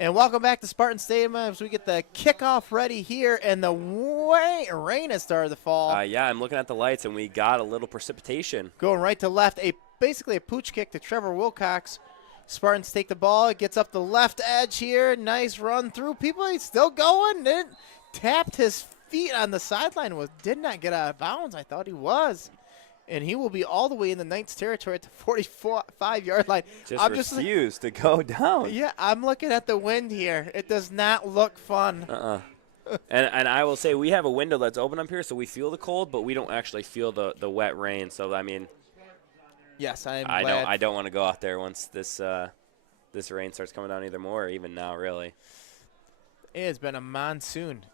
And welcome back to Spartan Stadium as we get the kickoff ready here, and the rain has started to fall. Yeah, I'm looking at the lights, and we got a little precipitation. Going right to left, basically a pooch kick to Trevor Wilcox. Spartans take the ball. It gets up the left edge here. Nice run through. People, he's still going. Then tapped his feet on the sideline. Did not get out of bounds. I thought he was. And he will be all the way in the Knights' territory at the 45-yard line. Just refused to go down. Yeah, I'm looking at the wind here. It does not look fun. And I will say we have a window that's open up here, so we feel the cold, but we don't actually feel the wet rain. So, I mean, yes, I don't want to go out there once this rain starts coming down either more or even now, really. It has been a monsoon.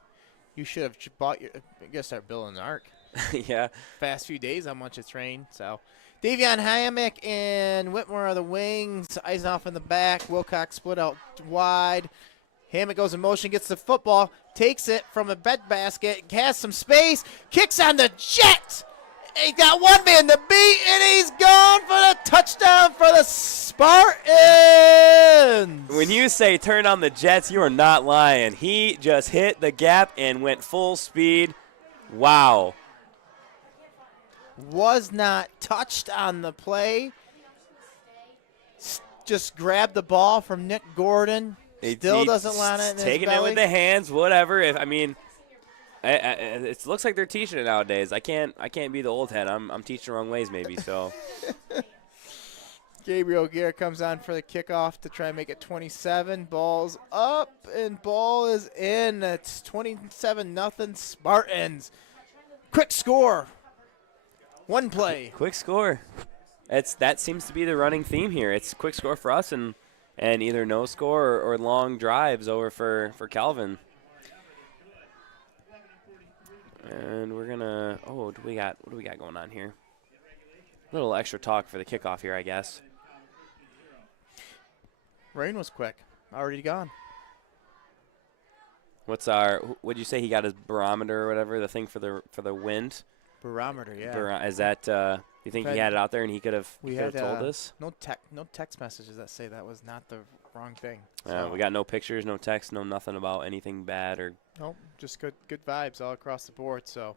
You should have bought you got to start building an ark. Yeah. Past few days, how much it's rained. So Davion Hammock and Whitmore are the wings. Eisenoff in the back. Wilcox split out wide. Hammock goes in motion, gets the football, takes it from a bed basket, has some space, kicks on the jet. He got one man to beat, and he's gone for the touchdown for the Spartans. When you say turn on the Jets, you are not lying. He just hit the gap and went full speed. Wow. Was not touched on the play. Just grabbed the ball from Nick Gordon. Still doesn't land it in his taking belly. it with the hands, whatever. It looks like they're teaching it nowadays. I can't be the old head. I'm teaching the wrong ways maybe. So Gabriel Gear comes on for the kickoff to try and make it 27. Ball's up and ball is in. It's 27-0 Spartans. Quick score. One play. quick score. That seems to be the running theme here. It's quick score for us and either no score or long drives over for Calvin. And we're gonna. Oh, what do we got going on here? A little extra talk for the kickoff here, I guess. Rain was quick. Already gone. What'd you say he got his barometer or whatever, the thing for the wind? Barometer, yeah. Is that you think he had it out there and he could have told us? No text messages that say that was not the wrong thing. We got no pictures, no text, no nothing about anything bad or. Nope, just good vibes all across the board. So,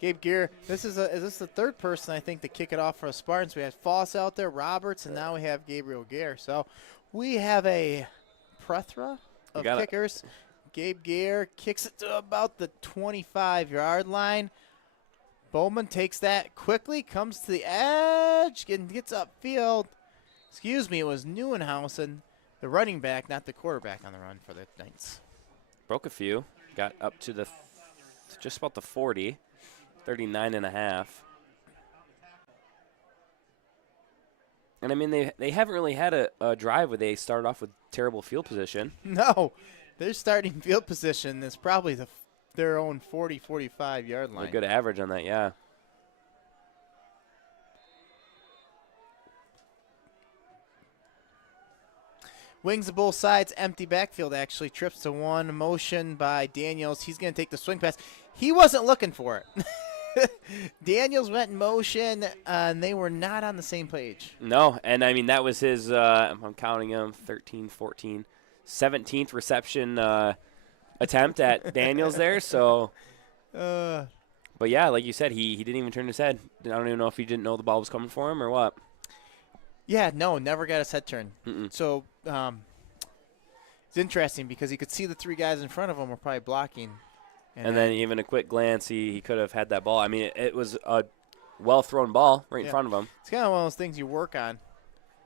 Gabe Gear, is this the third person I think to kick it off for the Spartans? We had Foss out there, Roberts, and now we have Gabriel Gear. So we have a plethora of kickers. Gabe Gear kicks it to about the 25-yard line. Bowman takes that quickly, comes to the edge, and gets upfield. Excuse me, it was Neuenhausen, the running back, not the quarterback on the run for the Knights. Broke a few. Got up to just about the 40, 39.5. And, I mean, they haven't really had a drive where they started off with terrible field position. No, their starting field position is probably their own 40, 45-yard line. A good average on that, yeah. Wings of both sides, empty backfield actually. Trips to one, motion by Daniels. He's going to take the swing pass. He wasn't looking for it. Daniels went in motion, and they were not on the same page. No, and, I mean, that was his, I'm counting him, 13, 14, 17th reception attempt at Daniels there. So, but, yeah, like you said, he didn't even turn his head. I don't even know if he didn't know the ball was coming for him or what. Yeah, no, never got his head turned. Mm-mm. So it's interesting because he could see the three guys in front of him were probably blocking. And then even a quick glance, he could have had that ball. I mean, it was a well-thrown ball right in front of him. It's kind of one of those things you work on.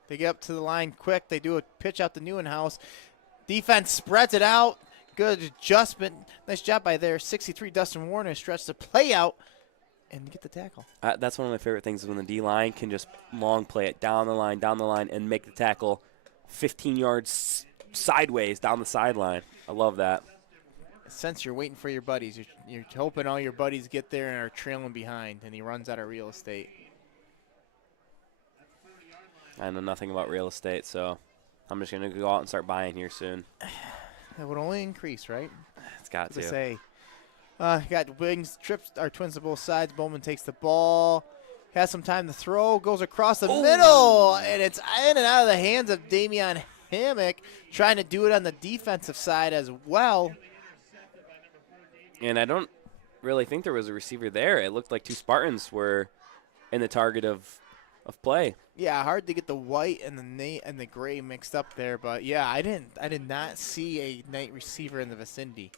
They get up to the line quick. They do a pitch out to Neuenhaus. Defense spreads it out. Good adjustment. Nice job by their 63 Dustin Warner. Stretch the play out and get the tackle. That's one of my favorite things is when the D-line can just long play it down the line, and make the tackle 15 yards sideways down the sideline. I love that. Since you're waiting for your buddies, you're hoping all your buddies get there and are trailing behind, and he runs out of real estate. I know nothing about real estate, so I'm just going to go out and start buying here soon. It would only increase, right? It's got to. Say, got wings, trips, our twins to both sides. Bowman takes the ball, has some time to throw, goes across the middle, and it's in and out of the hands of Damian Hammock, trying to do it on the defensive side as well. And I don't really think there was a receiver there. It looked like two Spartans were in the target of play. Yeah, hard to get the white and the gray mixed up there, but yeah, I did not see a Knight receiver in the vicinity.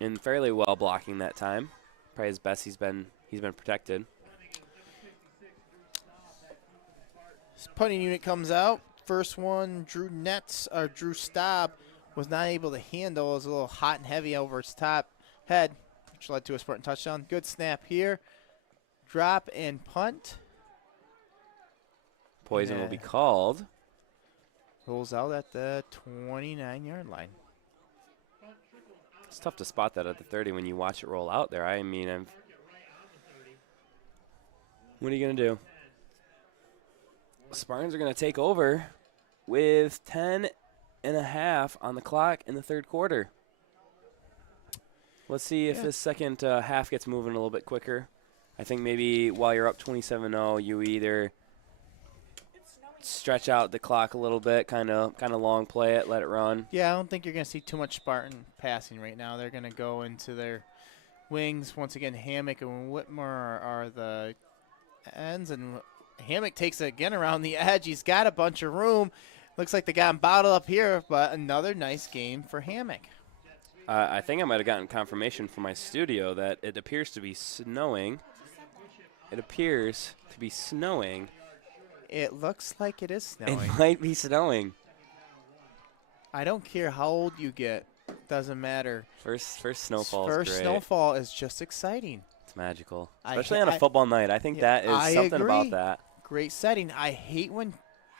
And fairly well blocking that time. Probably as best he's been protected. This punting unit comes out. First one, Drew Staub was not able to handle. It was a little hot and heavy over its top head, which led to a Spartan touchdown. Good snap here. Drop and punt. Poison will be called. Rolls out at the 29-yard line. It's tough to spot that at the 30 when you watch it roll out there. I mean, what are you going to do? Spartans are going to take over with 10.5 on the clock in the third quarter. Let's see if this second half gets moving a little bit quicker. I think maybe while you're up 27-0, you either stretch out the clock a little bit, kind of long play it, let it run. Yeah, I don't think you're going to see too much Spartan passing right now. They're going to go into their wings. Once again, Hammock and Whitmore are the ends, and Hammock takes it again around the edge. He's got a bunch of room. Looks like they got him bottled up here, but another nice game for Hammock. I think I might have gotten confirmation from my studio that it appears to be snowing. It appears to be snowing. It looks like it is snowing. It might be snowing. I don't care how old you get. Doesn't matter. First snowfall is First great. snowfall is just exciting. It's magical. I Especially ha- on a I- football night. I think that is I something agree. about that. Great setting. I hate when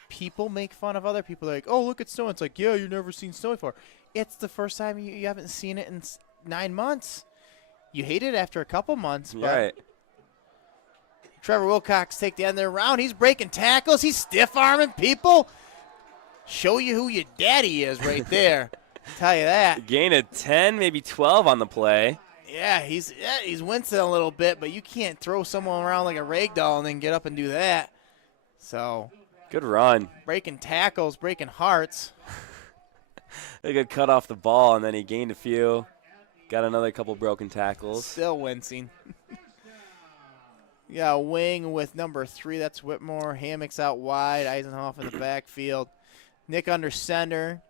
people make fun of other people. They're like, oh, look at snow. It's like, yeah, you've never seen snow before. It's the first time you haven't seen it in 9 months. You hate it after a couple months. But Right. Trevor Wilcox take the end of the round. He's breaking tackles. He's stiff-arming people. Show you who your daddy is right there. Tell you that. Gain of 10, maybe 12 on the play. Yeah, he's wincing a little bit, but you can't throw someone around like a rag doll and then get up and do that. So, Good run. breaking tackles, breaking hearts. They could cut off the ball, and then he gained a few. Got another couple broken tackles. Still wincing. Yeah, wing with number 3. That's Whitmore. Hammock's out wide. Eisenhoff in the backfield. Nick under center.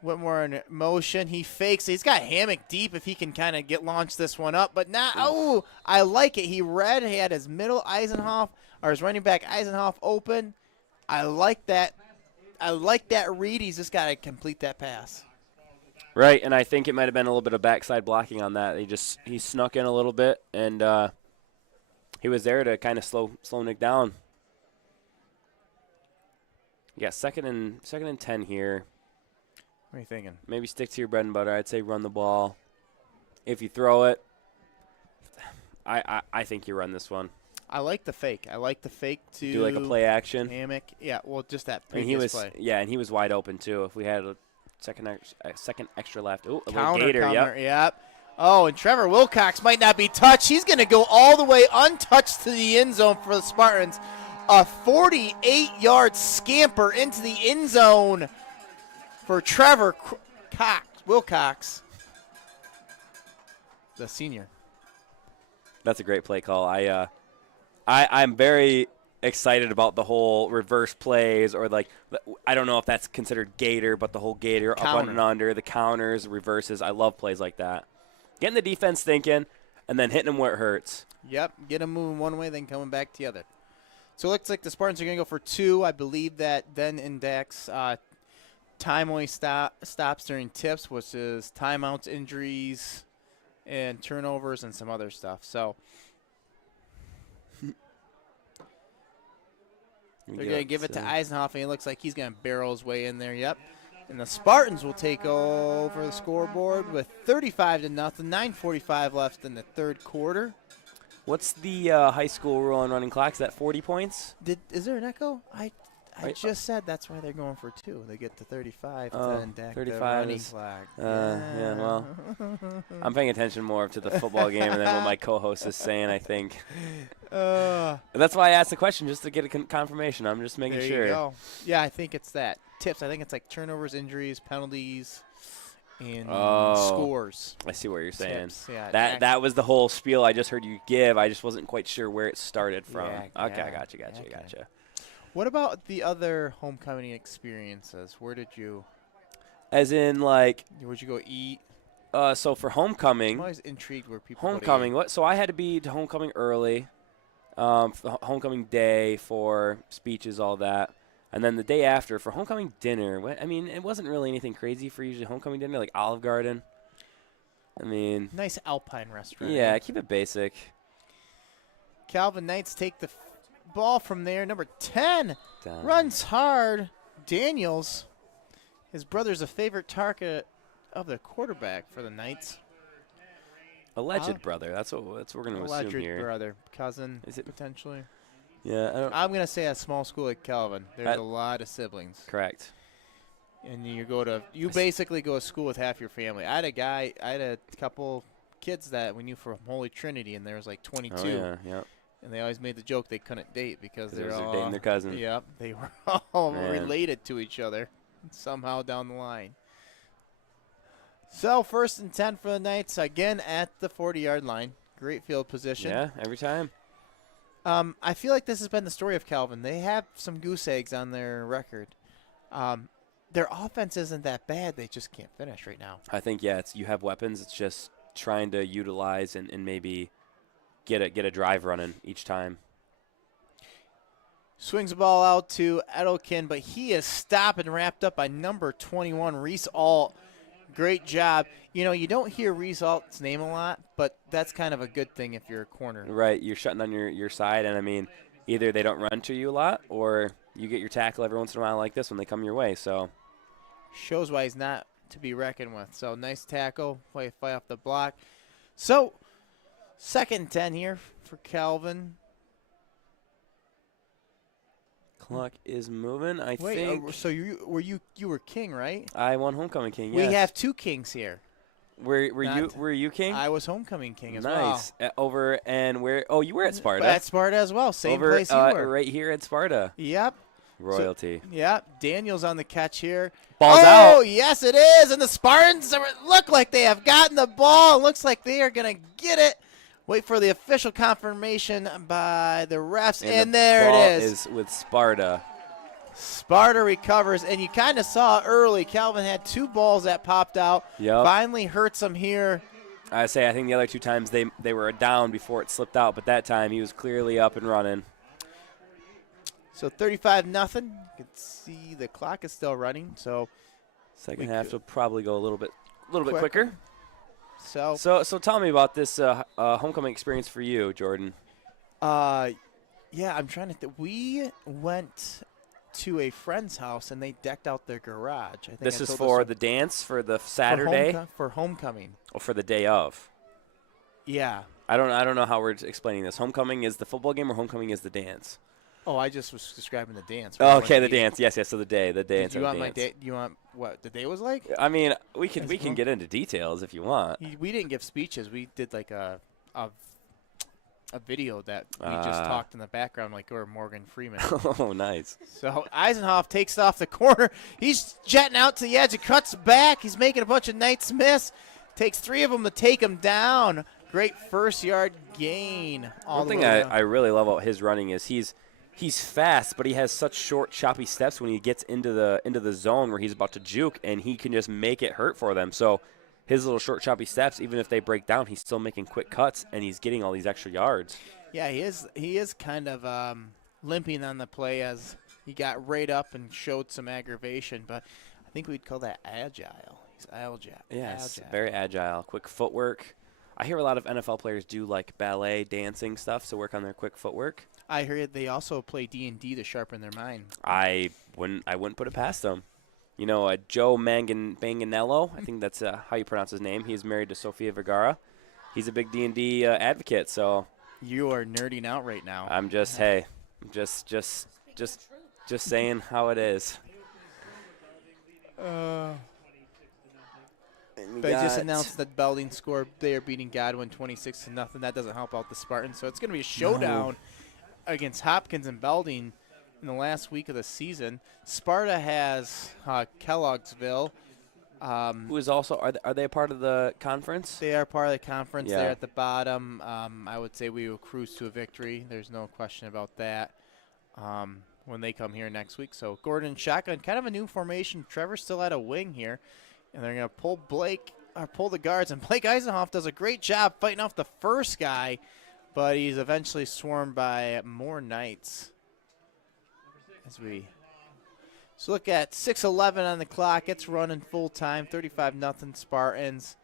Whitmore in motion. He fakes. He's got Hammock deep if he can kind of launch this one up. But not. Oh, I like it. He had his middle Eisenhoff, or his running back Eisenhoff open. I like that. I like that read. He's just got to complete that pass. Right, and I think it might have been a little bit of backside blocking on that. He snuck in a little bit, and he was there to kind of slow Nick down. Yeah, second and 10 here. What are you thinking? Maybe stick to your bread and butter. I'd say run the ball. If you throw it, I think you run this one. I like the fake. I like the fake to Do like a play action. Hammock. Yeah, well, just that And previous play. and he was wide open too. If we had a second extra left. Ooh, a little Counter, gator, counter, yep. Oh, and Trevor Wilcox might not be touched. He's going to go all the way untouched to the end zone for the Spartans. A 48-yard scamper into the end zone for Trevor Wilcox, the senior. That's a great play call. I'm very excited about the whole reverse plays, or like, I don't know if that's considered gator, but the whole gator up and under, the counters, reverses. I love plays like that. Getting the defense thinking and then hitting them where it hurts. Yep, get them moving one way, then coming back the other. So it looks like the Spartans are going to go for 2. I believe that then index time only stops during tips, which is timeouts, injuries, and turnovers, and some other stuff. So they're going to give it to Eisenhoff, and it looks like he's going to barrel his way in there. Yep. And the Spartans will take over the scoreboard with 35-0, 9:45 left in the third quarter. What's the high school rule on running clock? Is that 40 points? Is there an echo? I Right. just said that's why they're going for 2. They get to 35 Oh, to index 35 the running is- flag. Yeah, well, I'm paying attention more to the football game and then what my co-host is saying, I think. That's why I asked the question, just to get a confirmation. I'm just making there sure. you go. Yeah, I think it's that. Tips, I think it's like turnovers, injuries, penalties, and scores. I see what you're saying. Tips, yeah, That was the whole spiel I just heard you give. I just wasn't quite sure where it started from. Yeah, Okay, yeah, I gotcha. okay. What about the other homecoming experiences? Where did you As in, like, would you go eat? so for homecoming. I'm always intrigued where people go to Homecoming. eat. What? So I had to be to homecoming early, for the homecoming day for speeches, all that, and then the day after for homecoming dinner. I mean, it wasn't really anything crazy for usually homecoming dinner, like Olive Garden. I mean, Nice Alpine restaurant. yeah, keep it basic. Calvin Knights take the ball from there. Number 10 Down. runs hard. Daniels, his brother's a favorite target of the quarterback for the Knights. Alleged brother. That's what we're going to assume Alleged here. brother, cousin, Is it- potentially. Yeah, I don't. I'm going to say a small school like Calvin, there's a lot of siblings. Correct. And you basically go to school with half your family. I had a couple kids that we knew from Holy Trinity, and there was like 22. Oh, yeah, yep. And they always made the joke they couldn't date because they're all dating their cousin. Yep, they were all Man. related to each other somehow down the line. So 1st and 10 for the Knights, again at the 40-yard line. Great field position. Yeah, every time. I feel like this has been the story of Calvin. They have some goose eggs on their record. Their offense isn't that bad. They just can't finish right now. I think, yeah, you have weapons. It's just trying to utilize and maybe get a drive running each time. Swings the ball out to Edelkin, but he is stopped and wrapped up by number 21, Reese Alt. Great job. You know, you don't hear Reese Alt's name a lot, but that's kind of a good thing if you're a corner. Right, you're shutting on your side, and I mean, either they don't run to you a lot, or you get your tackle every once in a while like this when they come your way. So shows why he's not to be reckoned with. So nice tackle, fight off the block. So 2nd and 10 here for Calvin. Clock is moving. I think. So you were king, right? I won homecoming king. Yes. We have 2 kings here. Were you king? I was homecoming king as well. Nice. Over and where? Oh, you were at Sparta. At Sparta as well. Same over, place you were. Right here at Sparta. Yep. Royalty. So, yep. Daniel's on the catch here. Ball's out. Oh, yes, it is. And the Spartans look like they have gotten the ball. It looks like they are going to get it. Wait for the official confirmation by the refs. And there it is. Is with Sparta. Sparta recovers, and you kind of saw early. Calvin had 2 balls that popped out. Yep. Finally hurts him here. I think the other 2 times they were down before it slipped out, but that time he was clearly up and running. So 35-0. You can see the clock is still running. So second half will probably go a little bit quicker. So tell me about this homecoming experience for you, Jordan. Yeah, I'm trying to think. We went to a friend's house and they decked out their garage. I think this is for the dance for the Saturday for homecoming. Or for the day of. Yeah. I don't know how we're explaining this. Homecoming is the football game or homecoming is the dance? Oh, I just was describing the dance. Oh, okay, the dance. Yes. So the dance. Do you want my day? You want what the day was like? I mean, we can get into details if you want. We didn't give speeches. We did like a video that we just talked in the background like we're Morgan Freeman. Oh, nice. So Eisenhoff takes it off the corner. He's jetting out to the edge. It cuts back. He's making a bunch of Knights miss. Takes 3 of them to take him down. Great first yard gain. One thing I really love about his running is he's fast, but he has such short, choppy steps when he gets into the zone where he's about to juke, and he can just make it hurt for them. So his little short, choppy steps, even if they break down, he's still making quick cuts, and he's getting all these extra yards. Yeah, he is kind of limping on the play as he got right up and showed some aggravation, but I think we'd call that agile. He's agile. Yes, very agile, quick footwork. I hear a lot of NFL players do like ballet, dancing stuff, so work on their quick footwork. I heard they also play D&D to sharpen their mind. I wouldn't put it past them. You know, Joe Manganello, I think that's how you pronounce his name. He's married to Sofia Vergara. He's a big D&D advocate, so. You are nerding out right now. I'm just saying how it is. They just announced that Belding score. They are beating Godwin 26-0. That doesn't help out the Spartans. So it's going to be a showdown against Hopkins and Belding in the last week of the season. Sparta has Kelloggsville. Who is also are they a part of the conference? They are part of the conference. Yeah. They're at the bottom. I would say we will cruise to a victory. There's no question about that. When they come here next week. So Gordon shotgun, kind of a new formation. Trevor's still at a wing here. And they're going to pull the guards. And Blake Eisenhoff does a great job fighting off the first guy, but he's eventually swarmed by more Knights. So look at 6:11 on the clock. It's running full time, 35-0 Spartans.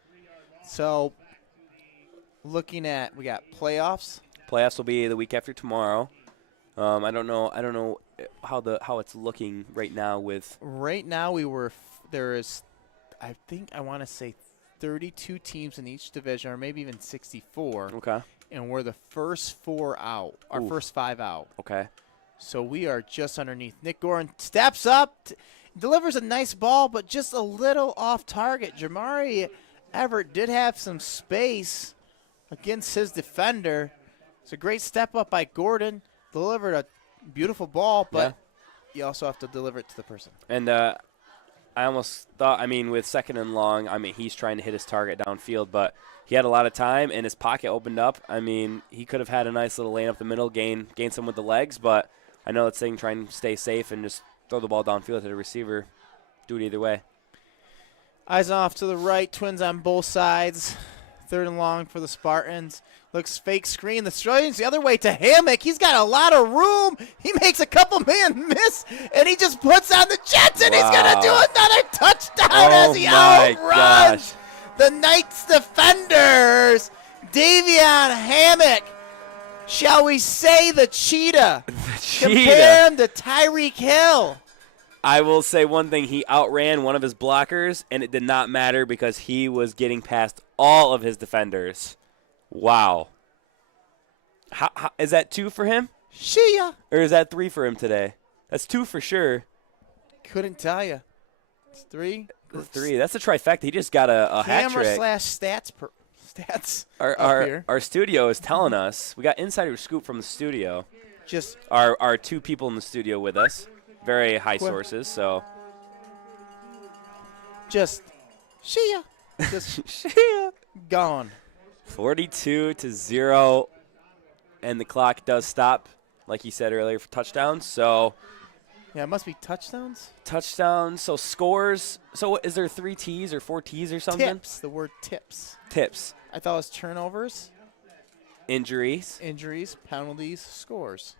So looking at, we got playoffs. Playoffs will be the week after tomorrow. I don't know how it's looking right now with. Right now there is. I want to say 32 teams in each division, or maybe even 64. Okay. and we're the first 4 out, our Oof. first 5 out. Okay. So we are just underneath. Nick Gorin steps up, delivers a nice ball, but just a little off target. Jamari Everett did have some space against his defender. It's a great step up by Gordon. Delivered a beautiful ball, but you also have to deliver it to the person. And I almost thought, with second and long, he's trying to hit his target downfield, but he had a lot of time, and his pocket opened up. He could have had a nice little lane up the middle, gain some with the legs, but I know that's saying try and stay safe and just throw the ball downfield to the receiver. Do it either way. Eyes off to the right, Twins on both sides. Third and long for the Spartans. Looks fake screen. The Australians the other way to Hammock. He's got a lot of room. He makes a couple man miss, and he just puts on the Jets, and he's going to do another touchdown as he outruns the Knights defenders. Davion Hammock. Shall we say the cheetah? Compare him to Tyreek Hill. I will say one thing. He outran one of his blockers, and it did not matter because he was getting past all of his defenders. Wow. How, is that 2 for him? Shia. Or is that 3 for him today? That's 2 for sure. Couldn't tell you. It's 3. 3. That's a trifecta. He just got a hat trick. Stats. Our studio is telling us. We got insider scoop from the studio. Just our 2 people in the studio with us. Very high sources, so. Just Shia. Just Shia. Gone. 42-0, and the clock does stop, like you said earlier, for touchdowns. So, yeah, it must be touchdowns. Touchdowns. So scores. So is there 3 T's or 4 T's or something? Tips. The word tips. Tips. I thought it was turnovers, injuries, penalties, scores.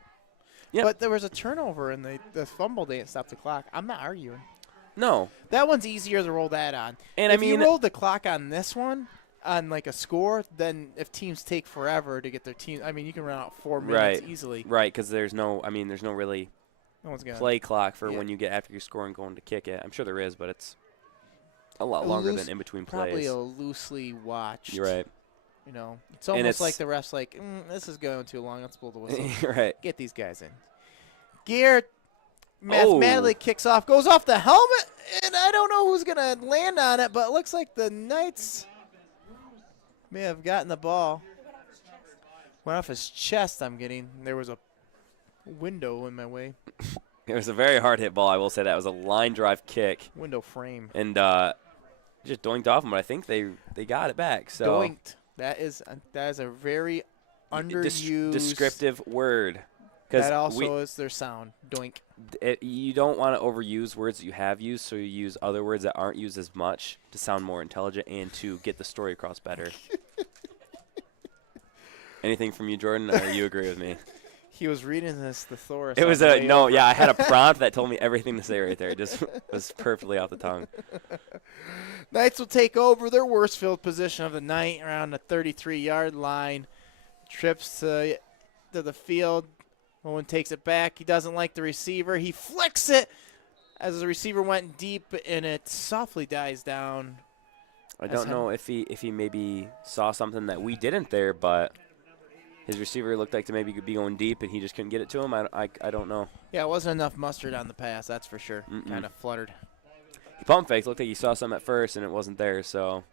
Yep. But there was a turnover and the fumble didn't stop the clock. I'm not arguing. No. That one's easier to roll that on. And if you rolled the clock on this one, on like a score, then if teams take forever to get their team, you can run out 4 minutes easily. Right, because there's no really no one's gonna play clock for when you get after you score and going to kick it. I'm sure there is, but it's a lot longer than in between plays. Probably a loosely watched. You're right. It's almost like the ref's like, this is going too long. Let's blow the whistle. Right. Get these guys in. Garrett mathematically kicks off, goes off the helmet, and I don't know who's going to land on it, but it looks like the Knights may have gotten the ball. Went off his chest, I'm getting. There was a window in my way. It was a very hard hit ball, I will say that. It was a line drive kick. Window frame. And just doinked off him, but I think they got it back. So doinked. That is a very underused descriptive word. That also is their sound. Doink. You don't want to overuse words that you have used, so you use other words that aren't used as much to sound more intelligent and to get the story across better. Anything from you, Jordan, or you agree with me? He was reading this thesaurus. It was I had a prompt that told me everything to say right there. It just was perfectly off the tongue. Knights will take over their worst field position of the night around the 33-yard line. Trips to the field. Owen takes it back. He doesn't like the receiver. He flicks it as the receiver went deep, and it softly dies down. I don't know if he maybe saw something that we didn't there, but his receiver looked like to maybe be going deep, and he just couldn't get it to him. I don't know. Yeah, it wasn't enough mustard on the pass, that's for sure. Kind of fluttered. He pump faked. Looked like he saw some at first, and it wasn't there, so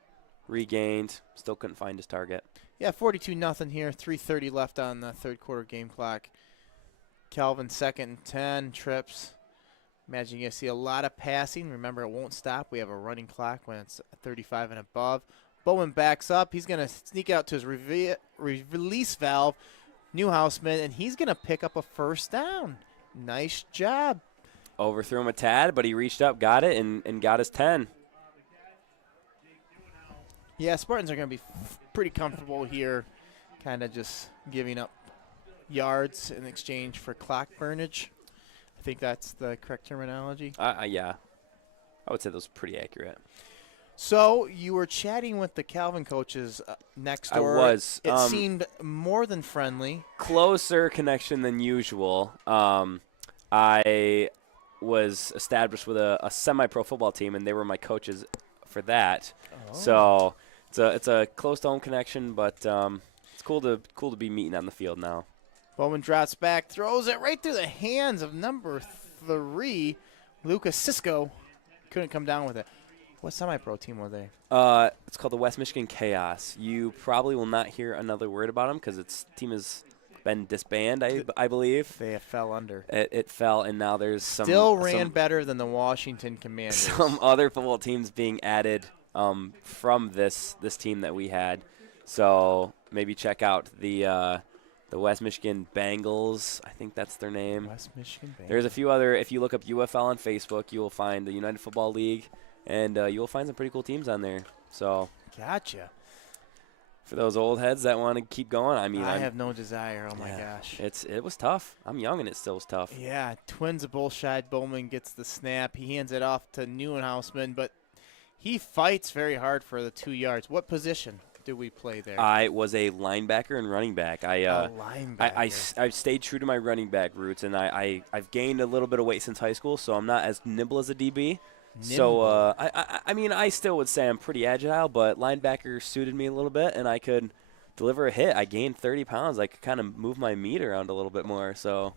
regained. Still couldn't find his target. Yeah, 42-0 here. 3:30 left on the third quarter game clock. Calvin 2nd and 10, trips. Imagine you see a lot of passing. Remember, it won't stop. We have a running clock when it's 35 and above. Bowen backs up. He's going to sneak out to his release valve, Newhouseman, and he's going to pick up a first down. Nice job. Overthrew him a tad, but he reached up, got it, and got his 10. Yeah, Spartans are going to be pretty comfortable here, kind of just giving up yards in exchange for clock burnage. I think that's the correct terminology. Yeah. I would say those are pretty accurate. So you were chatting with the Calvin coaches next door. I was. It seemed more than friendly. Closer connection than usual. I was established with a semi-pro football team, and they were my coaches for that. Oh. So it's a close to home connection, but it's cool to be meeting on the field now. Bowman drops back, throws it right through the hands of number 3, Lucas Cisco. Couldn't come down with it. What semi-pro team were they? It's called the West Michigan Chaos. You probably will not hear another word about them because its team has been disbanded, I believe. They fell under. It fell, and now there's Still ran better than the Washington Commanders. Some other football teams being added from this team that we had. So maybe check out the West Michigan Bengals. I think that's their name. West Michigan Bengals. There's a few other. If you look up UFL on Facebook, you will find the United Football League, and you will find some pretty cool teams on there. So gotcha. For those old heads that want to keep going, I mean, I have no desire. Oh my gosh, it was tough. I'm young and it still was tough. Yeah, Twins of Bullshide. Bowman gets the snap. He hands it off to Neuenhausman, but he fights very hard for the 2 yards. What position did we play there? I was a linebacker and running back. I stayed true to my running back roots, and I've gained a little bit of weight since high school, so I'm not as nimble as a DB. So, I mean, I still would say I'm pretty agile, but linebacker suited me a little bit, and I could deliver a hit. I gained 30 pounds. I could kind of move my meat around a little bit more. So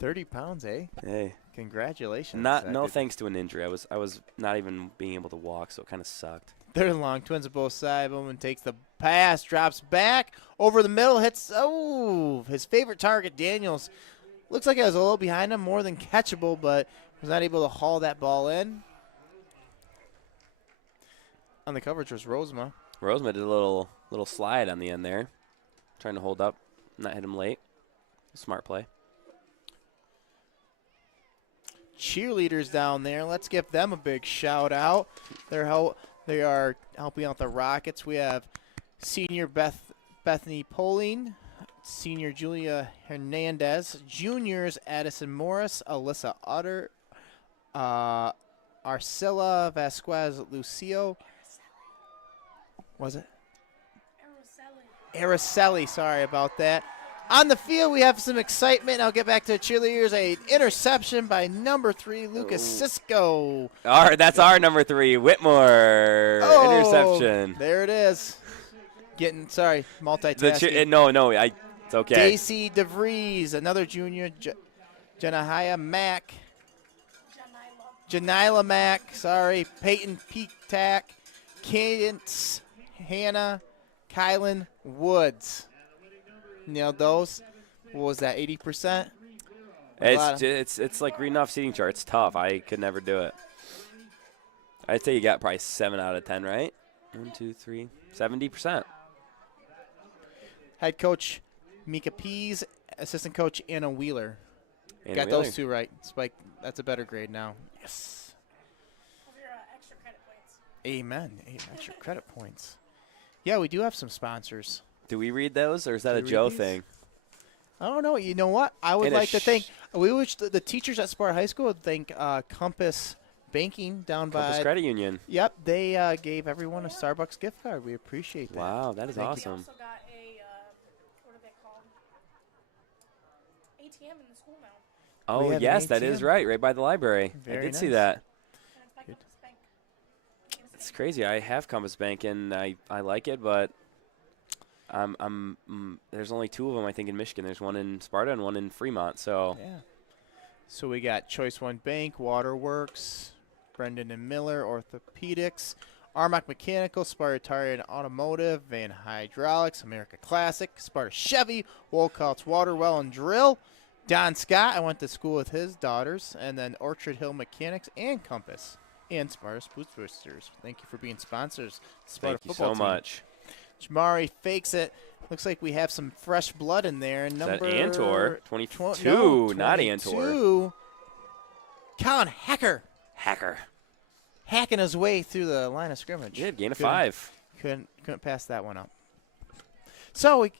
30 pounds, eh? Hey. Congratulations. No thanks to an injury. I was not even being able to walk, so it kind of sucked. Third and long, Twins of both sides. Bowman takes the pass, drops back, over the middle, hits, his favorite target, Daniels. Looks like it was a little behind him, more than catchable, but was not able to haul that ball in. On the coverage was Rosema. Rosema did a little slide on the end there, trying to hold up, not hit him late. Smart play. Cheerleaders down there. Let's give them a big shout out. They are helping out the Rockets. We have senior Bethany Poling, senior Julia Hernandez, juniors Addison Morris, Alyssa Utter, Arcilla Vasquez Lucio. Was it? Araceli, sorry about that. On the field, we have some excitement. I'll get back to the cheerleaders. An interception by number 3, Lucas Cisco. That's our number 3, Whitmore. Interception. There it is. Multitasking. It's okay. Daisy DeVries, another junior. Janahaya Mack. Janila Mack, sorry. Peyton Peak-Tack. Cadence Hannah. Kylan Woods. Nailed those. What was that, 80%? It's like reading off seating charts. It's tough. I could never do it. I'd say you got probably 7 out of 10, right? 1, 2, 3, 70%. Head coach Mika Pease, assistant coach Anna Wheeler. Got those 2 right. Spike, that's a better grade now. Yes. Extra credit points. Amen. Extra credit points. Yeah, we do have some sponsors. Do we read those, or is that a Joe thing? I don't know. You know what? I would like to thank the teachers at Sparta High School would thank Compass Banking down by Compass Credit Union. Yep, they gave everyone a Starbucks gift card. We appreciate that. Wow, that is awesome. We also got a what are they called? ATM in the school now. Oh yes, that is right by the library. I did see that. It's crazy. I have Compass Bank and I like it, but there's only 2 of them I think in Michigan. There's one in Sparta and one in Fremont. So yeah. So we got Choice One Bank, Waterworks, Brendan and Miller Orthopedics, Armac Mechanical, Sparta Tire and Automotive, Van Hydraulics, America Classic, Sparta Chevy, Wolcott's Water Well and Drill, Don Scott. I went to school with his daughters, and then Orchard Hill Mechanics and Compass and Sparta Sports Boosters. Thank you for being sponsors. Sparta Thank you football so team. much. Jamari fakes it. Looks like we have some fresh blood in there. Is that Antor? 22, no, not 22. Antor. Colin Hacker. Hacking his way through the line of scrimmage. Yeah, gain of 5. Couldn't pass that one up. So we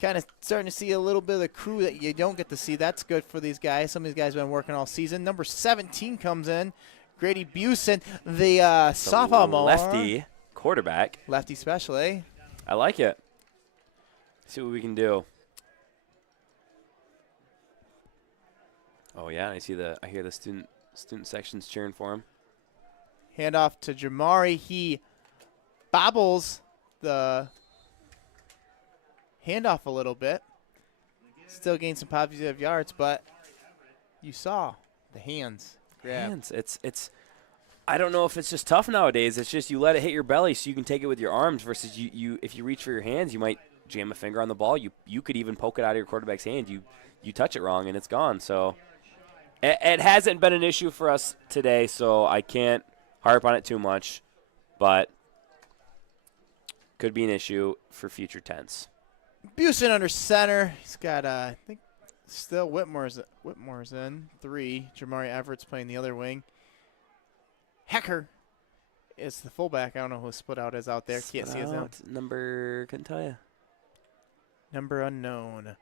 kind of starting to see a little bit of the crew that you don't get to see. That's good for these guys. Some of these guys have been working all season. Number 17 comes in. Grady Busen, the sophomore. Lefty quarterback. Lefty special, eh? I like it. See what we can do. Oh yeah, I hear the student sections cheering for him. Hand off to Jamari. He bobbles the handoff a little bit. Still gained some positive yards, but you saw the hands grab. Hands. It's. I don't know if it's just tough nowadays. It's just you let it hit your belly so you can take it with your arms versus you if you reach for your hands, you might jam a finger on the ball. You could even poke it out of your quarterback's hand. You touch it wrong and it's gone. So it hasn't been an issue for us today, so I can't harp on it too much, but could be an issue for future tense. Busen under center. He's got, I think, still Whitmore's in 3. Jamari Everett's playing the other wing. Hecker is the fullback. I don't know who split out is out there. Can't see his name. Number, couldn't tell you. Number unknown.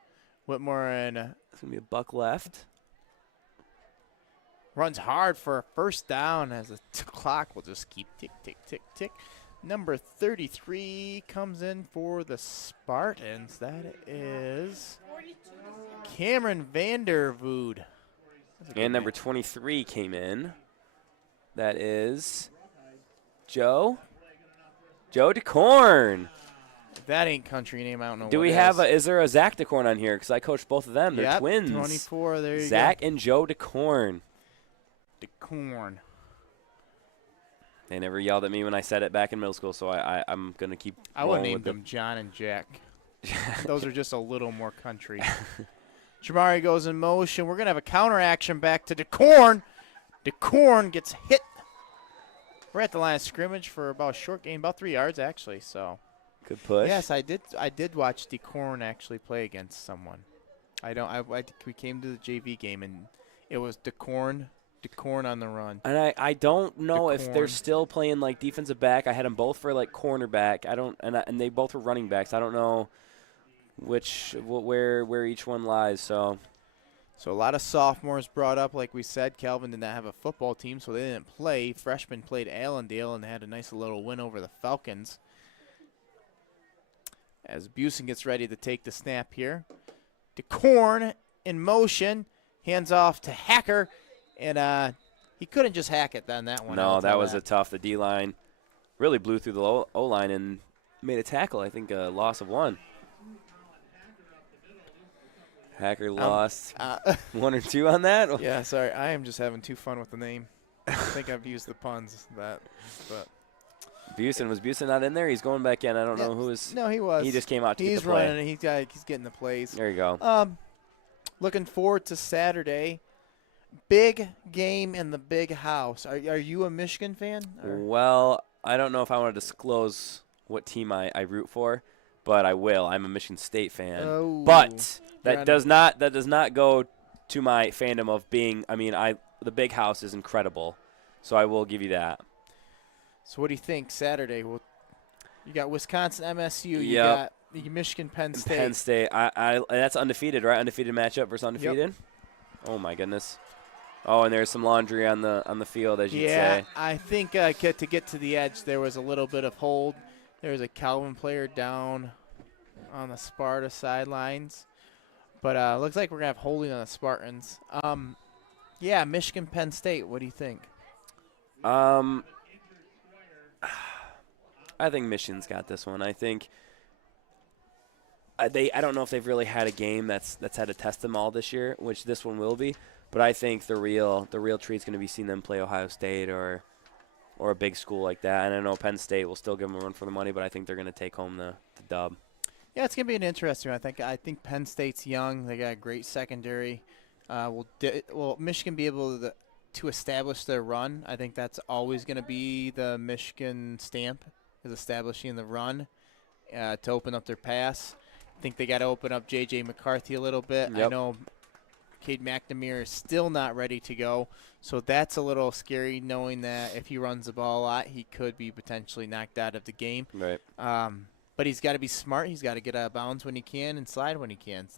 Whitmore and It's going to be a buck left. runs hard for a first down as the clock will just keep tick, tick, tick, tick. Number 33 comes in for the Spartans. That is Cameron Vandervood. And number 23 came in. That is Joe DeCorn. If that ain't country name, I don't know. Do we have is there a Zach DeCorn on here? Because I coached both of them. They're Yep, twins. 24. There you Zach and Joe DeCorn. go. DeCorn. They never yelled at me when I said it back in middle school, so I'm gonna keep. I would rolling name with them John and Jack. Those are just a little more country. Jamari goes in motion. We're gonna have a counter action back to DeCorn. DeCorn gets hit. We're at the line of scrimmage for about a short game, about 3 yards actually. So. Good push. Yes, I did watch DeCorn actually play against someone. We came to the JV game and it was DeCorn on the run. And I don't know if they're DeCorn. still playing like defensive back. I had them both for like cornerback. And they both were running backs. I don't know where each one lies. So So a lot of sophomores brought up, like we said. Calvin did not have a football team, so they didn't play. Freshmen played Allendale and had a nice little win over the Falcons. As Busen gets ready to take the snap here. DeCorn in motion. Hands off to Hacker. And he couldn't just hack it on that one. no, that was a tough. The D-line really blew through the O-line and made a tackle. I think a loss of 1. Hacker lost 1 or 2 on that. Yeah, sorry. I am just having too fun with the name. I think I've used the puns. But Busen, was Busen not in there? He's going back in. I don't know who is. No, he was. He just came out to get He's the play. running. He's getting the plays. There you go. Looking forward to Saturday. Big game in the big house. Are you a Michigan fan? Well, I don't know if I want to disclose what team I root for, but I will. I'm a Michigan State fan. Oh, but that does not go to my fandom of being. I mean, the big house is incredible, so I will give you that. So what do you think Saturday? Well, you got Wisconsin, MSU. You Yep. got Michigan, Penn State. Penn State. That's undefeated, right? Undefeated matchup versus undefeated. Yep. Oh my goodness. Oh, and there's some laundry on the field, as you'd say. I think to get to the edge, there was a little bit of hold. There was a Calvin player down on the Sparta sidelines. But looks like we're going to have holding on the Spartans. Yeah, Michigan, Penn State. What do you think? I think Michigan's got this one. I think I don't know if they've really had a game that's had to test them all this year, which this one will be. But I think the real treat's going to be seeing them play Ohio State or a big school like that. And I know Penn State will still give them a run for the money, but I think they're going to take home the dub. Yeah, it's going to be an interesting one. I think Penn State's young. They got a great secondary. Will Michigan be able to establish their run? I think that's always going to be the Michigan stamp, is establishing the run to open up their pass. I think they got to open up J.J. McCarthy a little bit. Yep. I know Cade McNamara is still not ready to go, so that's a little scary knowing that if he runs the ball a lot, he could be potentially knocked out of the game. Right. But he's got to be smart. He's got to get out of bounds when he can and slide when he can.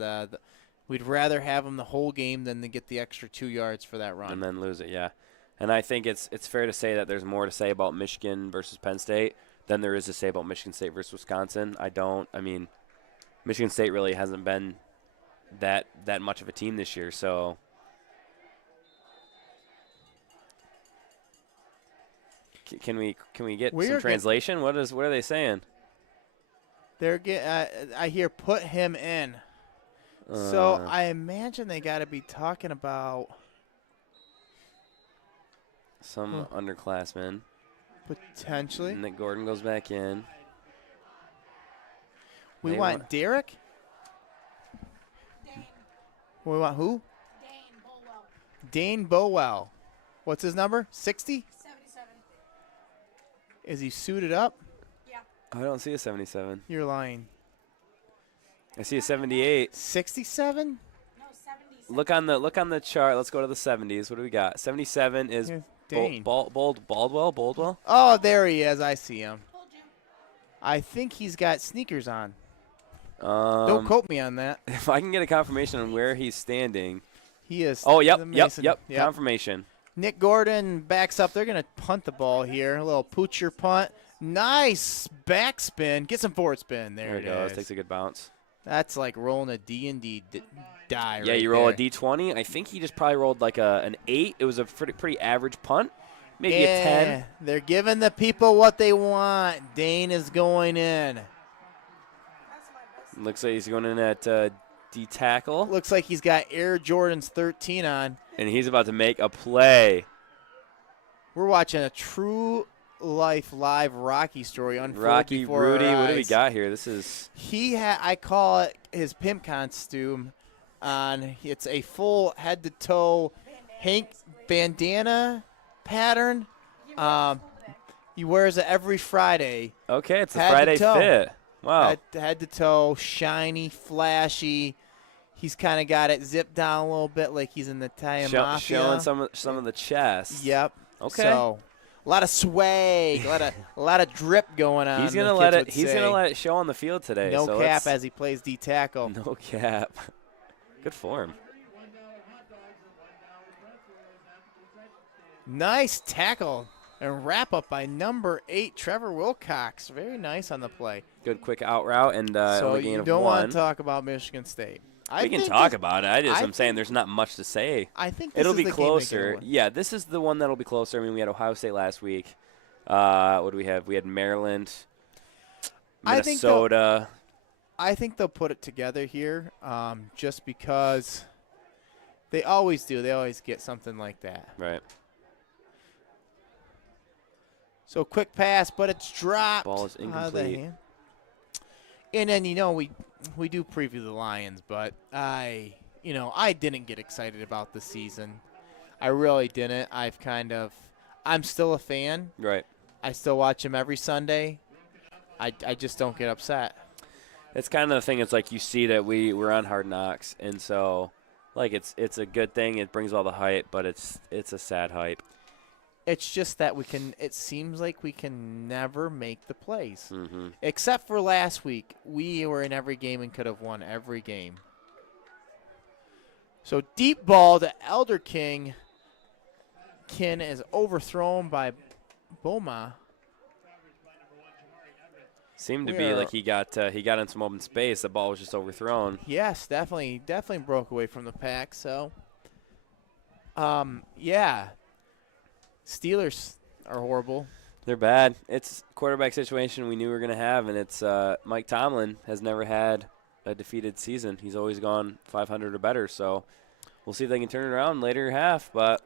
We'd rather have him the whole game than to get the extra 2 yards for that run. And then lose it, yeah. And I think it's fair to say that there's more to say about Michigan versus Penn State than there is to say about Michigan State versus Wisconsin. I mean, Michigan State really hasn't been that much of a team this year, so can we get some translation? What are they saying? I hear put him in. So I imagine they got to be talking about some underclassmen. Potentially. Nick Gordon goes back in. We want Derek? Dane. We want who? Dane Bolwell. Dane Bowell. What's his number? 60? 77. Is he suited up? Yeah. I don't see a 77. You're lying. I see a 78. 67? No, 77. Look on the chart. Let's go to the 70s. What do we got? 77 is Dane. Baldwell. Oh, there he is. I see him. Told you. I think he's got sneakers on. Don't quote me on that. If I can get a confirmation on where he's standing. He is. Oh, the Mason. yep. Confirmation. Nick Gordon backs up. They're going to punt the ball here. A little poocher punt. Nice backspin. Get some forward spin. There it goes. is. Takes a good bounce. That's like rolling a D&D die. Yeah, right you roll there. a D20. I think he just probably rolled like an 8. It was a pretty average punt. Maybe a 10. They're giving the people what they want. Dane is going in. That's my best. Looks like he's going in at D tackle. Looks like he's got Air Jordans 13 on. And he's about to make a play. We're watching a true life live Rocky story unfold Rocky before Rudy, our what do we eyes. got here? This is I call it his pimp costume on. It's a full head to toe Hank bandana pattern. He wears it every Friday. okay. It's a Head to Friday toe. fit. Wow. Head to toe, shiny, flashy. He's kind of got it zipped down a little bit like he's in the Italian Mafia. Showing some of the chest. Yep. Okay. So, a lot of swag, a lot of drip going on. He's the gonna kids let it. would He's say. gonna let it show on the field today. No so cap as he plays D tackle. no cap. Good for him. Nice tackle and wrap up by number 8, Trevor Wilcox. Very nice on the play. Good quick out route and So only gain you of don't 1. want to talk about Michigan State. We can talk about it. I'm saying there's not much to say. I think this It'll is be the game they closer. can win. Yeah, this is the one that'll be closer. I mean, we had Ohio State last week. What do we have? We had Maryland, Minnesota. I think they'll put it together here, just because they always do. They always get something like that. Right. So quick pass, but it's dropped. Ball is out of the incomplete. hand. And then we do preview the Lions, but I didn't get excited about the season. I really didn't. I'm still a fan. Right. I still watch them every Sunday. I just don't get upset. It's kind of the thing. It's like you see that we're on Hard Knocks, and so like it's a good thing. It brings all the hype, but it's a sad hype. It's just that it seems like we can never make the plays. Mm-hmm. Except for last week. We were in every game and could have won every game. So deep ball to Elder King. Kin is overthrown by Boma. Seemed to be like he got in some open space. The ball was just overthrown. Yes, definitely broke away from the pack. So, yeah. Steelers are horrible. They're bad. It's a quarterback situation we knew we were going to have, and it's Mike Tomlin has never had a defeated season. He's always gone 500 or better, so we'll see if they can turn it around later half. But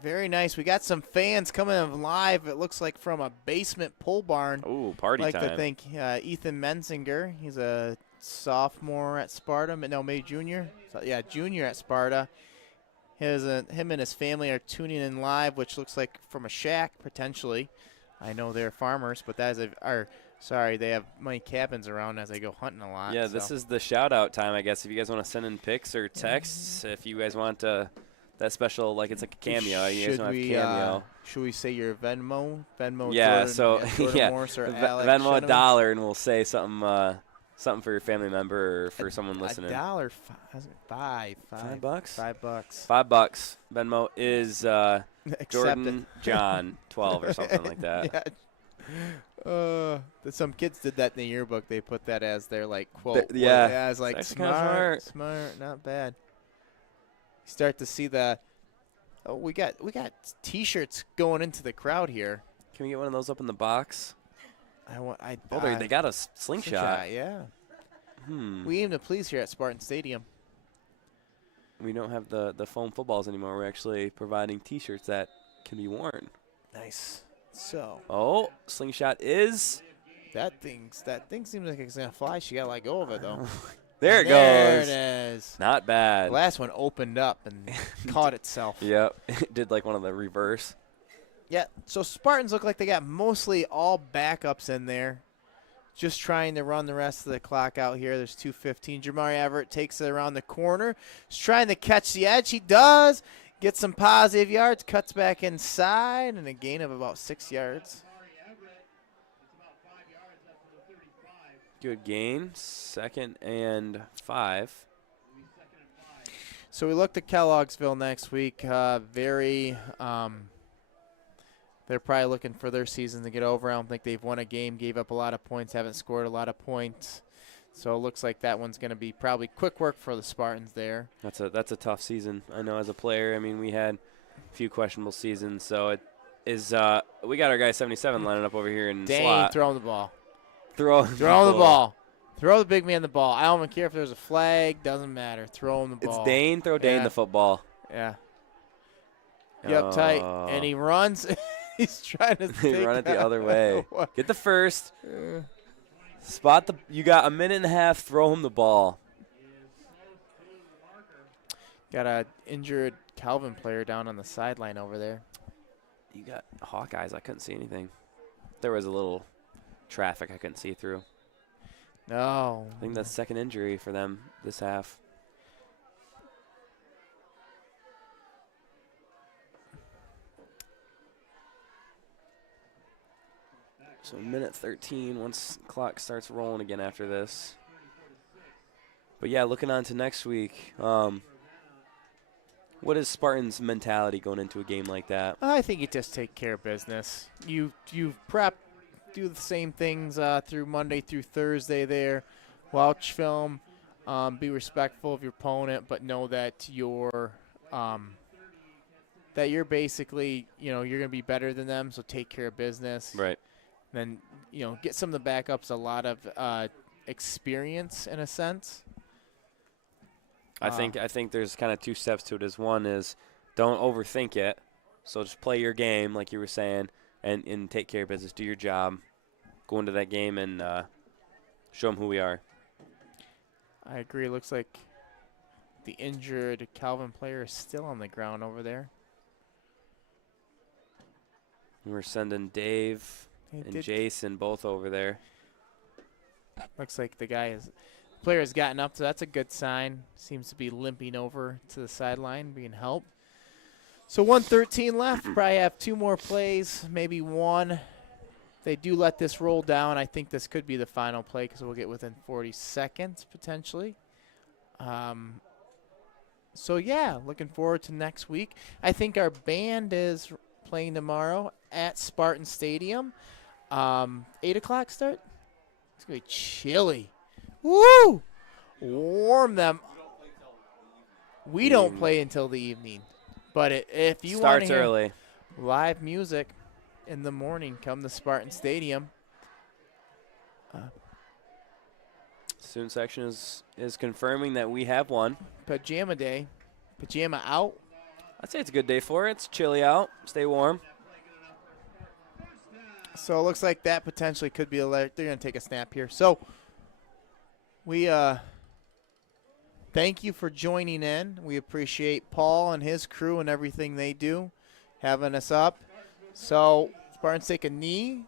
very nice. We got some fans coming in live, it looks like from a basement pole barn. ooh, party I'd time. like to thank Ethan Menzinger. He's a sophomore at Sparta, maybe junior. So, yeah, junior at Sparta. Him and his family are tuning in live, which looks like from a shack, potentially. I know they're farmers, but they have many cabins around as they go hunting a lot. Yeah, so. this is the shout-out time, I guess. If you guys want to send in pics or texts, if you guys want that special, like it's like a cameo. You guys want a cameo. Should we say your Venmo? Yeah, Jordan, so Jordan Morse or Alex Venmo Shenneman? $1, and we'll say something for your family member or for someone listening. $1, $5. $5. Venmo is Accept Jordan John 12 or something like that. Yeah. Some kids did that in the yearbook. They put that as their quote. Yeah. It's like It's actually kinda smart, not bad. You start to see we got T-shirts going into the crowd here. Can we get one of those up in the box? They got a slingshot. Yeah. We aim to please here at Spartan Stadium. We don't have the foam footballs anymore. We're actually providing T-shirts that can be worn. Nice. So. Oh, slingshot is. That thing seems like it's gonna fly. She gotta let go of it though. There it goes. There it is. Not bad. The last one opened up and caught itself. Yep. It did like one of the reverse. Yeah. So Spartans look like they got mostly all backups in there. Just trying to run the rest of the clock out here. There's 2:15. Jamari Everett takes it around the corner. He's trying to catch the edge. He does. Gets some positive yards. Cuts back inside. And a gain of about 6 yards. Good gain. 2nd and 5. So we looked at Kellogg'sville next week. They're probably looking for their season to get over. I don't think they've won a game, gave up a lot of points, haven't scored a lot of points. So it looks like that one's going to be probably quick work for the Spartans there. That's a tough season. I know as a player, I mean, we had a few questionable seasons. So it is we got our guy 77 lining up over here in Dane slot. throwing the ball. Throw the ball. Throw the big man the ball. I don't even care if there's a flag. Doesn't matter. Throw him the ball. It's Dane. Throw Dane the football. Yeah. Yep, tight. And he runs. He's trying to run it the other way. Get the first. You got a minute and a half. Throw him the ball. Got a injured Calvin player down on the sideline over there. You got Hawkeyes. I couldn't see anything. There was a little traffic I couldn't see through. No. I think that's 2nd injury for them this half. So minute 13 once clock starts rolling again after this. But yeah, looking on to next week, what is Spartans' mentality going into a game like that? I think you just take care of business. You prep, do the same things through Monday through Thursday there. Watch film, be respectful of your opponent, but know that you're basically, you're going to be better than them, so take care of business. Right. Then, get some of the backups a lot of experience in a sense. I think there's kind of 2 steps to it. One is don't overthink it. So just play your game, like you were saying, and take care of business. Do your job. Go into that game and show them who we are. I agree. Looks like the injured Calvin player is still on the ground over there. We're sending Dave and Jason both over there. Looks like the player has gotten up, so that's a good sign. Seems to be limping over to the sideline, being helped. So 1:13 left. Probably have 2 more plays, maybe 1. They do let this roll down. I think this could be the final play because we'll get within 40 seconds potentially. So, yeah, looking forward to next week. I think our band is playing tomorrow at Spartan Stadium. 8 o'clock start? It's going to be chilly. Woo! Warm them. We don't play until the evening. But if you want to hear early. Live music in the morning, come to Spartan Stadium. Student section is confirming that we have one. Pajama day. Pajama out. I'd say it's a good day for it. It's chilly out. Stay warm. So it looks like that potentially could be they're going to take a snap here. So we thank you for joining in. We appreciate Paul and his crew and everything they do, having us up. So Spartans take a knee.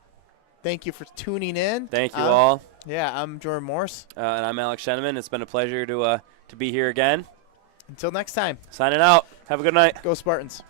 Thank you for tuning in. Thank you all. Yeah, I'm Jordan Morse. And I'm Alex Sheneman. It's been a pleasure to be here again. Until next time. Signing out. Have a good night. Go Spartans.